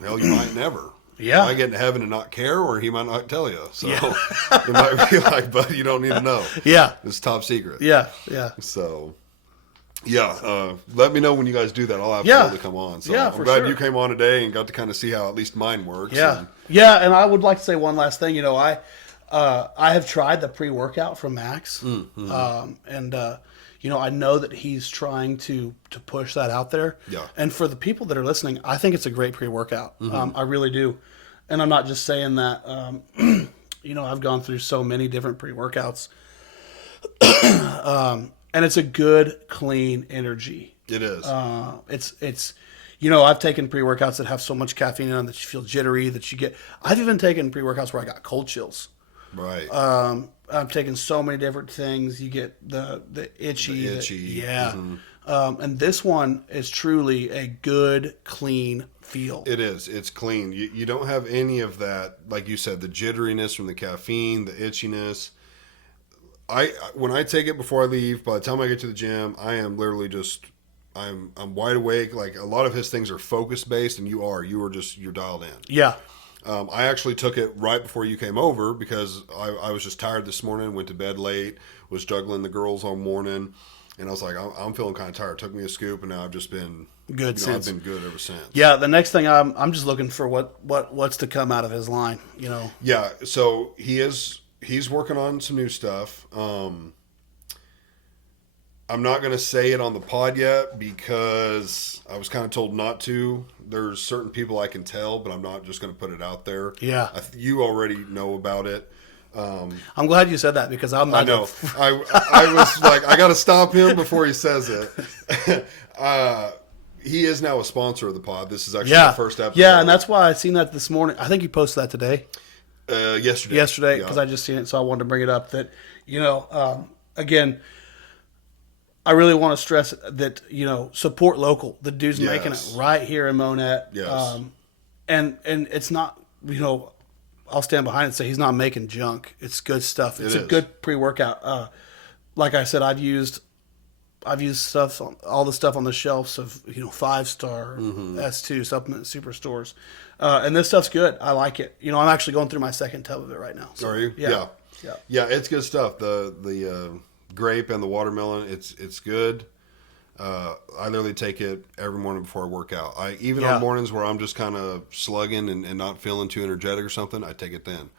hell, you might never. Yeah. You might get into heaven and not care, or he might not tell you. So it might be like, but you don't need to know. Yeah. It's top secret. Yeah. So, let me know when you guys do that. I'll absolutely come on. So Yeah, I'm for glad sure. you came on today and got to kind of see how at least mine works. Yeah. And, Yeah. And I would like to say one last thing. I have tried the pre-workout from Max. I know that he's trying to push that out there. Yeah. And for the people that are listening, I think it's a great pre-workout. I really do. And I'm not just saying that. I've gone through so many different pre-workouts. And it's a good, clean energy. it is. It's I've taken pre-workouts that have so much caffeine in them that you feel jittery, that you get. I've even taken pre-workouts where I got cold chills. right. I've taken so many different things. You get the itchy. The itchy. Yeah. And this one is truly a good, clean feel. It is. It's clean. You don't have any of that, like you said, the jitteriness from the caffeine, the itchiness. When I take it before I leave, by the time I get to the gym, I am literally just I'm wide awake. Like a lot of his things are focus based, and you're dialed in. Yeah. I actually took it right before you came over because I was just tired this morning. Went to bed late. Was juggling the girls all morning, and I was like, I'm feeling kind of tired. Took me a scoop, and now I've just been Good since. I've been good ever since. Yeah. The next thing I'm just looking for what's to come out of his line. Yeah, so he's working on some new stuff. I'm not going to say it on the pod yet because I was kind of told not to. There's certain people I can tell, but I'm not just going to put it out there. Yeah. You already know about it. I'm glad you said that because I'm not. I know. I was like, I got to stop him before he says it. He is now a sponsor of the pod. This is actually the first episode. Yeah, and that's why I seen that this morning. I think you posted that today. Yesterday. Because I just seen it, so I wanted to bring it up. That again, I really want to stress that support local. The dude's making it right here in Monette. Yes. And it's not I'll stand behind it and say he's not making junk. It's good stuff. It's a good pre-workout. Like I said, I've used stuff all the stuff on the shelves of 5-star S2 supplement superstores, and this stuff's good. I like it. I'm actually going through my second tub of it right now. So, Are you? Yeah. It's good stuff. The grape and the watermelon, it's good. I literally take it every morning before I work out. On mornings where I'm just kind of slugging and not feeling too energetic or something, I take it then.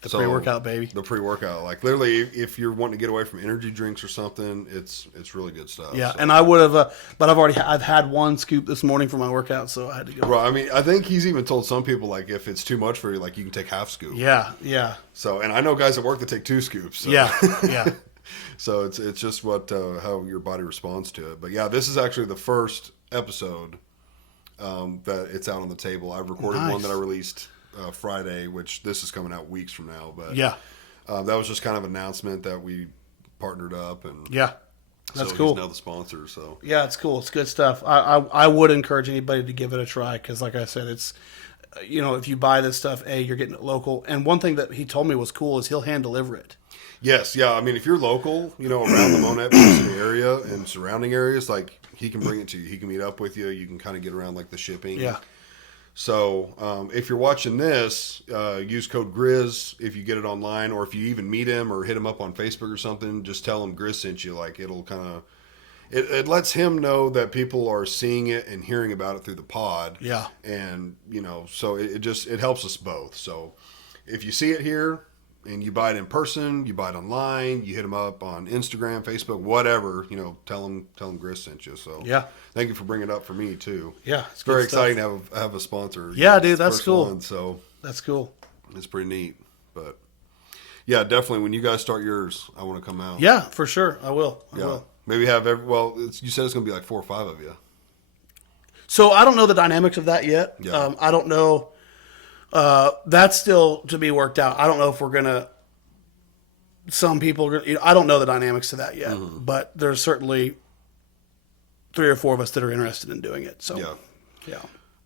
The pre-workout, baby. The pre-workout, like literally, if you're wanting to get away from energy drinks or something, it's really good stuff. Yeah, so. and I would have, but I've had one scoop this morning for my workout, so I had to go. Right. I mean, I think he's even told some people like if it's too much for you, like you can take half scoop. Yeah. So, and I know guys at work that take 2 scoops. So. Yeah. So it's just what how your body responds to it. But yeah, this is actually the first episode that it's out on the table. I've recorded one Nice. that I released Friday, which this is coming out weeks from now. But Yeah. that was just kind of an announcement that we partnered up, and Yeah. That's so cool. He's now the sponsor. So Yeah, it's cool. It's good stuff. I would encourage anybody to give it a try because, like I said, it's if you buy this stuff, you're getting it local. And one thing that he told me was cool is he'll hand deliver it. yes, yeah. I mean, if you're local, around the Monette area and surrounding areas, like he can bring it to you. He can meet up with you. You can kind of get around like the shipping. Yeah. So if you're watching this, use code Grizz if you get it online, or if you even meet him or hit him up on Facebook or something, just tell him Grizz sent you. Like it'll kind of, it lets him know that people are seeing it and hearing about it through the pod. Yeah. And so it helps us both. So if you see it here and you buy it in person, you buy it online, you hit him up on Instagram, Facebook, whatever, tell him Grizz sent you. So Yeah. thank you for bringing it up for me too. Yeah, It's very good stuff. exciting to have a sponsor. Yeah, dude, It's the that's first cool. one, so That's cool. it's pretty neat. But yeah, definitely when you guys start yours, I want to come out. Yeah, for sure. I will. I Yeah. will. Maybe have you said it's going to be like 4 or 5 of you. So I don't know the dynamics of that yet. Yeah. I don't know. That's still to be worked out. I don't know if we're gonna. Some people, I don't know the dynamics of that yet. Mm-hmm. But there's certainly 3 or 4 of us that are interested in doing it. So Yeah. yeah.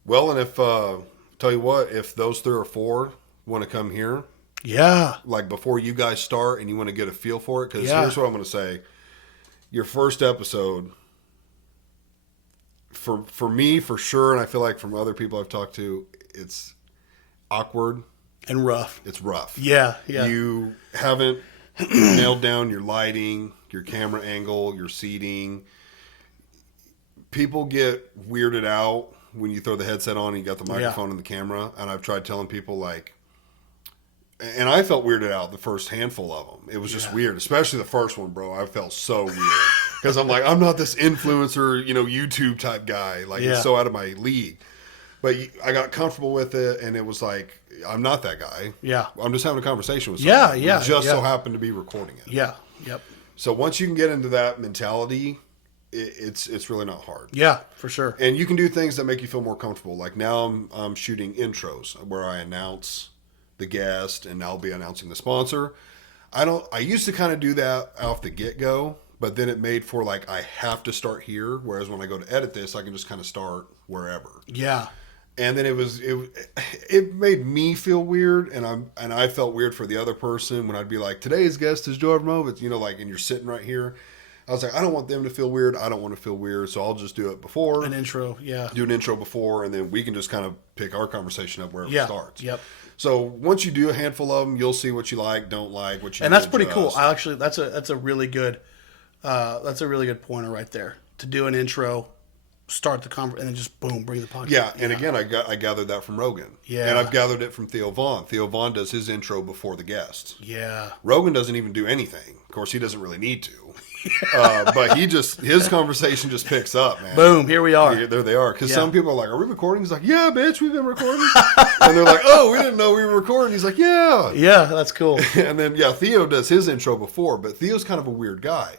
Well, and if tell you what, if those 3 or 4 want to come here, Yeah. like before you guys start and you want to get a feel for it, because Yeah. here's what I'm going to say: your first episode, for me for sure, and I feel like from other people I've talked to, it's awkward, And rough. it's rough. Yeah. Yeah. You haven't nailed down your lighting, your camera angle, your seating. People get weirded out when you throw the headset on and you got the microphone and the camera. And I've tried telling people and I felt weirded out the first handful of them. It was just weird, especially the first one, bro. I felt so weird because I'm like, I'm not this influencer, YouTube type guy. Like Yeah. it's so out of my league. But I got comfortable with it, and it was like, I'm not that guy. Yeah. I'm just having a conversation with Yeah, someone. yeah, We just so yeah. happen to be recording it. Yeah. Yep. So once you can get into that mentality, it's really not hard. Yeah. For sure. And you can do things that make you feel more comfortable. Like now I'm shooting intros where I announce the guest, and I'll be announcing the sponsor. I used to kind of do that off the get-go, but then it made for like I have to start here, whereas when I go to edit this, I can just kind of start wherever. Yeah. And then it made me feel weird, and I felt weird for the other person when I'd be like, today's guest is Joe Abramovich, and you're sitting right here. I was like, I don't want them to feel weird. I don't want to feel weird, so I'll just do it before. An intro. Yeah. Do an intro before, and then we can just kind of pick our conversation up wherever Yeah. it starts. Yep. So once you do a handful of them, you'll see what you like, don't like, what you. And need that's to pretty cool. adjust. I actually that's a really good pointer right there to do an intro, start the conversation, and then just boom, bring the podcast. Yeah, and again, I gathered that from Rogan. Yeah. And I've gathered it from Theo Vaughn. Theo Vaughn does his intro before the guest. Yeah. Rogan doesn't even do anything. Of course, he doesn't really need to. But his conversation just picks up, man. Boom, here we are. Yeah, there they are. Because Yeah. some people are like, "Are we recording?" He's like, "Yeah, bitch, we've been recording." And they're like, "Oh, we didn't know we were recording." He's like, "Yeah." Yeah, that's cool. And then Theo does his intro before, but Theo's kind of a weird guy,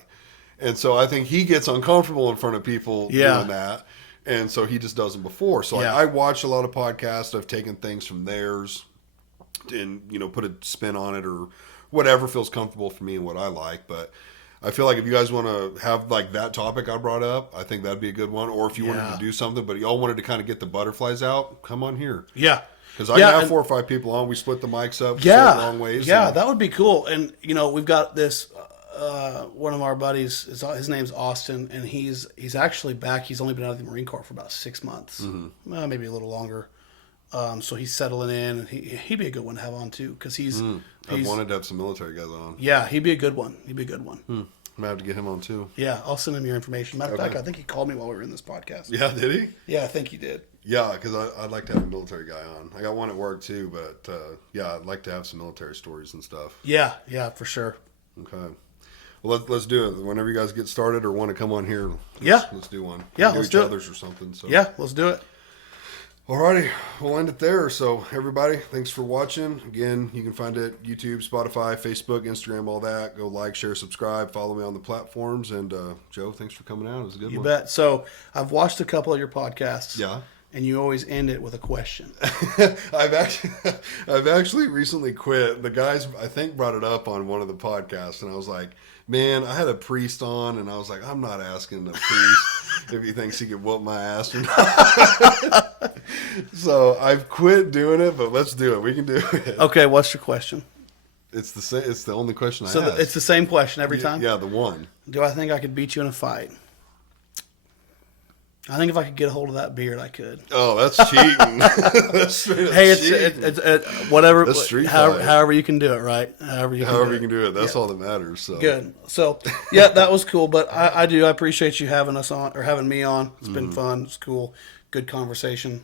and so I think he gets uncomfortable in front of people doing that, and so he just does them before. So Yeah. I watch a lot of podcasts. I've taken things from theirs, and put a spin on it or whatever feels comfortable for me and what I like, but. I feel like if you guys want to have like that topic I brought up, I think that'd be a good one. Or if you wanted to do something, but y'all wanted to kind of get the butterflies out, come on here. Yeah. Because I can have 4 or 5 people on. We split the mics up long ways. Yeah, and- that would be cool. And we've got this one of our buddies, his name's Austin, and he's actually back. He's only been out of the Marine Corps for about 6 months, maybe a little longer. So he's settling in, and he'd be a good one to have on too, because I've wanted to have some military guys on. Yeah, he'd be a good one. He'd be a good one. I'm gonna have to get him on too. Yeah, I'll send him your information. Matter of Okay. fact, I think he called me while we were in this podcast. Yeah, did he? Yeah, I think he did. Yeah, because I'd like to have a military guy on. I got one at work too, but yeah, I'd like to have some military stories and stuff. Yeah, for sure. Okay. Well, let's do it. Whenever you guys get started or want to come on here, Yeah. let's do one. Yeah, do let's each do it. other's or something. So. Yeah, let's do it. Alrighty, we'll end it there. So, everybody, thanks for watching. Again, you can find it YouTube, Spotify, Facebook, Instagram, all that. Go like, share, subscribe, follow me on the platforms. And Joe, thanks for coming out. It was a good You one. bet. So I've watched a couple of your podcasts. Yeah. And you always end it with a question. I've actually recently quit. The guys, I think, brought it up on one of the podcasts, and I was like, man, I had a priest on, and I was like, I'm not asking a priest if he thinks he can whoop my ass or not. So I've quit doing it, but let's do it. We can do it. Okay, what's your question? It's the same. It's the only question I So ask. it's the same question every time? Yeah, the one. Do I think I could beat you in a fight? I think if I could get a hold of that beard, I could. Oh, that's cheating. That's straight up Hey, cheating. it's whatever. That's street fight. However you can do it, right? However you can do it. That's all that matters. So Good. So, yeah, that was cool. But I appreciate you having us on, or having me on. It's been fun. It's cool. Good conversation.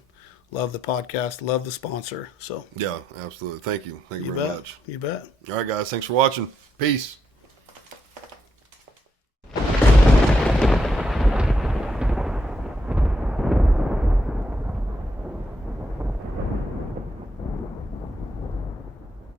Love the podcast. Love the sponsor. So Yeah, absolutely. Thank you. Thank you you very bet. much. You bet. All right, guys. Thanks for watching. Peace.